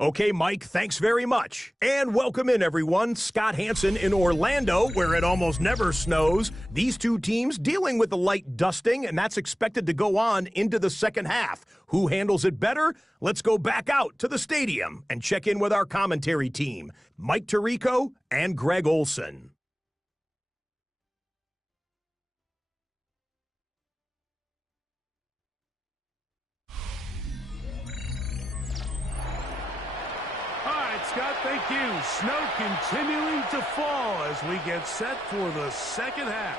Okay, Mike, thanks very much. And welcome in, everyone. Scott Hansen in Orlando, where it almost never snows. These two teams dealing with a light dusting, and that's expected to go on into the second half. Who handles it better? Let's go back out to the stadium and check in with our commentary team, Mike Tirico and Greg Olson. Scott, thank you. Snow continuing to fall as we get set for the second half.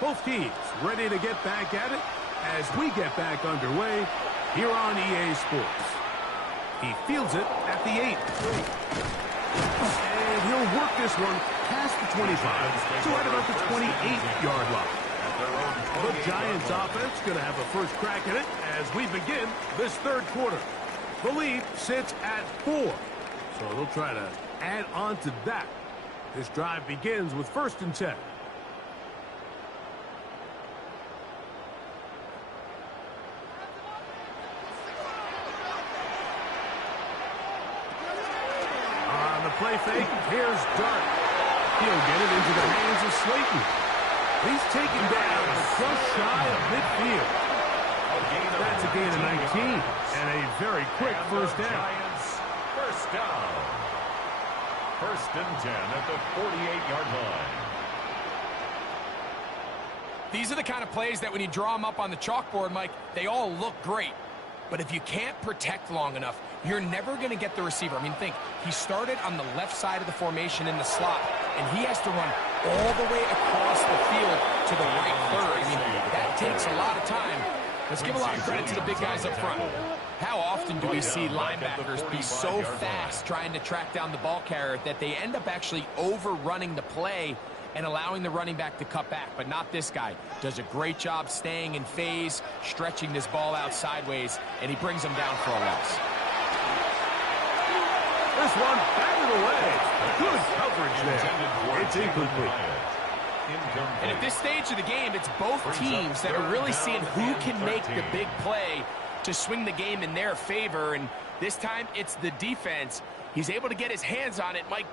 Both teams ready to get back at it as we get back underway here on EA Sports. He fields it at the 8. And he'll work this one past the 25 to right about the 28-yard line. The Giants offense going to have a first crack at it as we begin this third quarter. The lead sits at 4. So they'll try to add on to that. This drive begins with 1st and 10. Play fake. Here's Dart. He'll get it into the hands of Slayton. He's taken down just shy of midfield. That's a gain of 19 and a very quick first down. First down. 1st and 10 at the 48-yard line. These are the kind of plays that when you draw them up on the chalkboard, Mike, they all look great. But if you can't protect long enough, you're never going to get the receiver. I mean, think, he started on the left side of the formation in the slot, and he has to run all the way across the field to the right third. I mean, that takes a lot of time. Let's give a lot of credit to the big guys up front. How often do we see linebackers be so fast trying to track down the ball carrier that they end up actually overrunning the play and allowing the running back to cut back? But not this guy. Does a great job staying in phase, stretching this ball out sideways, and he brings him down for a loss. This one batted away. Good coverage there. It's incomplete. And at this stage of the game, it's both teams that are really seeing who can make the big play to swing the game in their favor. And this time, it's the defense. He's able to get his hands on it. Mike,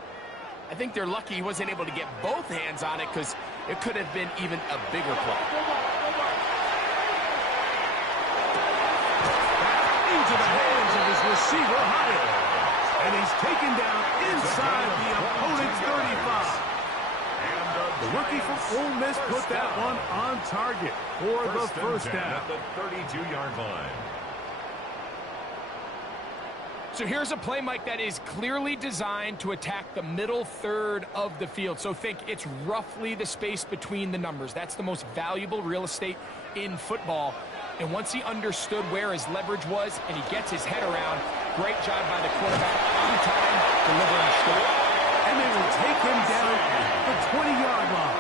I think they're lucky he wasn't able to get both hands on it because it could have been even a bigger play. Into the hands of his receiver, Hyatt. And he's taken down inside the opponent's 35. The rookie from Ole Miss put that one on target for the first down. At the 32-yard line. So here's a play, Mike, that is clearly designed to attack the middle third of the field. So think it's roughly the space between the numbers. That's the most valuable real estate in football. And once he understood where his leverage was and he gets his head around, great job by the quarterback on time, delivering short. And they will take him down at the 20-yard line.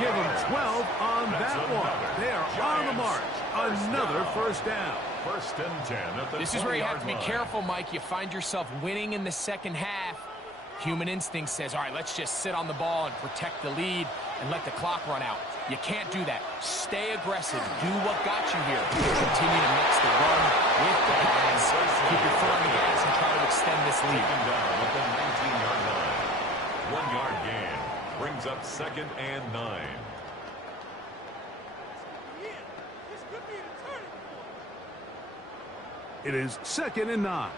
Give him 12 on that one. They are on the march. Another first down. 1st and 10 at the 20-yard line. This is where you have to be careful, Mike. You find yourself winning in the second half. Human instinct says, all right, let's just sit on the ball and protect the lead and let the clock run out. You can't do that. Stay aggressive. Do what got you here. Continue to mix the run with the pass. Keep your foot on the gas and try to extend this lead. Down at the 19-yard line. 1-yard gain brings up 2nd and 9. It is 2nd and 9.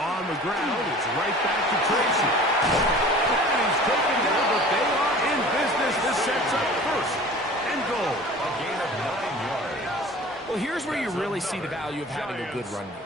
On the ground, it's right back to Tracy. And he's taken down, but they are in business. This sets up 1st and goal. A gain of 9 yards. Well, here's where you really see the value of having a good run game.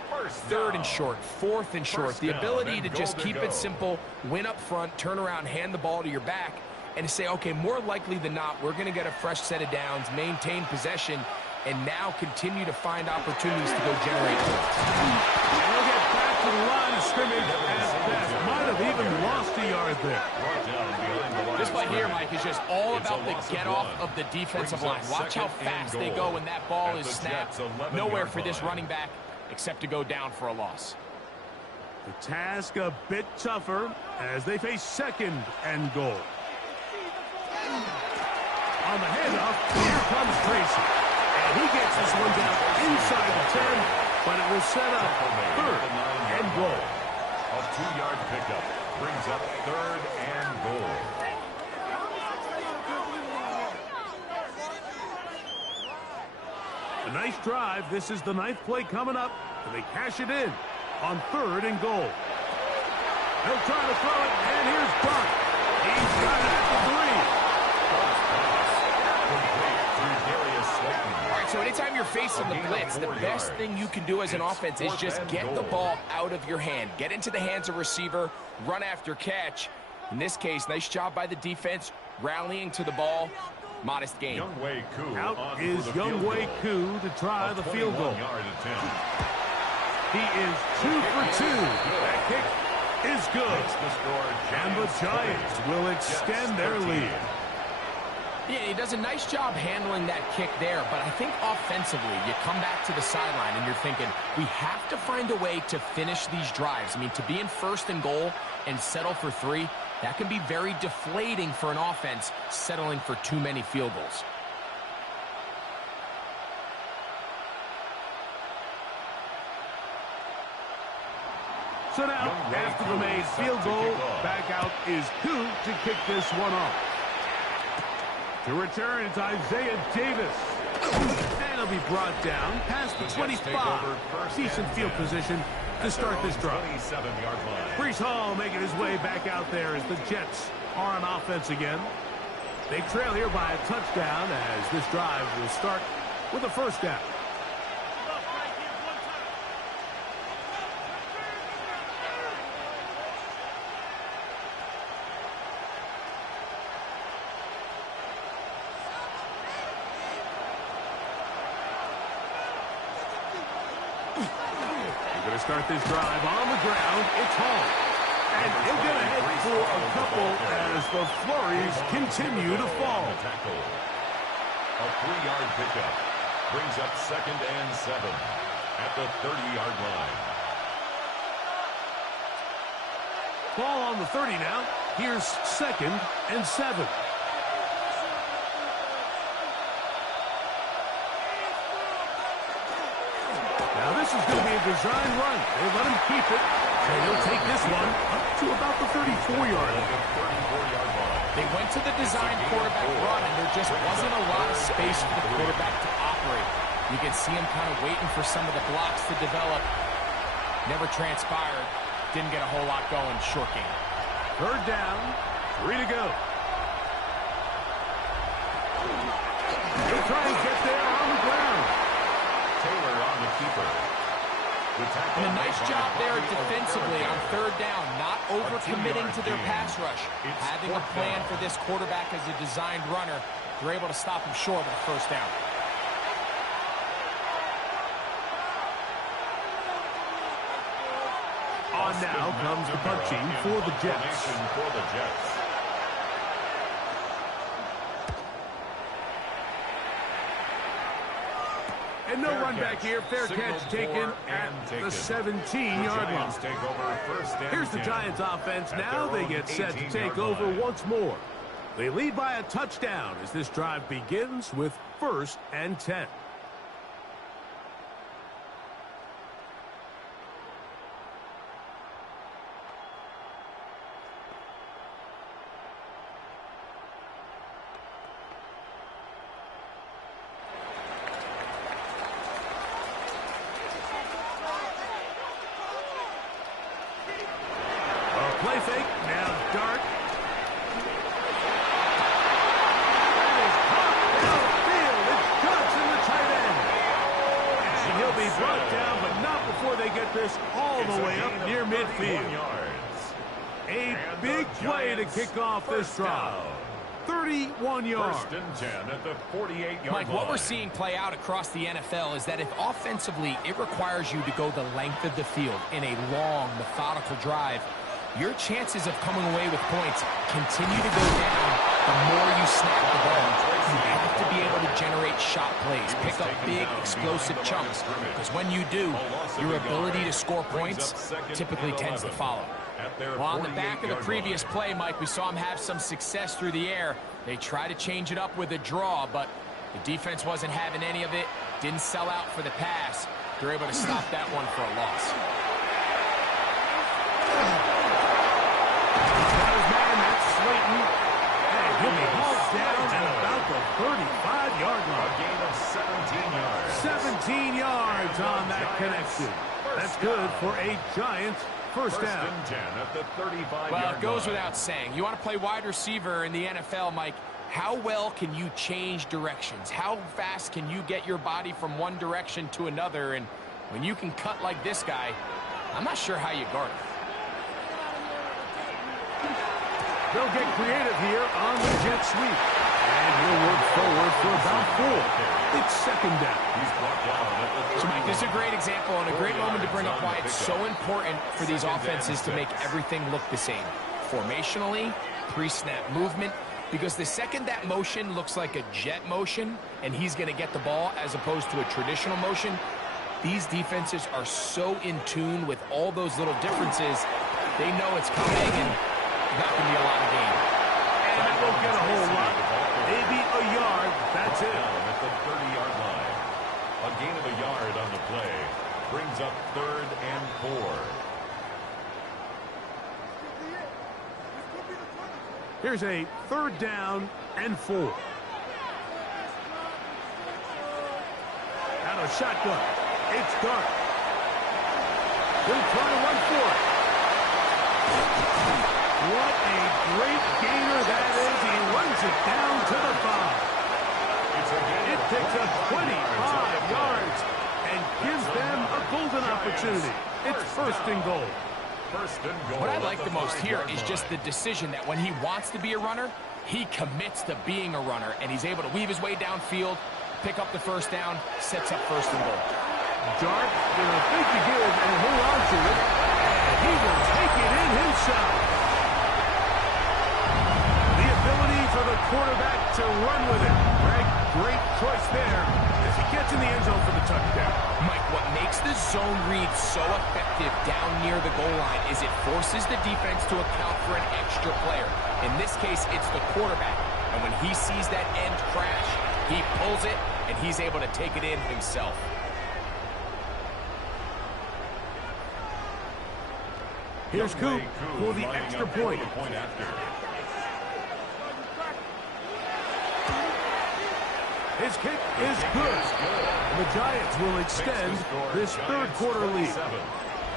3rd and short, 4th and short. The ability to just keep it simple, win up front, turn around, hand the ball to your back, and say, okay, more likely than not, we're going to get a fresh set of downs, maintain possession, and now continue to find opportunities to go generate points. And he'll get back to the line of scrimmage as best. Might have even lost a yard there. This play here, Mike, is just all about the get-off of the defensive line. Watch how fast they go when that ball is snapped. Nowhere for this running back except to go down for a loss. The task a bit tougher as they face 2nd and goal. On the handoff, here comes Tracy. And he gets this one down inside the 10, but it will set up 3rd and goal. A 2-yard pickup brings up 3rd and goal. A nice drive. This is the 9th play coming up, and they cash it in on 3rd and goal. They'll try to throw it, and here's Buck. He's got it at the 3. All right, so anytime you're facing the blitz, the best thing you can do as an offense is just get the ball out of your hand. Get into the hands of receiver, run after catch. In this case, nice job by the defense, rallying to the ball. Modest gain. Out is Younghoe Koo to try the field goal. He is 2 for 2. That kick is good. And the Giants will extend their lead. Yeah, he does a nice job handling that kick there, but I think offensively, you come back to the sideline and you're thinking, we have to find a way to finish these drives. I mean, to be in 1st and goal and settle for 3, that can be very deflating for an offense settling for too many field goals. So now, after the made field goal, back out is Koo to kick this one off. To return, it's Isaiah Davis. And he'll be brought down past the 25. Decent field position to start this drive. Breece Hall making his way back out there as the Jets are on offense again. They trail here by a touchdown as this drive will start with a 1st down. Going to start this drive on the ground. It's Hall. And he'll get ahead for a couple as the flurries continue to fall. A 3-yard pickup brings up 2nd and 7 at the 30-yard line. Ball on the 30 now. Here's 2nd and 7. Now this is going to be a design run. They let him keep it, and he'll take this one up to about the 34-yard line. They went to the design quarterback run, and there just wasn't a lot of space for the quarterback to operate. You can see him kind of waiting for some of the blocks to develop. Never transpired. Didn't get a whole lot going. Short game. 3rd down, 3 to go. He'll try and get there on the ground. Taylor on the keeper. And a nice job there defensively on 3rd down, not overcommitting to their pass rush. Having a plan for this quarterback as a designed runner, they're able to stop him short of a 1st down. On now comes the punching for the Jets. And no run back here. Fair catch taken at the 17-yard line. Here's the Giants offense. Now they get set to take over once more. They lead by a touchdown as this drive begins with 1st and 10. Play fake, now dart. That is caught downfield. It's Johnson, the tight end. And he'll be brought down, but not before they get this all the way up near midfield. A big play to kick off this drive. 31 yards. 1st and 10 at the 48-yard line. Mike, what we're seeing play out across the NFL is that if offensively it requires you to go the length of the field in a long, methodical drive, your chances of coming away with points continue to go down the more you snap the ball, you have to be able to generate shot plays, pick up big, explosive chunks. Because when you do, your ability to score points typically tends to follow. Well, on the back of the previous play, Mike, we saw him have some success through the air. They tried to change it up with a draw, but the defense wasn't having any of it, didn't sell out for the pass. They're able to stop that one for a loss. That's Slayton. And he'll be hauled down at about the 35-yard line. A gain of 17 yards. 17 yards on that connection. That's good for a Giants first down. And 10 at the 35-yard line. Well, it goes without saying. You want to play wide receiver in the NFL, Mike. How well can you change directions? How fast can you get your body from one direction to another? And when you can cut like this guy, I'm not sure how you guard it. They'll get creative here on the jet sweep. And he'll work forward for about 4. It's second down. He's brought down at the So, Mike, this is a great example and a great moment to bring up why it's so important for these offenses to make everything look the same. Formationally, pre-snap movement, because the second that motion looks like a jet motion and he's going to get the ball as opposed to a traditional motion, these defenses are so in tune with all those little differences. They know it's coming and not going to be a lot of gain. And it won't get a whole lot. Maybe a yard. That's it. At the 30-yard line. A gain of a yard on the play brings up 3rd and 4. Here's a 3rd down and 4. Out of shotgun. It's Dart. He'll try to run for it. What a great gainer that is. He runs it down to the 5. It picks up 25 yards and gives them a golden opportunity. It's 1st and goal. What I like the most here is just the decision that when he wants to be a runner, he commits to being a runner, and he's able to weave his way downfield, pick up the 1st down, sets up 1st and goal. Dart gonna think to give and hold on to it, and he will take it in himself. The ability for the quarterback to run with it. Greg, great choice there as he gets in the end zone for the touchdown. Mike, what makes the zone read so effective down near the goal line is it forces the defense to account for an extra player. In this case, it's the quarterback. And when he sees that end crash, he pulls it, and he's able to take it in himself. Here's Coop for the extra point. His kick is good. The Giants will extend this 3rd quarter lead.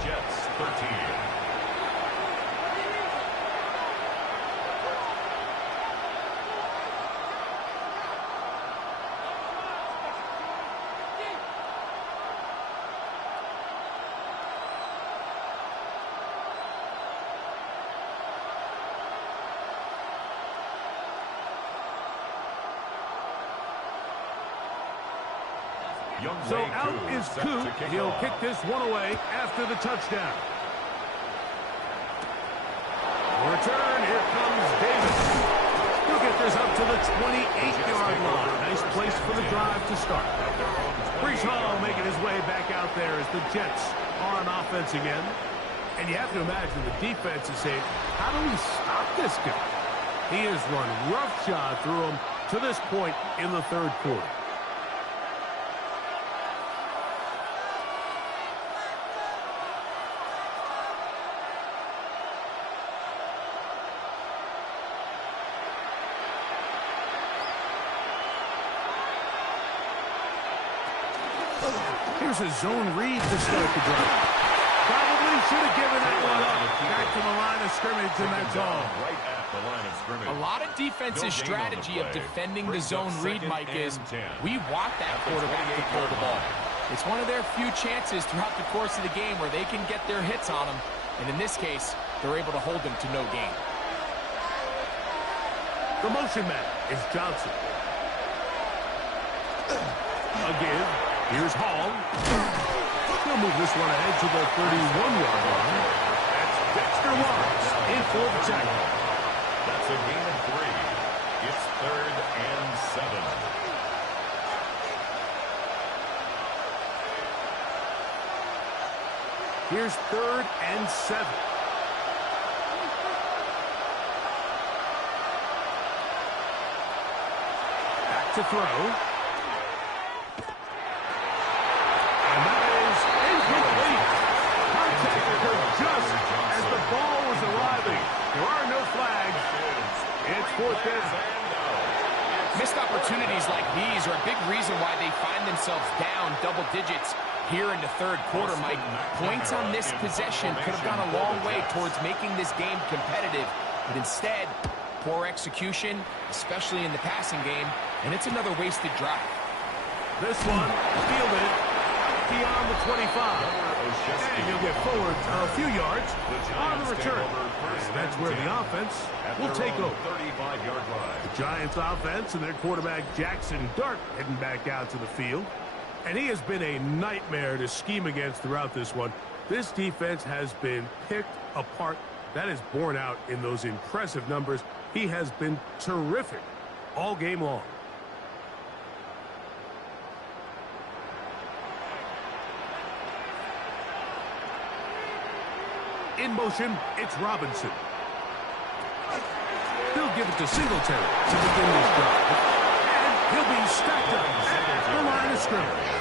Jets 13. So out is Coop. He'll kick this one away after the touchdown. Return. Here comes Davis. He'll get this up to the 28-yard line. Nice place for the drive to start. Breece Hall making his way back out there as the Jets are on offense again. And you have to imagine the defense is saying, how do we stop this guy? He has run roughshod through him to this point in the 3rd quarter. Here's a zone read to start the drive. Probably should have given that one up. Back to the line of scrimmage, and that's all. Right at the line of scrimmage. A lot of defensive strategy of defending the zone read, Mike, is we want that quarterback to pull the ball. It's one of their few chances throughout the course of the game where they can get their hits on him, and in this case, they're able to hold him to no gain. The motion man is Johnson. Again. Here's Hall. He'll move this one ahead to the 31-yard line. That's Dexter Lawrence in for the tackle. That's a gain of 3. It's 3rd and 7. Here's 3rd and 7. Back to throw. And that is incomplete. Contact occurred just as the ball was arriving. There are no flags. It's 4th down. Missed opportunities like these are a big reason why they find themselves down double digits here in the 3rd quarter, Mike. Points on this possession could have gone a long way towards making this game competitive, but instead, poor execution, especially in the passing game, and it's another wasted drive. This one fielded beyond the 25. And he'll get forward a few yards on the return. And that's where the offense will take over. 35-yard line. The Giants offense and their quarterback Jackson Dart heading back out to the field. And he has been a nightmare to scheme against throughout this one. This defense has been picked apart. That is borne out in those impressive numbers. He has been terrific all game long. In motion, it's Robinson. He'll give it to Singletary to begin this drive. And he'll be stacked up at the line of scrimmage.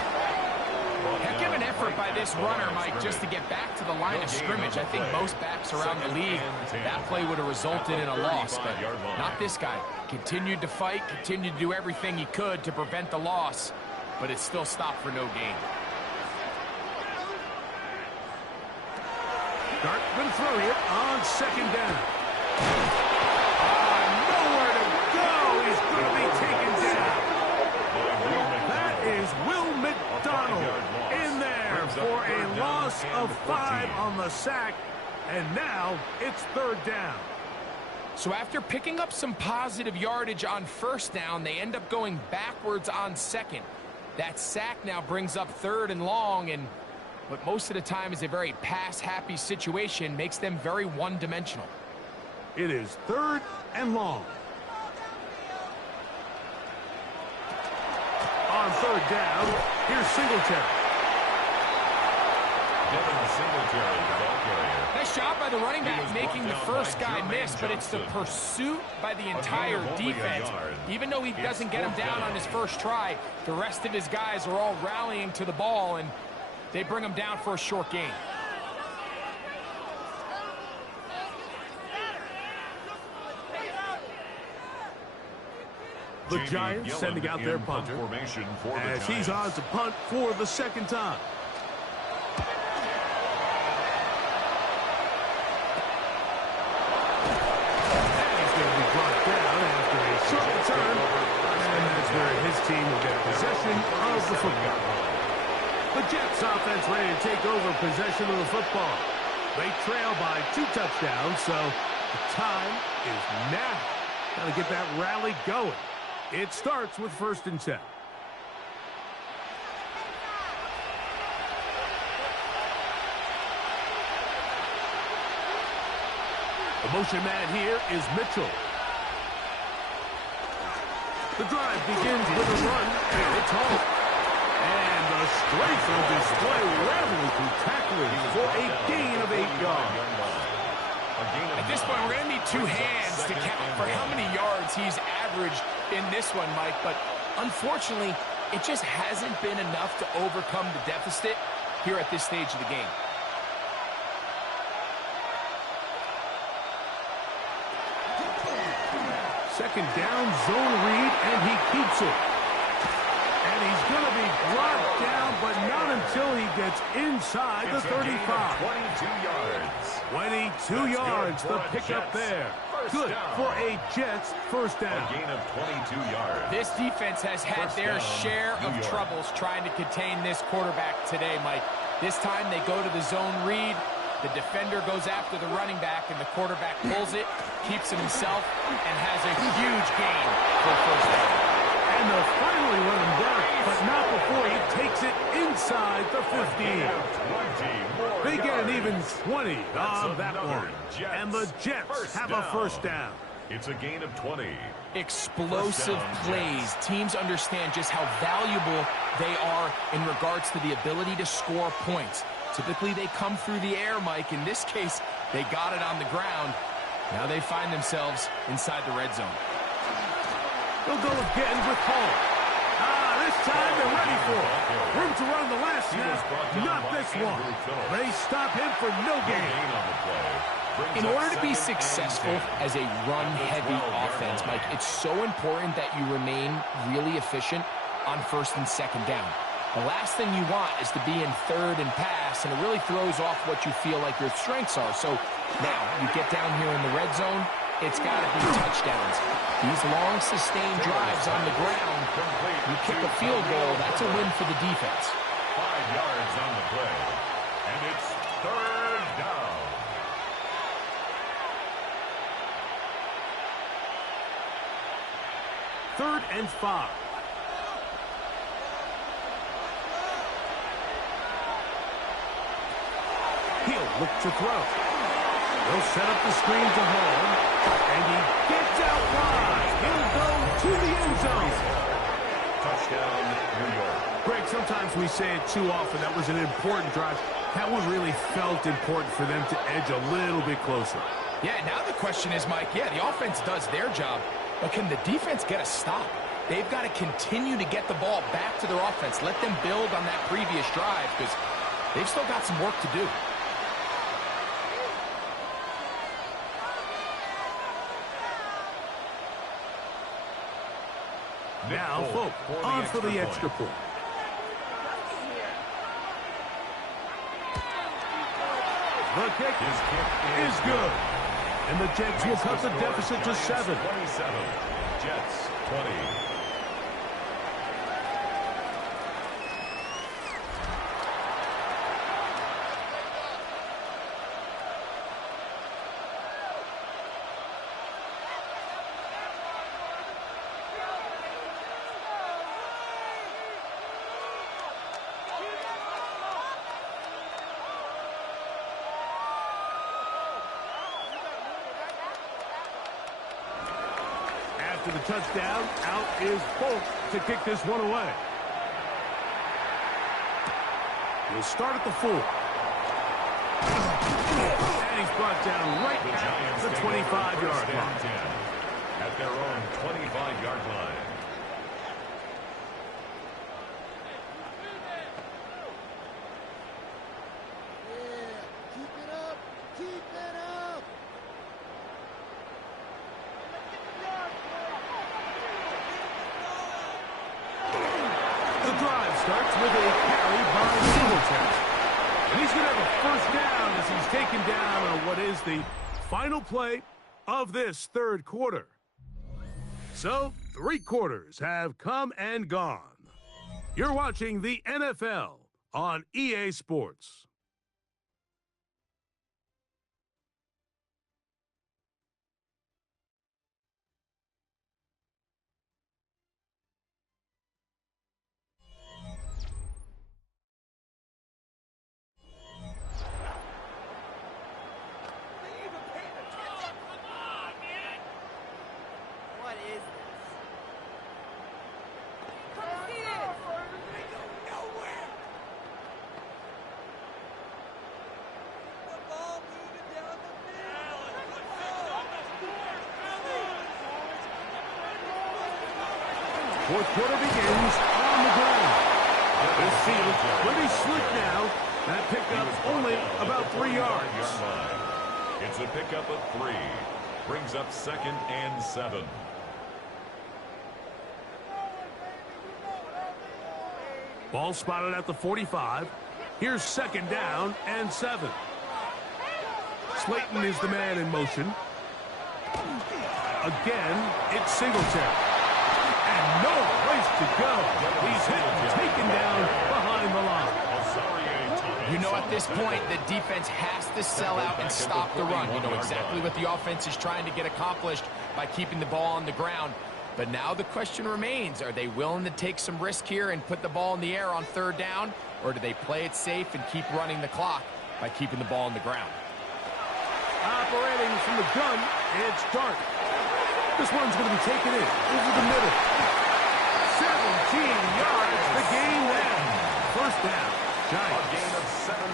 Heck of an effort by this runner, Mike, just to get back to the line of scrimmage. I think most backs around the league, that play would have resulted in a loss, but not this guy. Continued to fight, continued to do everything he could to prevent the loss, but it still stopped for no gain. Dart going to throw here on 2nd down. Nowhere to go. He's going to be taken down. That is Will McDonald in there for a loss of 5 on the sack. And now it's 3rd down. So after picking up some positive yardage on 1st down, they end up going backwards on 2nd. That sack now brings up 3rd and long, and what most of the time is a very pass-happy situation makes them very one-dimensional. It is 3rd and long. On 3rd down, here's Singletary. Devin Singletary, the ball carrier. Nice job by the running back making the first guy miss, but it's the pursuit by the entire defense. Even though he doesn't get him down on his first try, the rest of his guys are all rallying to the ball, and they bring him down for a short gain. The Giants sending out their punter as he's on to punt for the 2nd time. And he's going to be brought down after a short return, and that's where his team will get possession of the football. The Jets offense ready to take over possession of the football. They trail by 2 touchdowns, so the time is now. Got to get that rally going. It starts with 1st and 10. The motion man here is Mitchell. The drive begins with a run, and it's home. And the strength on display leveling through tackling for a gain of 8 yards. At this point, we're going to need 2 hands to count for how many yards he's averaged in this one, Mike. But unfortunately, it just hasn't been enough to overcome the deficit here at this stage of the game. Second down, zone read, and he keeps it. And he's going to be brought down, but not until he gets inside the 35. 22 yards. 22 yards, the pickup there. Good for a Jets first down. A gain of 22 yards. This defense has had their share of troubles trying to contain this quarterback today, Mike. This time they go to the zone read. The defender goes after the running back, and the quarterback pulls it, keeps it himself, and has a huge gain for first down. And they'll finally run him down, but not before he takes it inside the 15. They get an even 20 on that one. And the Jets have a first down. It's a gain of 20. Explosive plays. Teams understand just how valuable they are in regards to the ability to score points. Typically, they come through the air, Mike. In this case, they got it on the ground. Now they find themselves inside the red zone. They'll go again with Hall. This time they're ready for it. Room to run the last snap, not this one. They stop him for no gain. In order to be successful as a run-heavy offense, Mike, it's so important that you remain really efficient on first and second down. The last thing you want is to be in third and pass, and it really throws off what you feel like your strengths are. So now you get down here in the red zone, it's got to be touchdowns. These long, sustained drives on the ground, you kick a field goal, that's a win for the defense. 5 yards on the play, and it's third down. Third and 5. He'll look to throw. They'll set up the screen to Hall, and he gets out wide. He'll go to the end zone. Touchdown, New York. Greg, sometimes we say it too often. That was an important drive. That one really felt important for them to edge a little bit closer. Yeah, now the question is, Mike, the offense does their job, but can the defense get a stop? They've got to continue to get the ball back to their offense. Let them build on that previous drive because they've still got some work to do. Now, Folk, on for the extra point. The kick is good. And the Jets will cut the deficit to 7. 27. Jets 20. To the touchdown, out is Folk to kick this one away. He'll start at the 4. And he's brought down right at the 25-yard line. At their own 25-yard line. Starts with a carry by Singletary. And he's going to have a first down as he's taken down on what is the final play of this third quarter. So, 3 quarters have come and gone. You're watching the NFL on EA Sports. Fourth quarter begins on the ground. This field pretty slick now. That pickup only about 3 yards. It's a pickup of 3. Brings up 2nd and 7. Ball spotted at the 45. Here's 2nd down and 7. Slayton is the man in motion. Again, it's Singletary. And no place to go. He's hit and taken down behind the line. You know, at this point, the defense has to sell out and stop the run. You know exactly what the offense is trying to get accomplished by keeping the ball on the ground. But now the question remains, are they willing to take some risk here and put the ball in the air on 3rd down? Or do they play it safe and keep running the clock by keeping the ball on the ground? Operating from the gun, it's Dart. This one's going to be taken in over the middle. 17 yards. The game ends. First down. Giants. A gain of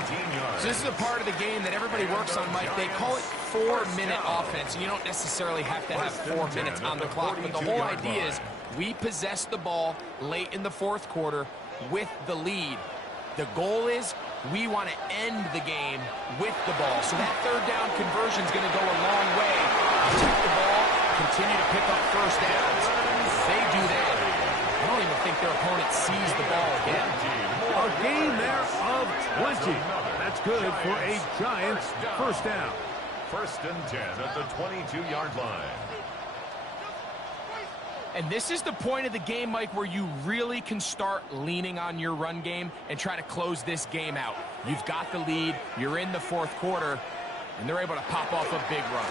17 yards. So this is a part of the game that everybody works on, Mike. They call it 4-minute offense, and you don't necessarily have to have 4 minutes on the clock. But the whole idea is we possess the ball late in the fourth quarter with the lead. The goal is we want to end the game with the ball. So that third down conversion is going to go a long way. Take the ball, continue to pick up first downs. They do that. I don't even think their opponent sees the ball again. A gain there of 20. That's good for a Giants first down. First and 10 at the 22-yard line. And this is the point of the game, Mike, where you really can start leaning on your run game and try to close this game out. You've got the lead, you're in the fourth quarter, and they're able to pop off a big run.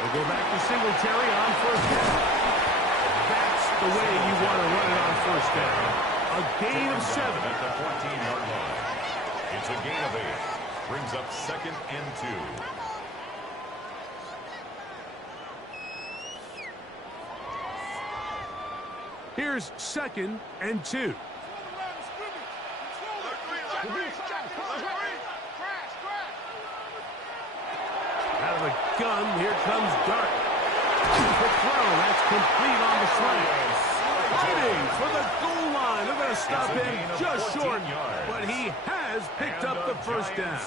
We'll go back to Singletary on first down. That's the way you want to run it on first down. A gain of 7 at the 14-yard line. It's a gain of 8. Brings up second and 2. Here's second and 2. Out of the gun, here comes Dart. The throw, that's complete on the slant. Waiting for the goal line. They're going to stop him just short, but he has picked up the first down.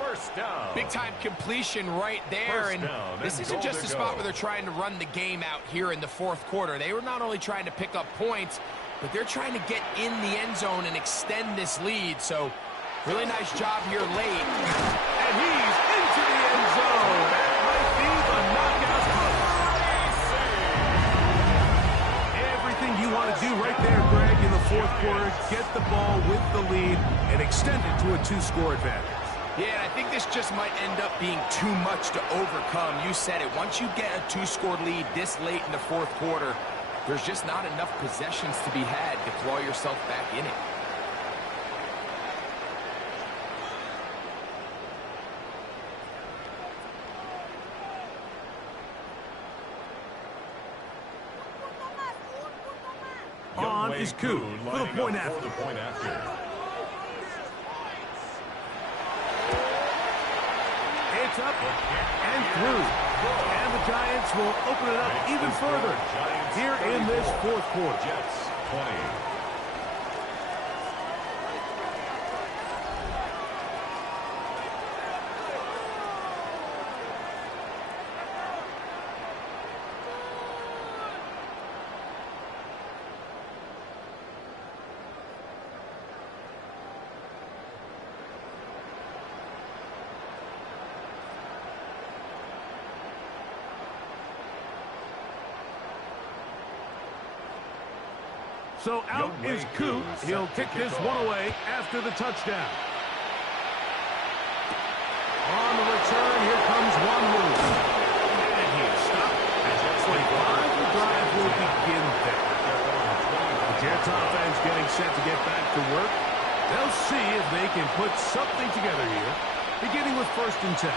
First down. Big-time completion right there, and this isn't just a spot where they're trying to run the game out here in the fourth quarter. They were not only trying to pick up points, but they're trying to get in the end zone and extend this lead. So, really nice job here late. And he's into the end zone. That might be the knockout punch. Everything you want to do right there, Greg, in the fourth quarter, get the ball with the lead and extend it to a 2-score advantage. Yeah, and I think this just might end up being too much to overcome. You said it. Once you get a 2-score lead this late in the fourth quarter, there's just not enough possessions to be had to claw yourself back in it. On is Koo for the point after. It's up and through. And the Giants will open it up even further here in this fourth quarter. Jets 20. So out is Koo. He'll kick this one away after the touchdown. On the return, here comes one move. And he is stopped as the 25. The drive will begin there. The Jets offense getting set to get back to work. They'll see if they can put something together here, beginning with first and 10.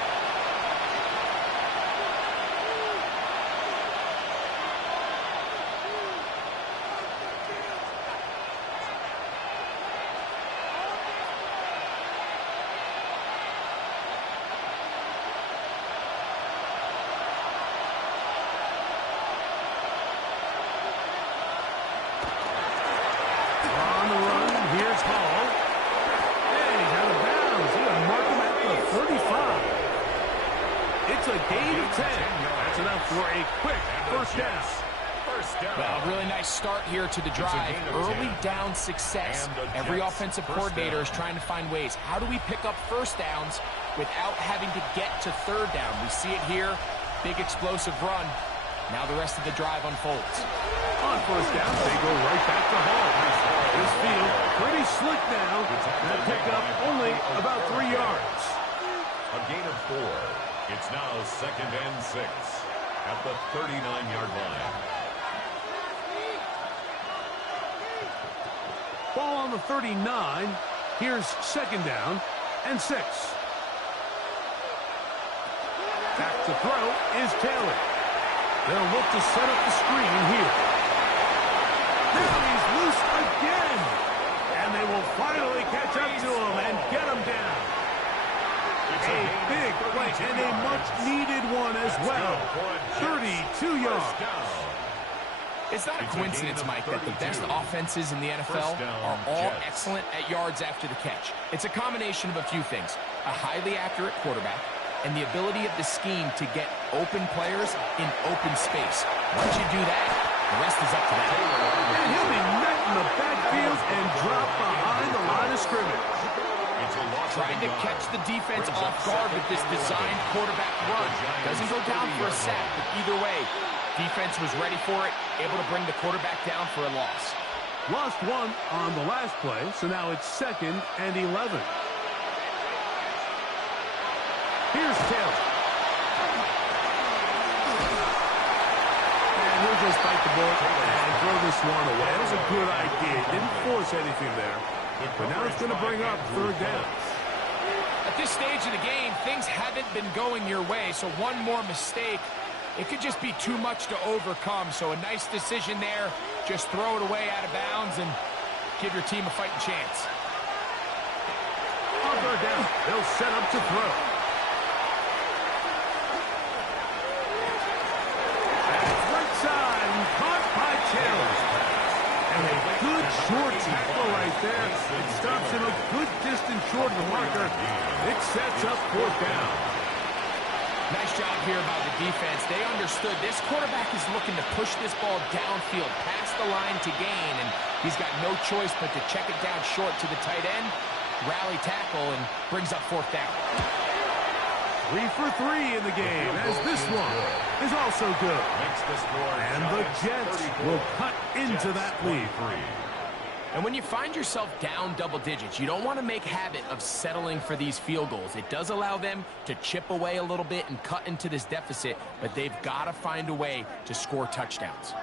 It's a gain of 10. That's enough for a quick first down. Well, a really nice start here to the drive. Early down success. Every offensive coordinator is trying to find ways. How do we pick up first downs without having to get to third down? We see it here. Big explosive run. Now the rest of the drive unfolds. On first down, they go right back to Hall. This field pretty slick now. That pick up only about 3 yards. A gain of 4. It's now second and 6 at the 39-yard line. Ball on the 39. Here's second down and 6. Back to throw is Taylor. They'll look to set up the screen here. Now he's loose again. And they will finally catch up to him and get him down. A big play and a much-needed one as well. 32 yards. It's not a coincidence, Mike, that the best offenses in the NFL are all excellent at yards after the catch. It's a combination of a few things. A highly accurate quarterback and the ability of the scheme to get open players in open space. Once you do that, the rest is up to them. And he'll be met in the backfield and drop behind the line of scrimmage. Trying to catch the defense off guard with this designed quarterback run. Doesn't go down for a sack, but either way, defense was ready for it, able to bring the quarterback down for a loss. Lost one on the last play, so now it's 2nd and 11. Here's Taylor. And he'll just bite the ball and throw this one away. That was a good idea. Didn't force anything there. But now it's going to bring up 3rd down. At this stage of the game, things haven't been going your way, so one more mistake, it could just be too much to overcome. So a nice decision there. Just throw it away out of bounds and give your team a fighting chance. On 3rd down, they'll set up to throw. That's right side and caught by Taylor. And a good short tackle right there. It stops him a good distance short of the marker. It sets up 4th down. Nice job here by the defense. They understood this quarterback is looking to push this ball downfield past the line to gain, and he's got no choice but to check it down short to the tight end, rally tackle, and brings up 4th down. 3 for 3 in the game, as this one is also good. And the Jets will cut into that lead. And when you find yourself down double digits, you don't want to make habit of settling for these field goals. It does allow them to chip away a little bit and cut into this deficit, but they've got to find a way to score touchdowns.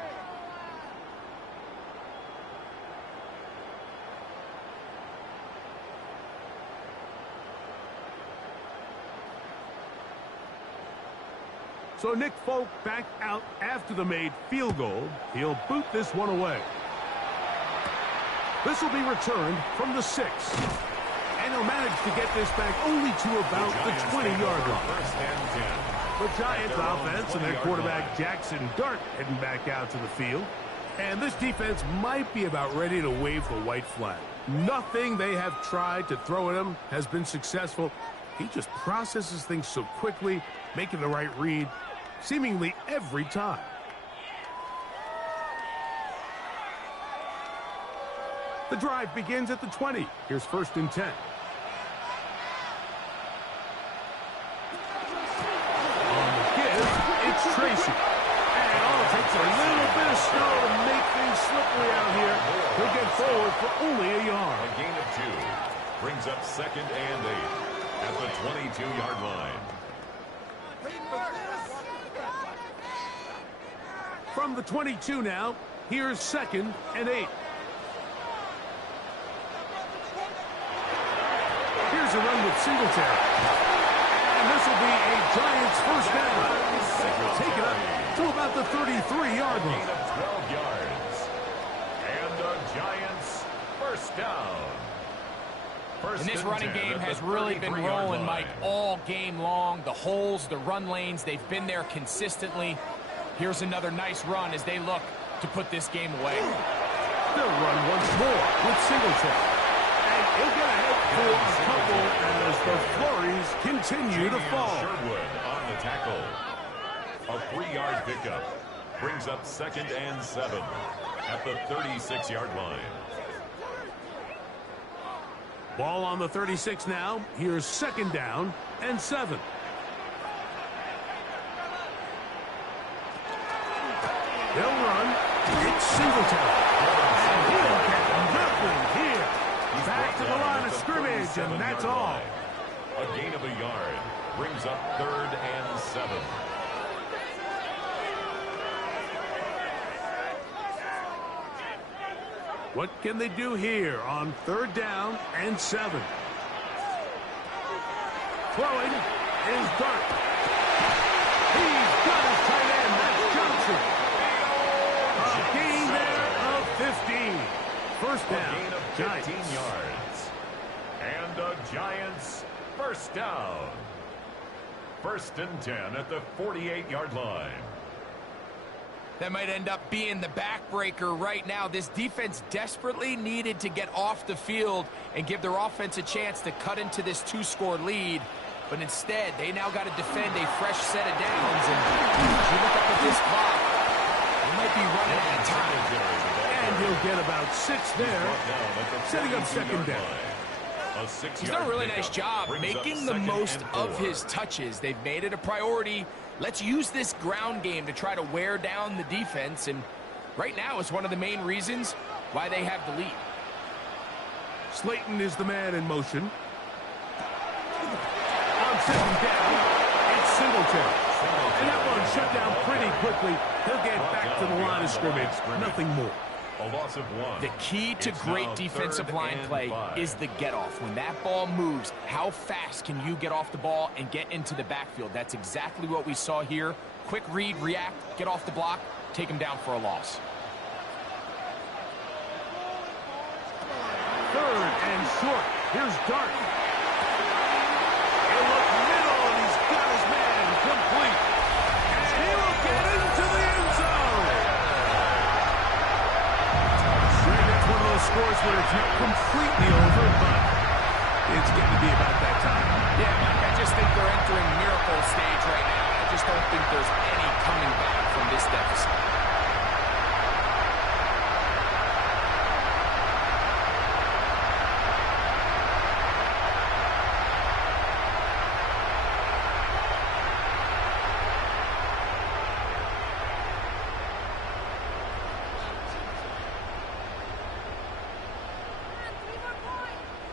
So Nick Folk back out after the made field goal. He'll boot this one away. This will be returned from the 6. And he'll manage to get this back only to about the 20-yard line. The Giants offense and their quarterback Jackson Dart heading back out to the field. And this defense might be about ready to wave the white flag. Nothing they have tried to throw at him has been successful. He just processes things so quickly, making the right read seemingly every time. The drive begins at the 20. Here's 1st and 10. On the give, it's Tracy. And it takes a little bit of snow to make things slippery out here. He'll get forward for only a yard. A gain of 2 brings up 2nd and 8 at the 22-yard line. From the 22 now, here's 2nd and 8. Here's a run with Singletary. And this will be a Giants 1st down. They'll take it up to about the 33-yard line. Gain of 12 yards. And the Giants 1st down. And this running game has really been rolling, Mike, all game long. The holes, the run lanes, they've been there consistently. Here's another nice run as they look to put this game away. They'll run once more with Singletary. And he'll get ahead for a couple as the flurries continue to fall. Sherwood on the tackle. A 3-yard pickup brings up 2nd and 7 at the 36-yard line. Ball on the 36 now. Here's 2nd down and 7. They'll run. It's Singletary. And he'll get nothing here. Back to the line of scrimmage, and that's all. A gain of a yard brings up 3rd and 7. What can they do here on 3rd down and 7? Throwing is Dart. He's got his tight end. That's Jonathan First and 10 at the 48-yard line. That might end up being the backbreaker right now. This defense desperately needed to get off the field and give their offense a chance to cut into this 2-score lead. But instead, they now got to defend a fresh set of downs. And if you look up at this clock, they might be running out of time. And he'll get about 6 there, setting up second down. He's done a really nice job making the most of his touches. They've made it a priority. Let's use this ground game to try to wear down the defense. And right now, it's one of the main reasons why they have the lead. Slayton is the man in motion. On second down, it's Singletary. And that one shut down pretty quickly. He'll get back to the line of scrimmage. Nothing more. A loss of 1. The key to great defensive line play is the get-off. When that ball moves, how fast can you get off the ball and get into the backfield? That's exactly what we saw here. Quick read, react, get off the block, take him down for a loss. Third and short. Here's Dart. He'll look middle, and he's got his man complete. And he will get into the end zone. Sure, that's one of those scores where it's not completely over, but it's getting to be about that time. Yeah, Mike, I just think they're entering miracle stage right now. I just don't think there's any coming back from this deficit.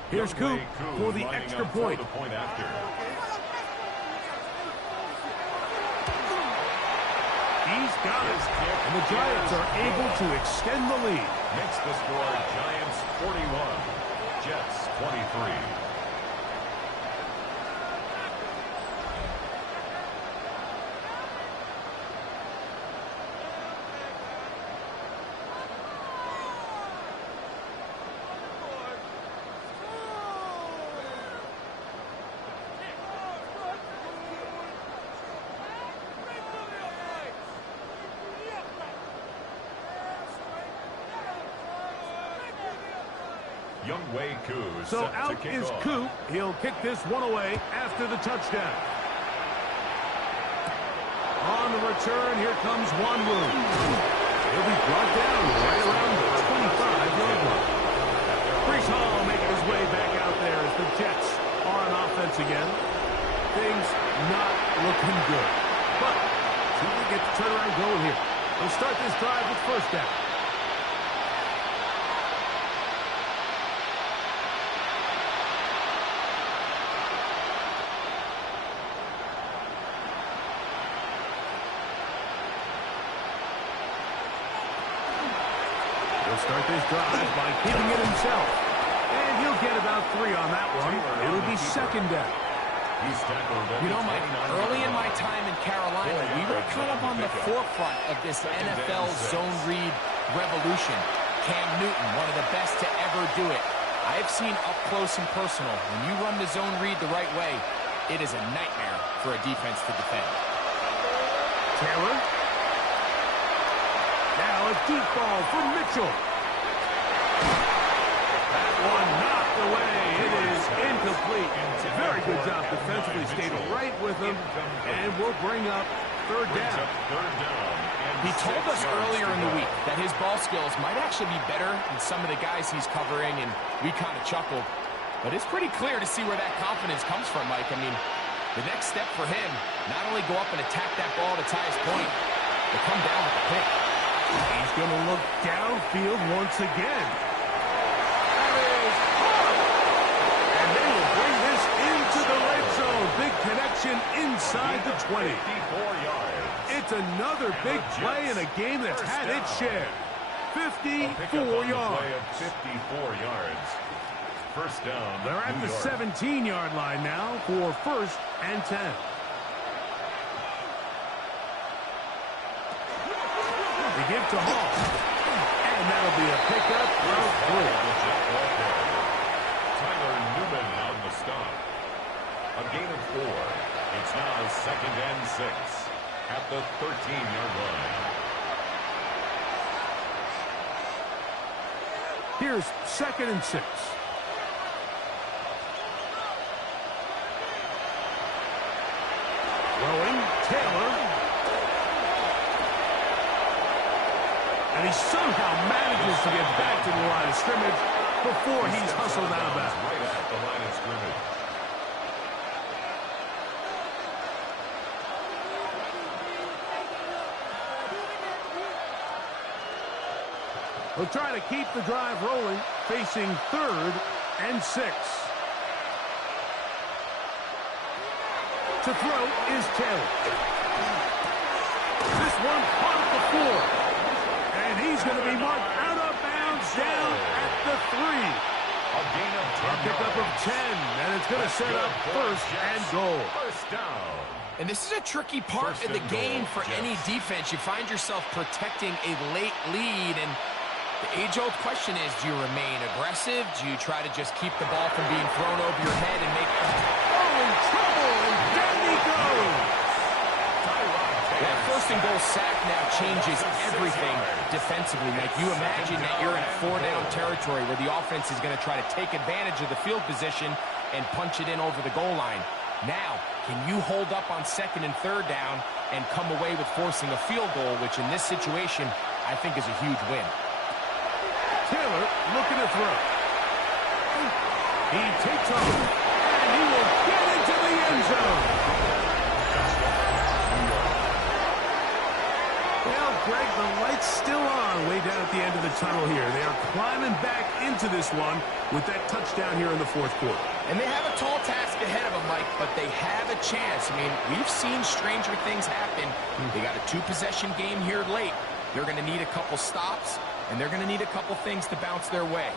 Here's Coop for the extra point. He's got it. And the Giants are able to extend the lead. Makes the score Giants 41, Jets 23. So out is Coop. He'll kick this one away after the touchdown. On the return, here comes Wanwu. He'll be brought down right around the 25-yard line. Breece Hall making his way back out there as the Jets are on offense again. Things not looking good. But see if we get the turnaround going here. They'll start this drive with first down. Start this drive by keeping it himself. And he'll get about 3 on that one. It'll be second down. You know, Mike, early in my time in Carolina, we were kind of on the forefront of this NFL zone read revolution. Cam Newton, one of the best to ever do it. I've seen up close and personal. When you run the zone read the right way, it is a nightmare for a defense to defend. Taylor. Now a deep ball for Mitchell. That one knocked away. It is incomplete. Very good job defensively. Stayed right with him. And we'll bring up third down. He told us earlier in the week that his ball skills might actually be better than some of the guys he's covering, and we kind of chuckled. But it's pretty clear to see where that confidence comes from, Mike. I mean, the next step for him, not only go up and attack that ball at its highest point, but come down with the pick. He's going to look downfield once again. And they will bring this into the red zone. Big connection inside the 20. It's another big play in a game that's had its share. 54 yards. 54 yards. First down. They're at the 17-yard line now for first and 10. They give to Hall. And that'll be a pickup of 3. Tyler Newman on the stop. A gain of 4. It's now 2nd and 6 at the 13-yard line. Here's 2nd and 6. Throwing, Taylor. And he somehow manages to get back to the line of scrimmage before he's hustled out of bounds. Right at the line of scrimmage. We'll try to keep the drive rolling, facing 3rd and 6. To throw is Taylor. This one off the floor. And he's going to be marked out of bounds down at the 3. A gain of 10 A pickup of 10, and it's going to set up 1st and goal. First down. And this is a tricky part of the game for any defense. You find yourself protecting a late lead, and the age-old question is, do you remain aggressive? Do you try to just keep the ball from being thrown over your head and make... Oh, in trouble, and down he goes! That 1st and goal sack now changes everything defensively, Mike. You imagine that you're in 4-down territory where the offense is going to try to take advantage of the field position and punch it in over the goal line. Now, can you hold up on 2nd and 3rd down and come away with forcing a field goal, which in this situation, I think is a huge win. Taylor looking to throw. He takes off, and he will get into the end zone. Well, Greg, the light's still on way down at the end of the tunnel here. They are climbing back into this one with that touchdown here in the 4th quarter. And they have a tall task ahead of them, Mike, but they have a chance. I mean, we've seen stranger things happen. They got a 2-possession game here late. They're going to need a couple stops, and they're going to need a couple things to bounce their way.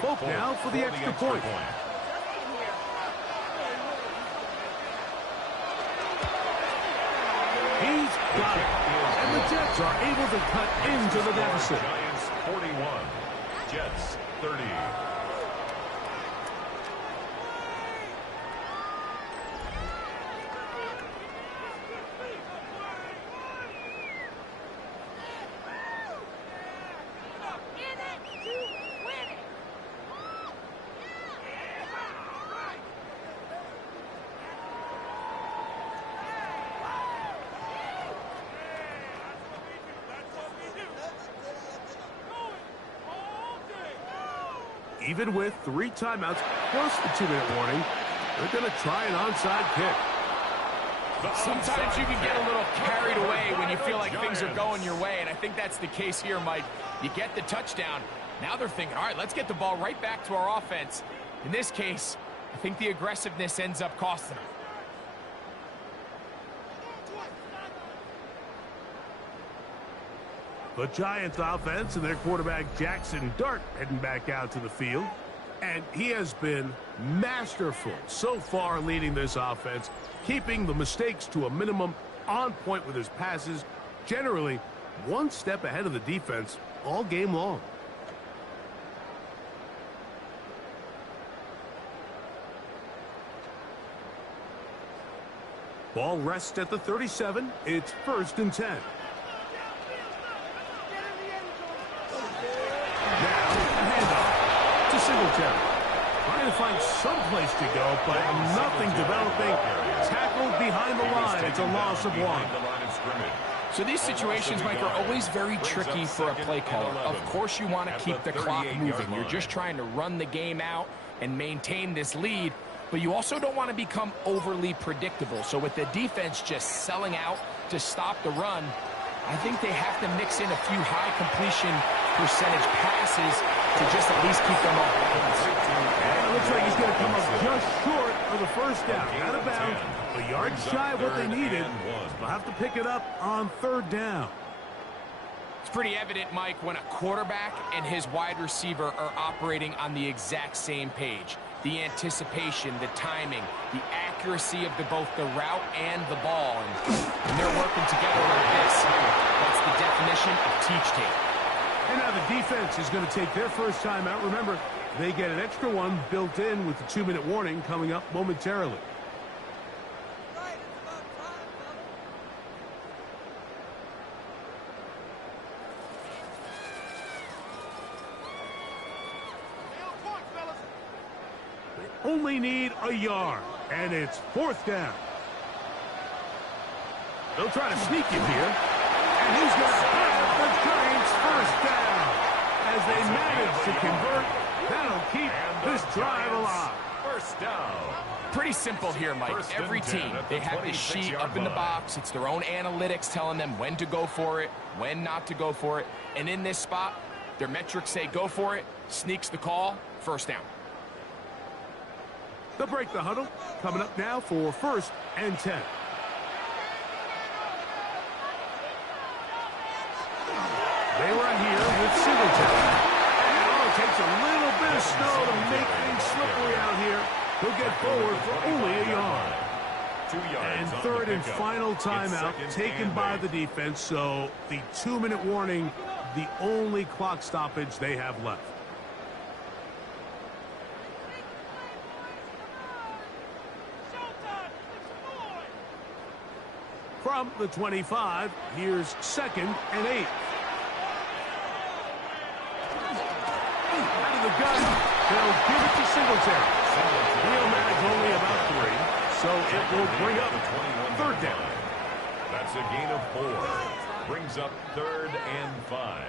Hope now for the extra point. He's got it. And the Jets are able to cut into the deficit. Giants 41, Jets 30. Even with 3 timeouts plus the 2-minute warning, they're going to try an onside kick. Sometimes you can get a little carried away when you feel like things are going your way, and I think that's the case here, Mike. You get the touchdown. Now they're thinking, all right, let's get the ball right back to our offense. In this case, I think the aggressiveness ends up costing them. The Giants offense and their quarterback Jackson Dart heading back out to the field. And he has been masterful so far leading this offense, keeping the mistakes to a minimum, on point with his passes, generally one step ahead of the defense all game long. Ball rests at the 37. It's 1st and 10. Singletary. Trying to find some place to go, but nothing developing. Tackled behind the line. It's a loss of 1. So these situations, Mike, are always very tricky for a play caller. Of course you want to keep the clock moving. You're just trying to run the game out and maintain this lead, but you also don't want to become overly predictable. So with the defense just selling out to stop the run, I think they have to mix in a few high completion percentage passes to just at least keep them off balance. And it looks like he's going to come up just short of the 1st down. Out of bounds, a yard shy of what they needed. They'll have to pick it up on 3rd down. It's pretty evident, Mike, when a quarterback and his wide receiver are operating on the exact same page. The anticipation, the timing, the accuracy of both the route and the ball. And they're working together like this. That's the definition of teach tape. And now the defense is going to take their first time out. Remember, They get an extra one built in with the 2-minute warning coming up momentarily. They only need a yard, and it's 4th down. They'll try to sneak it here, and he's going to have the Giants' 1st down. As they manage to convert, that'll keep this drive alive. 1st down. Pretty simple here, Mike. Every team, they have this sheet up in the box. It's their own analytics telling them when to go for it, when not to go for it. And in this spot, their metrics say go for it, sneaks the call, 1st down. They'll break the huddle. Coming up now for 1st and 10. They run here with Singletary. And it takes a little bit of snow to make things slippery out here. He'll get forward for only a yard. 2 yards. And 3rd and final timeout taken by the defense. So the 2-minute warning, the only clock stoppage they have left. From the 25, here's 2nd and 8. Out of the gun, they'll give it to Singletary. He'll manage only about 3, so it will bring up 3rd down. That's a gain of 4. Brings up 3rd and 5.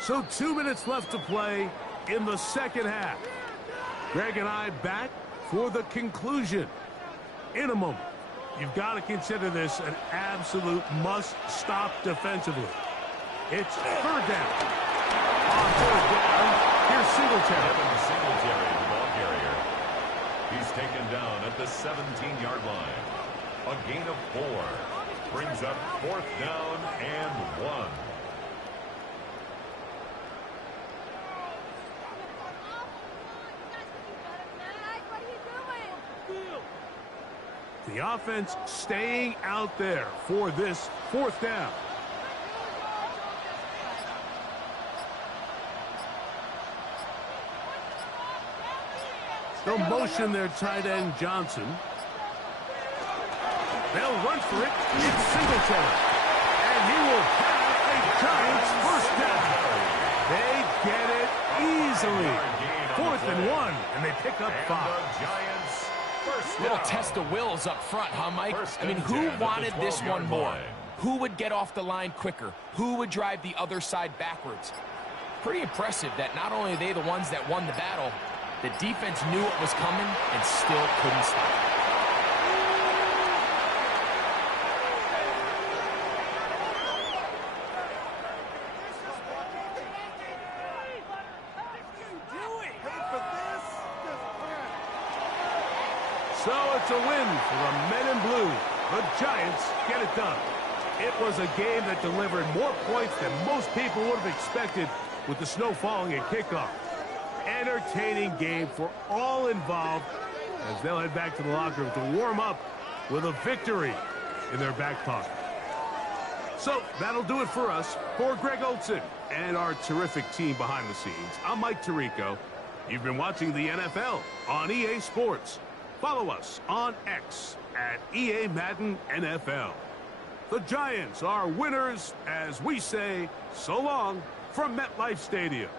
So 2 minutes left to play in the 2nd half. Greg and I back for the conclusion in a moment. You've got to consider this an absolute must-stop defensively. It's 3rd down. On 4th down, here's Singletary. Singletary, the ball carrier. He's taken down at the 17-yard line. A gain of 4. Brings up 4th down and 1. The offense staying out there for this 4th down. They'll motion their tight end Johnson. They'll run for it. It's Singletary. And he will have a Giants 1st down. They get it easily. 4th and 1, and they pick up 5. Little test of wills up front, huh, Mike? I mean, who wanted this one more? Who would get off the line quicker? Who would drive the other side backwards? Pretty impressive that not only are they the ones that won the battle, the defense knew what was coming and still couldn't stop it. So it's a win for the men in blue. The Giants get it done. It was a game that delivered more points than most people would have expected with the snow falling at kickoff. Entertaining game for all involved as they'll head back to the locker room to warm up with a victory in their back pocket. So that'll do it for us. For Greg Olson and our terrific team behind the scenes, I'm Mike Tirico. You've been watching the NFL on EA Sports. Follow us on X at EA Madden NFL. The Giants are winners as we say so long from MetLife Stadium.